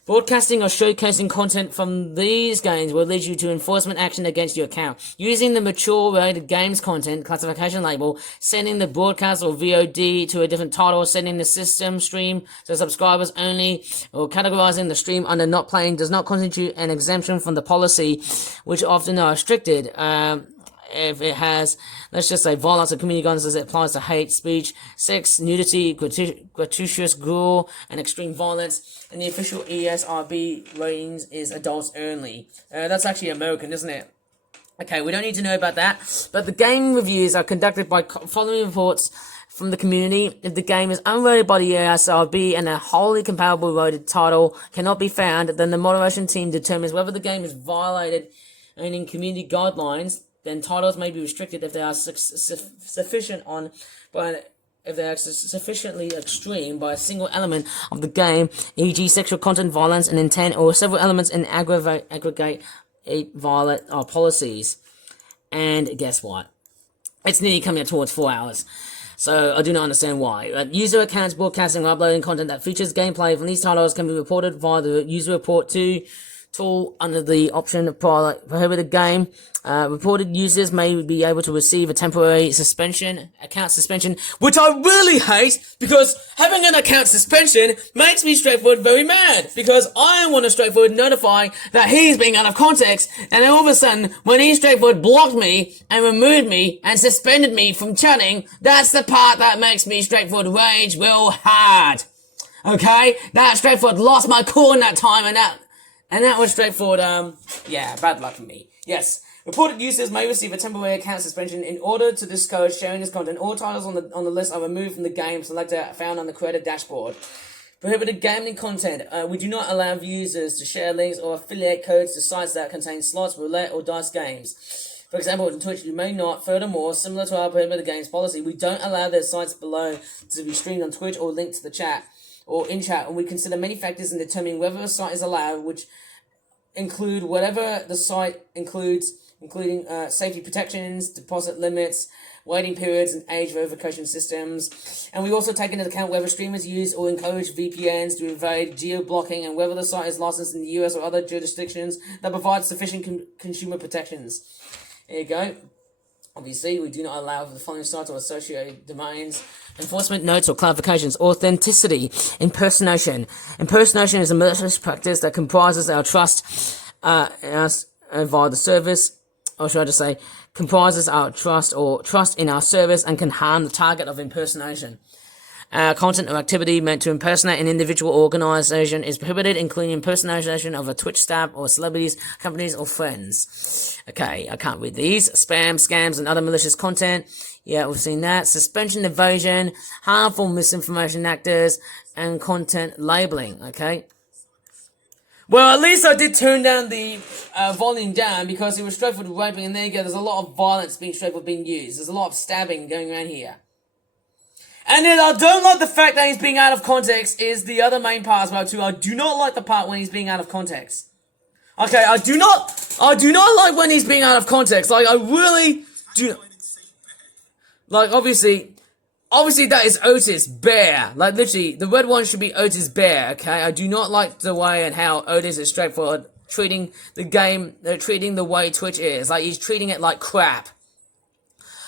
Broadcasting or showcasing content from these games will lead you to enforcement action against your account. Using the mature related games content classification label, sending the broadcast or VOD to a different title, sending the system stream to subscribers only, or categorizing the stream under not playing does not constitute an exemption from the policy, which often are restricted. If it has, let's just say, violence or community guidance as it applies to hate speech, sex, nudity, gratuitous gore, and extreme violence, and the official ESRB ratings is adults only. That's actually American, isn't it? Okay, we don't need to know about that, but the game reviews are conducted by following reports from the community. If the game is unrated by the ESRB and a wholly comparable rated title cannot be found, then the moderation team determines whether the game is violated and in community guidelines. Then titles may be restricted if they are sufficiently extreme by a single element of the game, e.g. sexual content, violence, and intent, or several elements in aggregate violate our policies. And guess what? It's nearly coming up towards 4 hours. So I do not understand why. User accounts broadcasting or uploading content that features gameplay from these titles can be reported via the user report tool under the option of prohibited game. Reported users may be able to receive a temporary account suspension, which I really hate, because having an account suspension makes me straightforward very mad, because I want to straightforward notify that he's being out of context, and then all of a sudden, when he straightforward blocked me and removed me and suspended me from chatting, that's the part that makes me straightforward rage real hard. Okay? That straightforward lost my cool in that time, and that was straightforward, bad luck for me. Yes. Reported users may receive a temporary account suspension. In order to discourage sharing this content, all titles on the list are removed from the game selector found on the creator dashboard. Prohibited gaming content. We do not allow users to share links or affiliate codes to sites that contain slots, roulette, or dice games. For example, on Twitch, you may not. Furthermore, similar to our prohibited games policy, we don't allow their sites below to be streamed on Twitch or linked to the chat or in chat, and we consider many factors in determining whether a site is allowed, which include whatever the site includes, including safety protections, deposit limits, waiting periods, and age verification systems. And we also take into account whether streamers use or encourage VPNs to evade geo-blocking, and whether the site is licensed in the US or other jurisdictions that provide sufficient consumer protections. There you go. Obviously, we do not allow the following sites or associated domains. Enforcement notes or clarifications. Authenticity. Impersonation. Impersonation is a malicious practice that comprises our trust in us via the service, or should I just say, comprises our trust or trust in our service and can harm the target of impersonation. Content or activity meant to impersonate an individual or organization is prohibited, including impersonation of a Twitch staff or celebrities, companies, or friends. Okay, I can't read these. Spam, scams, and other malicious content. Yeah, we've seen that. Suspension, evasion, harmful misinformation actors, and content labeling. Okay. Well, at least I did turn down the volume down because it was straightforward raping, and there you go, there's a lot of violence being straightforward being used. There's a lot of stabbing going around here. And then I don't like the fact that he's being out of context is the other main part as well too. I do not like the part when he's being out of context. Okay, I do not like when he's being out of context. Like, I really do. Like, obviously that is Otis Bear. Like, literally, the red one should be Otis Bear, okay? I do not like the way and how Otis is straightforward treating the game, treating the way Twitch is. Like, he's treating it like crap.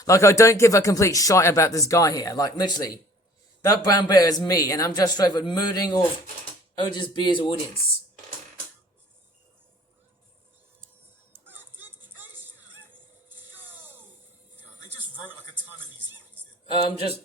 Like, I don't give a complete shite about this guy here. Like, literally, that brown bear is me, and I'm just straightforward mooting off Otis Beer's audience. They just wrote like a ton of these lines.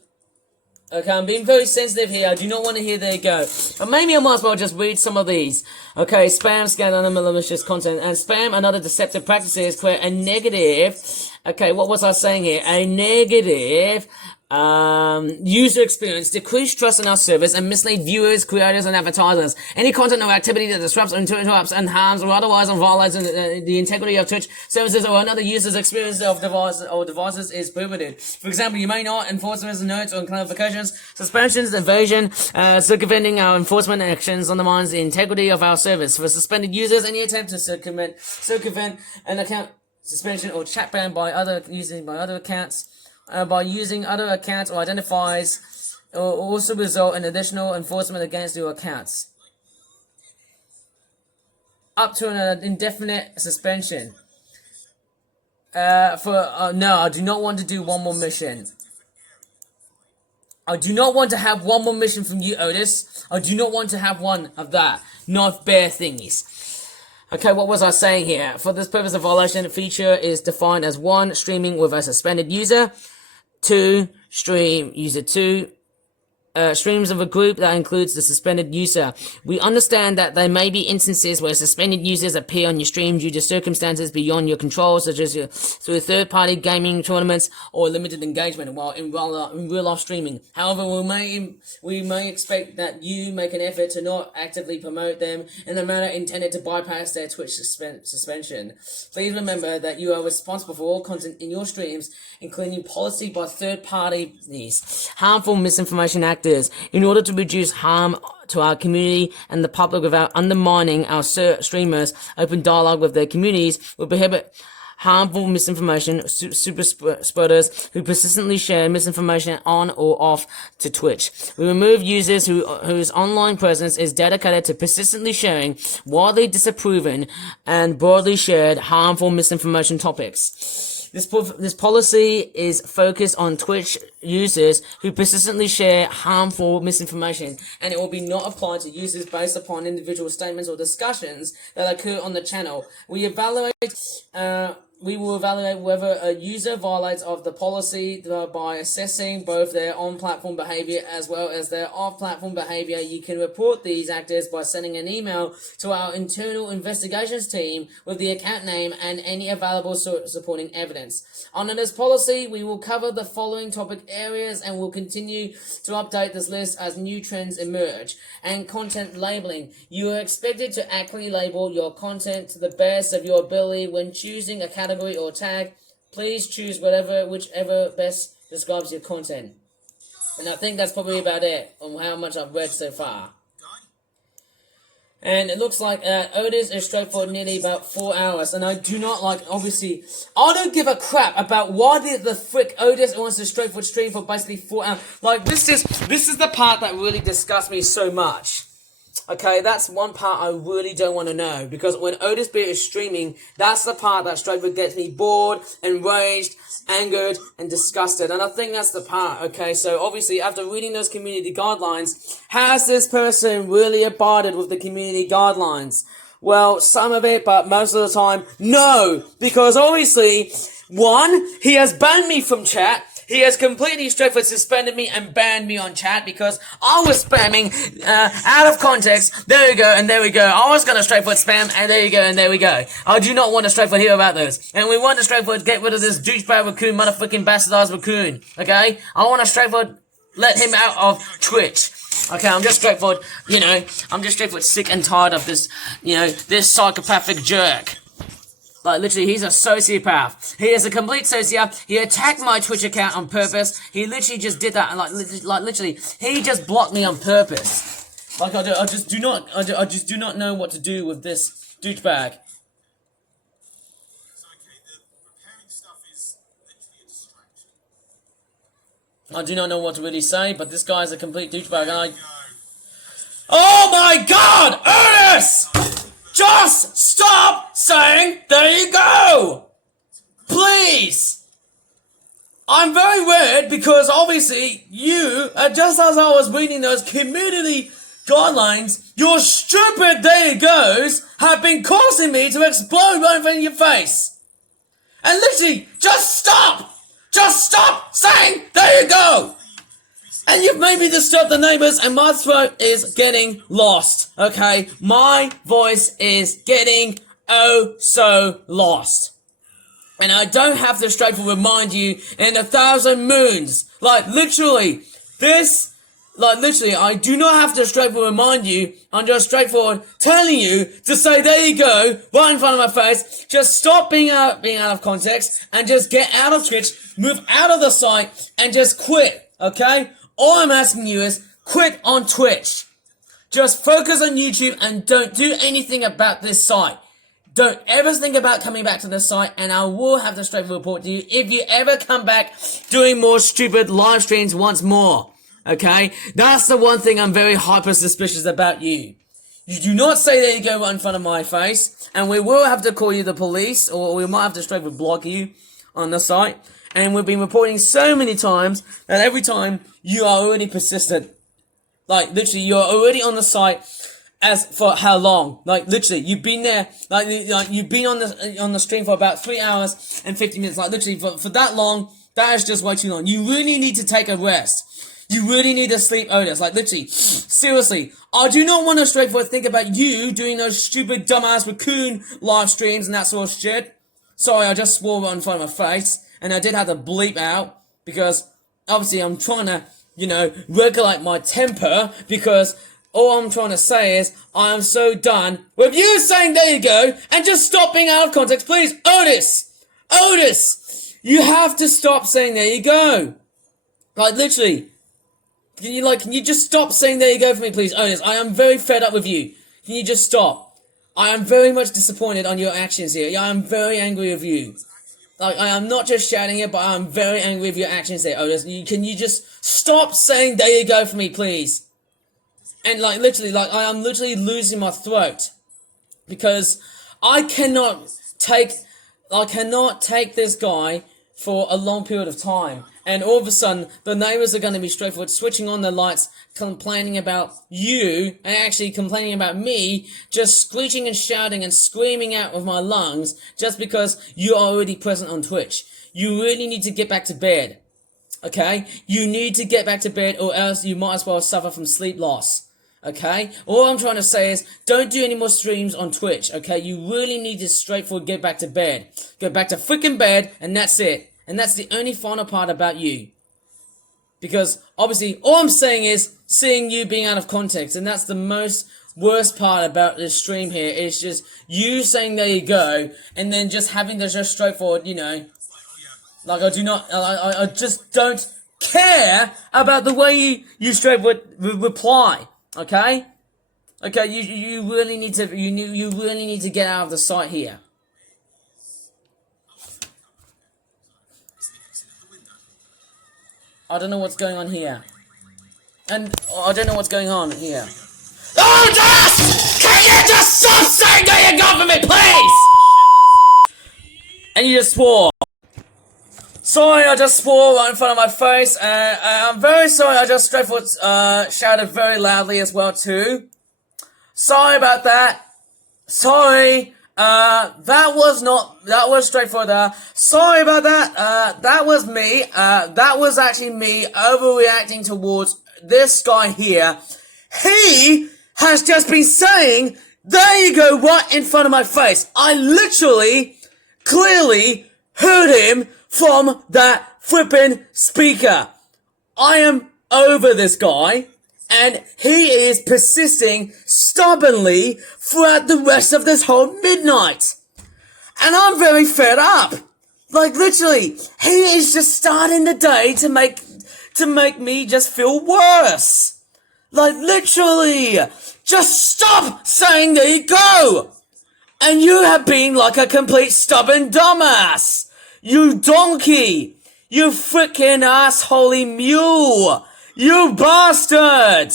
Okay, I'm being very sensitive here. I do not want to hear there go. But maybe I might as well just read some of these. Okay, spam, scam, and malicious content. And spam and other deceptive practices create a negative... Okay, what was I saying here? A negative user experience, decreased trust in our service, and mislead viewers, creators, and advertisers. Any content or activity that disrupts, interrupts, and harms, or otherwise violates the integrity of Twitch services or another user's experience of devices is prohibited. For example, you may not enforce notes or clarifications, suspensions, evasion, circumventing our enforcement actions undermines the integrity of our service. For suspended users, any attempt to circumvent an account suspension or chat ban by other accounts. By using other accounts or identifies or also result in additional enforcement against your accounts. Up to an indefinite suspension. No, I do not want to do one more mission. I do not want to have one more mission from you, Otis. I do not want to have one of that. Not bear thingies. Okay, what was I saying here? For this purpose, a violation feature is defined as 1. Streaming with a suspended user. 2. User 2. Streams of a group that includes the suspended user. We understand that there may be instances where suspended users appear on your stream due to circumstances beyond your control, such as through third-party gaming tournaments or limited engagement while in real-life streaming. However, we may expect that you make an effort to not actively promote them in a manner intended to bypass their Twitch suspension. Please remember that you are responsible for all content in your streams, including policy by third parties, harmful misinformation actors, in order to reduce harm to our community and the public without undermining our streamers. Open dialogue with their communities will prohibit harmful misinformation, super spreaders who persistently share misinformation on or off to Twitch. We remove users whose online presence is dedicated to persistently sharing widely disapproven and broadly shared harmful misinformation topics. This policy is focused on Twitch users who persistently share harmful misinformation, and it will be not applied to users based upon individual statements or discussions that occur on the channel. We will evaluate whether a user violates of the policy by assessing both their on-platform behavior as well as their off-platform behavior. You can report these actors by sending an email to our internal investigations team with the account name and any available supporting evidence. Under this policy, we will cover the following topic areas and will continue to update this list as new trends emerge. And content labeling. You are expected to accurately label your content to the best of your ability when choosing a category category or tag. Please choose whichever best describes your content. And I think that's probably about it on how much I've read so far. And it looks like Otis is straight for nearly about 4 hours. And I do not like, obviously, I don't give a crap about why the frick Otis wants to straight for stream for basically 4 hours. Like, this is the part that really disgusts me so much. Okay, that's one part I really don't want to know. Because when OtisBeer is streaming, that's the part that straight for gets me bored, enraged, angered, and disgusted. And I think that's the part, okay? So, obviously, after reading those community guidelines, has this person really abided with the community guidelines? Well, some of it, but most of the time, no. Because, obviously, one, he has banned me from chat. He has completely straightforward suspended me and banned me on chat because I was spamming out of context. There we go, and there we go. I was going to straightforward spam, and there you go, and there we go. I do not want to straightforward hear about those. And we want to straightforward get rid of this douchebag raccoon, motherfucking bastardized raccoon. Okay? I want to straightforward let him out of Twitch. Okay, I'm just straightforward, I'm just straightforward sick and tired of this, this psychopathic jerk. Like, literally, he's a sociopath. He is a complete sociopath. He attacked my Twitch account on purpose. He literally just did that, and literally, he just blocked me on purpose. Like, I just do not know what to do with this douchebag. It's okay, the repairing stuff is literally a distraction. I do not know what to really say, but this guy is a complete douchebag, and Oh my God! Ernest! Just stop saying, there you go! Please! I'm very weird because obviously you, just as I was reading those community guidelines, your stupid there you goes have been causing me to explode right in front of your face. And literally, just stop! Just stop saying, there you go! And you've made me disturb the neighbors, and my throat is getting lost, okay? My voice is getting oh so lost. And I don't have to straightforward remind you in 1,000 moons. Like, literally, I do not have to straightforward remind you. I'm just straightforward telling you to say, there you go, right in front of my face. Just stop being out of context, and just get out of Twitch, move out of the site, and just quit, okay? All I'm asking you is, quit on Twitch. Just focus on YouTube and don't do anything about this site. Don't ever think about coming back to this site, and I will have the straightforward report to you if you ever come back doing more stupid live streams once more. Okay? That's the one thing I'm very hyper suspicious about you. You do not say there you go right in front of my face, and we will have to call you the police, or we might have to straightforward block you on the site. And we've been reporting so many times that every time you are already persistent. Like, literally, you're already on the site as for how long? Like, literally, you've been there, like you've been on the stream for about 3 hours and 50 minutes. Like, literally, for that long, that is just way too long. You really need to take a rest. You really need to sleep, Otis. Like, literally, seriously, I do not want to straightforward think about you doing those stupid dumbass raccoon live streams and that sort of shit. Sorry, I just swore right in front of my face. And I did have to bleep out, because obviously I'm trying to, regulate my temper, because all I'm trying to say is, I am so done with you saying there you go, and just stop being out of context, please. Otis, you have to stop saying there you go. Like, literally, can you just stop saying there you go for me, please, Otis? I am very fed up with you. Can you just stop? I am very much disappointed on your actions here. I am very angry with you. Like, I am not just shouting it, but I am very angry with your actions there, Otis. Can you just stop saying, there you go for me, please? And, literally, I am literally losing my throat. Because I cannot take this guy for a long period of time. And all of a sudden, the neighbors are going to be straightforward, switching on their lights, complaining about you, and actually complaining about me, just screeching and shouting and screaming out with my lungs, just because you are already present on Twitch. You really need to get back to bed. Okay? You need to get back to bed, or else you might as well suffer from sleep loss. Okay? All I'm trying to say is, don't do any more streams on Twitch, okay? You really need to straightforward get back to bed. Go back to freaking bed, and that's it. And that's the only final part about you. Because, obviously, all I'm saying is seeing you being out of context. And that's the most worst part about this stream here is just you saying there you go, and then just having to just straightforward, you know, like I just don't care about the way you straightforward reply, okay? Okay, you really need to, you really need to get out of the sight here. I don't know what's going on here. And I don't know what's going on here. Oh, just! Can you just stop saying that you go for me, please? And you just swore. Sorry, I just swore right in front of my face. I'm very sorry, I just straightforward shouted very loudly as well too. Sorry about that. Sorry. That was straightforward. Sorry about that. That was me. That was actually me overreacting towards this guy here. He has just been saying, there you go, right in front of my face. I literally, clearly heard him from that flippin' speaker. I am over this guy. And he is persisting stubbornly throughout the rest of this whole midnight. And I'm very fed up. Like, literally, he is just starting the day to make me just feel worse. Like, literally, just stop saying there you go. And you have been like a complete stubborn dumbass. You donkey. You frickin' assholey mule. You bastard!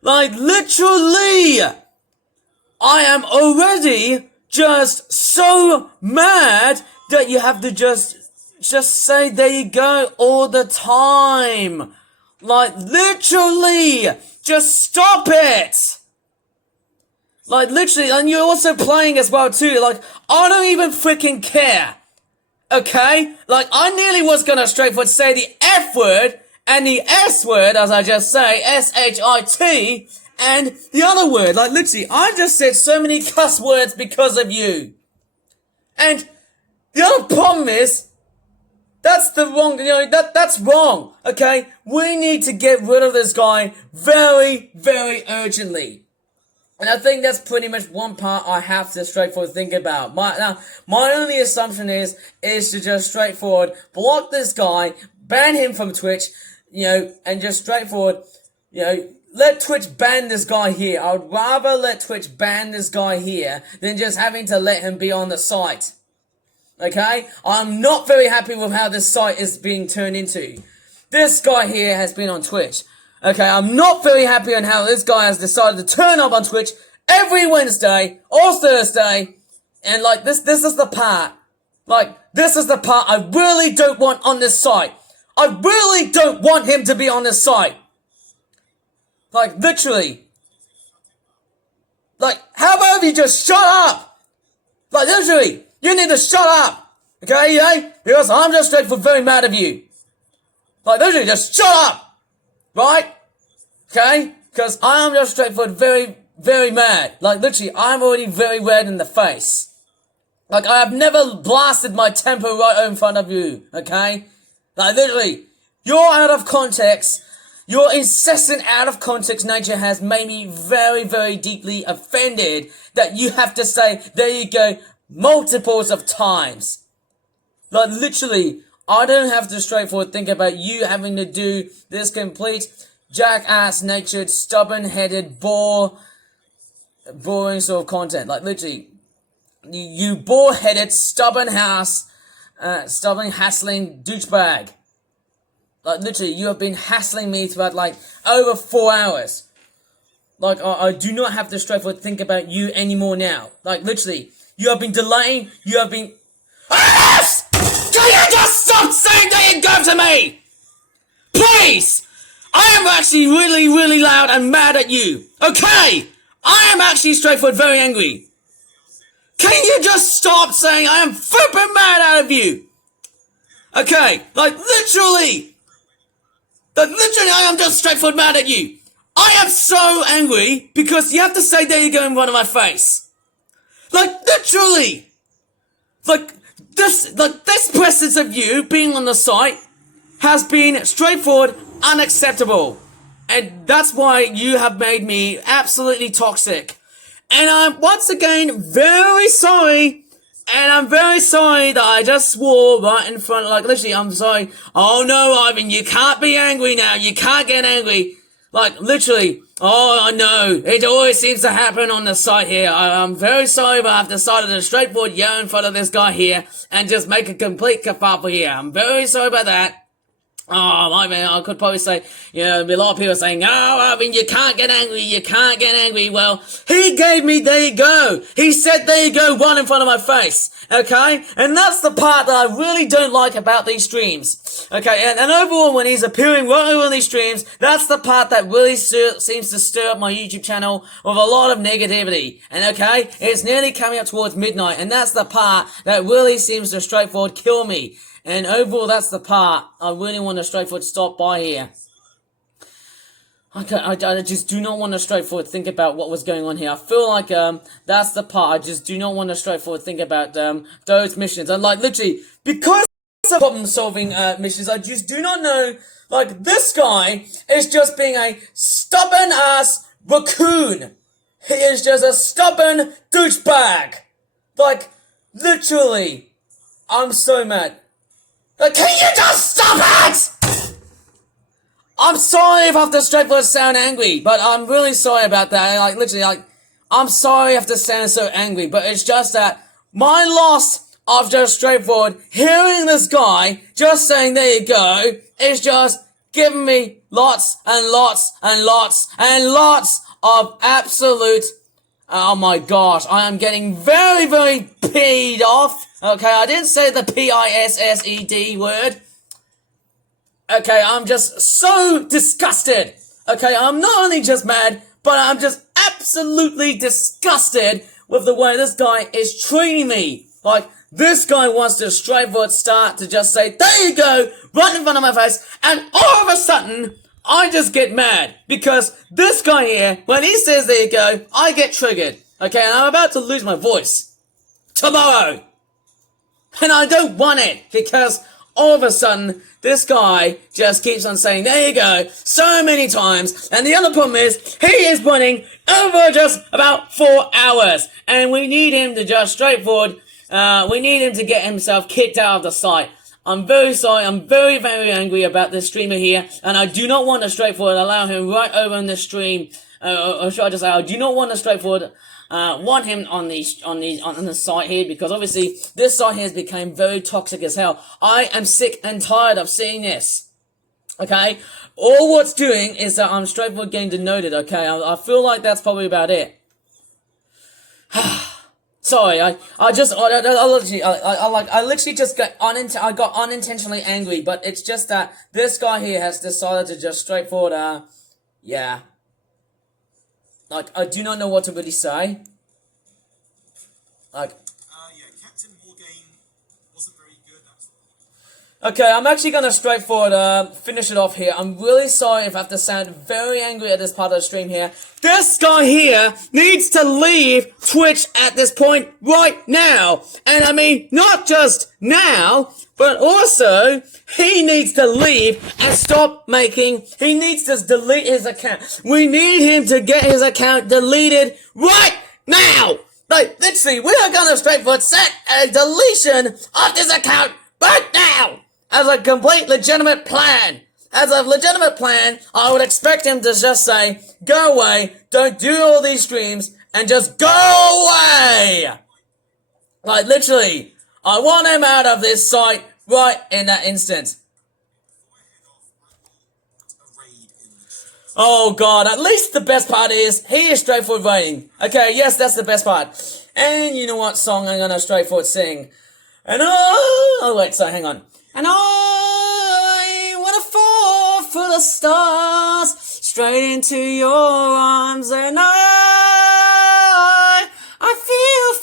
Like, literally, I am already just so mad that you have to just say there you go all the time. Like, literally, just stop it! Like, literally, and you're also playing as well too, like, I don't even freaking care. Okay? Like, I nearly was gonna straightforward say the F word, and the S word, as I just say, S-H-I-T, and the other word, like literally, I just said so many cuss words because of you. And the other problem is, that's the wrong, you know, that's wrong, okay? We need to get rid of this guy very, very urgently. And I think that's pretty much one part I have to straightforward think about. My only assumption is to just straightforward block this guy, ban him from Twitch, you know, and just straightforward, you know, let Twitch ban this guy here. I would rather let Twitch ban this guy here than just having to let him be on the site. Okay? I'm not very happy with how this site is being turned into. This guy here has been on Twitch. Okay, I'm not very happy on how this guy has decided to turn up on Twitch every Wednesday or Thursday. And like, this is the part. Like, this is the part I really don't want on this site. I really don't want him to be on this site. Like, literally. Like, how about if you just shut up? Like, literally, you need to shut up. Okay, yeah? Because I'm just straightforward very mad at you. Like, literally, just shut up. Right? Okay? Because I am just straightforward very, very mad. Like, literally, I'm already very red in the face. Like, I have never blasted my temper right in front of you. Okay? Like, literally, you're out of context. Your incessant out of context nature has made me very, very deeply offended that you have to say, there you go, multiples of times. Like, literally, I don't have to straightforward think about you having to do this complete jackass-natured, stubborn-headed, boring sort of content. Like, literally, you bore-headed, stubborn, hassling douchebag. Like, literally, you have been hassling me throughout, like, over 4 hours. Like, I do not have to straightforward think about you anymore now. Like, literally, you have been delaying, you have been... Yes! Can you just stop saying that you go to me? Please! I am actually really, really loud and mad at you. Okay? I am actually straightforward very angry. Can you just stop saying I am flipping mad out of you? Okay, like literally, I am just straightforward mad at you. I am so angry because you have to say there you go in front of my face. Like literally, like this presence of you being on the site has been straightforward unacceptable. And that's why you have made me absolutely toxic. And I'm once again very sorry. And I'm very sorry that I just swore right in front, like literally, I'm sorry. Oh no, Ivan, you can't be angry now. You can't get angry. Like literally, oh I know, it always seems to happen on the site here. I'm very sorry, but I've decided to straightforward yell in front of this guy here and just make a complete kerfuffle here. I'm very sorry about that. Oh, my man, I could probably say, you know, a lot of people saying, oh, Alvin, you can't get angry, you can't get angry. Well, he gave me, there you go. He said, there you go, right in front of my face. Okay? And that's the part that I really don't like about these streams. Okay? And overall, when he's appearing right over on these streams, that's the part that really seems to stir up my YouTube channel with a lot of negativity. And okay? It's nearly coming up towards midnight, and that's the part that really seems to straightforward kill me. And overall, that's the part I really want to straightforward stop by here. I just do not want to straightforward think about what was going on here. I feel like that's the part I just do not want to straightforward think about those missions. And like literally, because of problem-solving missions, I just do not know. Like this guy is just being a stubborn ass raccoon. He is just a stubborn douchebag. Like literally, I'm so mad. Can you just stop it? I'm sorry if I have to straightforward sound angry, but I'm really sorry about that. Like, literally, like, I'm sorry I have to sound so angry, but it's just that my loss of just straightforward hearing this guy just saying, there you go, is just giving me lots and lots and lots and lots of absolute, oh my gosh, I am getting very, very peed off. Okay, I didn't say the P-I-S-S-E-D word. Okay, I'm just so disgusted. Okay, I'm not only just mad, but I'm just absolutely disgusted with the way this guy is treating me. Like, this guy wants to straightforward start to just say, there you go, right in front of my face, and all of a sudden, I just get mad. Because this guy here, when he says there you go, I get triggered. Okay, and I'm about to lose my voice. Tomorrow. And I don't want it, because all of a sudden, this guy just keeps on saying, there you go, so many times, and the other problem is, he is running over just about 4 hours, and we need him to just straightforward, we need him to get himself kicked out of the site. I'm very sorry, I'm very, very angry about this streamer here, and I do not want to straightforward allow him right over in the stream, or should I just say, I do not want to straightforward want him on the site here, because obviously this site here has become very toxic as hell. I am sick and tired of seeing this. Okay? All what's doing is that I'm straightforward getting denoted, okay? I feel like that's probably about it. Sorry, I literally just got unintentionally angry, but it's just that this guy here has decided to just straightforward, yeah. Like, I do not know what to really say. Like, yeah, Captain Wargame wasn't very good, that's all. Okay, I'm actually gonna straightforward, finish it off here. I'm really sorry if I have to sound very angry at this part of the stream here. This guy here needs to leave Twitch at this point right now. And I mean, not just now, but also, he needs to leave and stop making, he needs to delete his account. We need him to get his account deleted right now! Like, literally, we are gonna straightforward set a deletion of this account right now! As a complete legitimate plan. As a legitimate plan, I would expect him to just say, go away, don't do all these streams, and just go away! Like, literally, I want him out of this site right in that instant. Oh god, at least the best part is, he is straightforward rating. Okay, yes, that's the best part. And you know what song I'm gonna straightforward sing? And oh wait, so hang on. And I wanna fall for the stars, straight into your arms, and I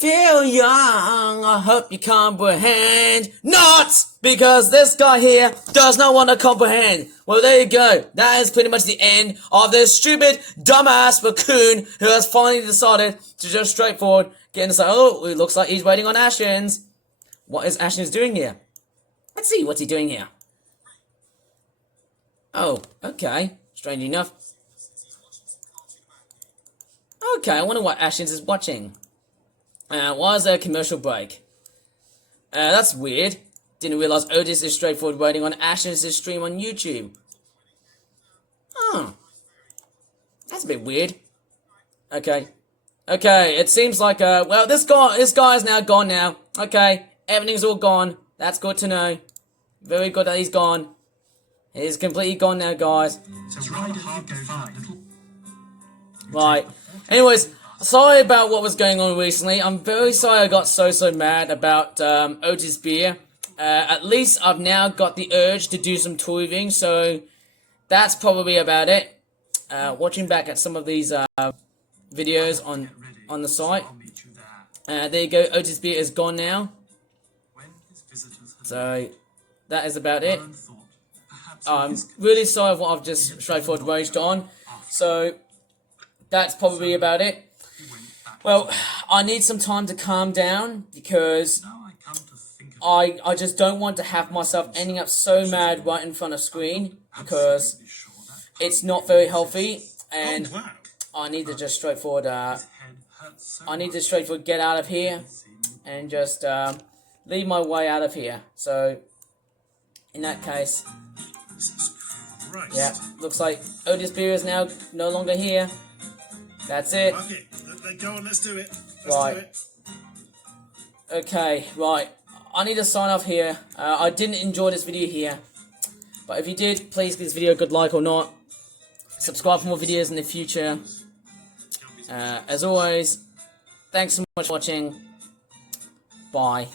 feel young, I hope you comprehend. Not! Because this guy here does not want to comprehend. Well, there you go. That is pretty much the end of this stupid, dumbass raccoon who has finally decided to just straightforward get inside. Oh, it looks like he's waiting on Ashens. What is Ashens doing here? Let's see, what's he doing here? Oh, okay. Strange enough. Okay, I wonder what Ashens is watching. Why is there a commercial break? That's weird. Didn't realize Otis is straightforward waiting on Ashens' stream on YouTube. Oh. That's a bit weird. Okay. Okay, it seems like, well, this guy is now gone now. Okay, everything's all gone. That's good to know. Very good that he's gone. He's completely gone now, guys. Right. Anyways, sorry about what was going on recently. I'm very sorry I got so mad about Otis Beer. At least I've now got the urge to do some touring, so that's probably about it. Watching back at some of these videos on the site. There you go, Otis Beer is gone now. So that is about it. I'm really sorry of what I've just straightforward raged on. So that's probably about it. Well, I need some time to calm down because I just don't want to have myself ending up so mad right in front of screen because it's not very healthy, and I need to just straightforward get out of here and just leave my way out of here. So in that case, yeah, looks like Otis Beer is now no longer here. That's it. Okay, go on, let's do it. Right. Okay, right. I need to sign off here. I didn't enjoy this video here, but if you did, please give this video a good like or not. Subscribe for more videos in the future. As always, thanks so much for watching. Bye.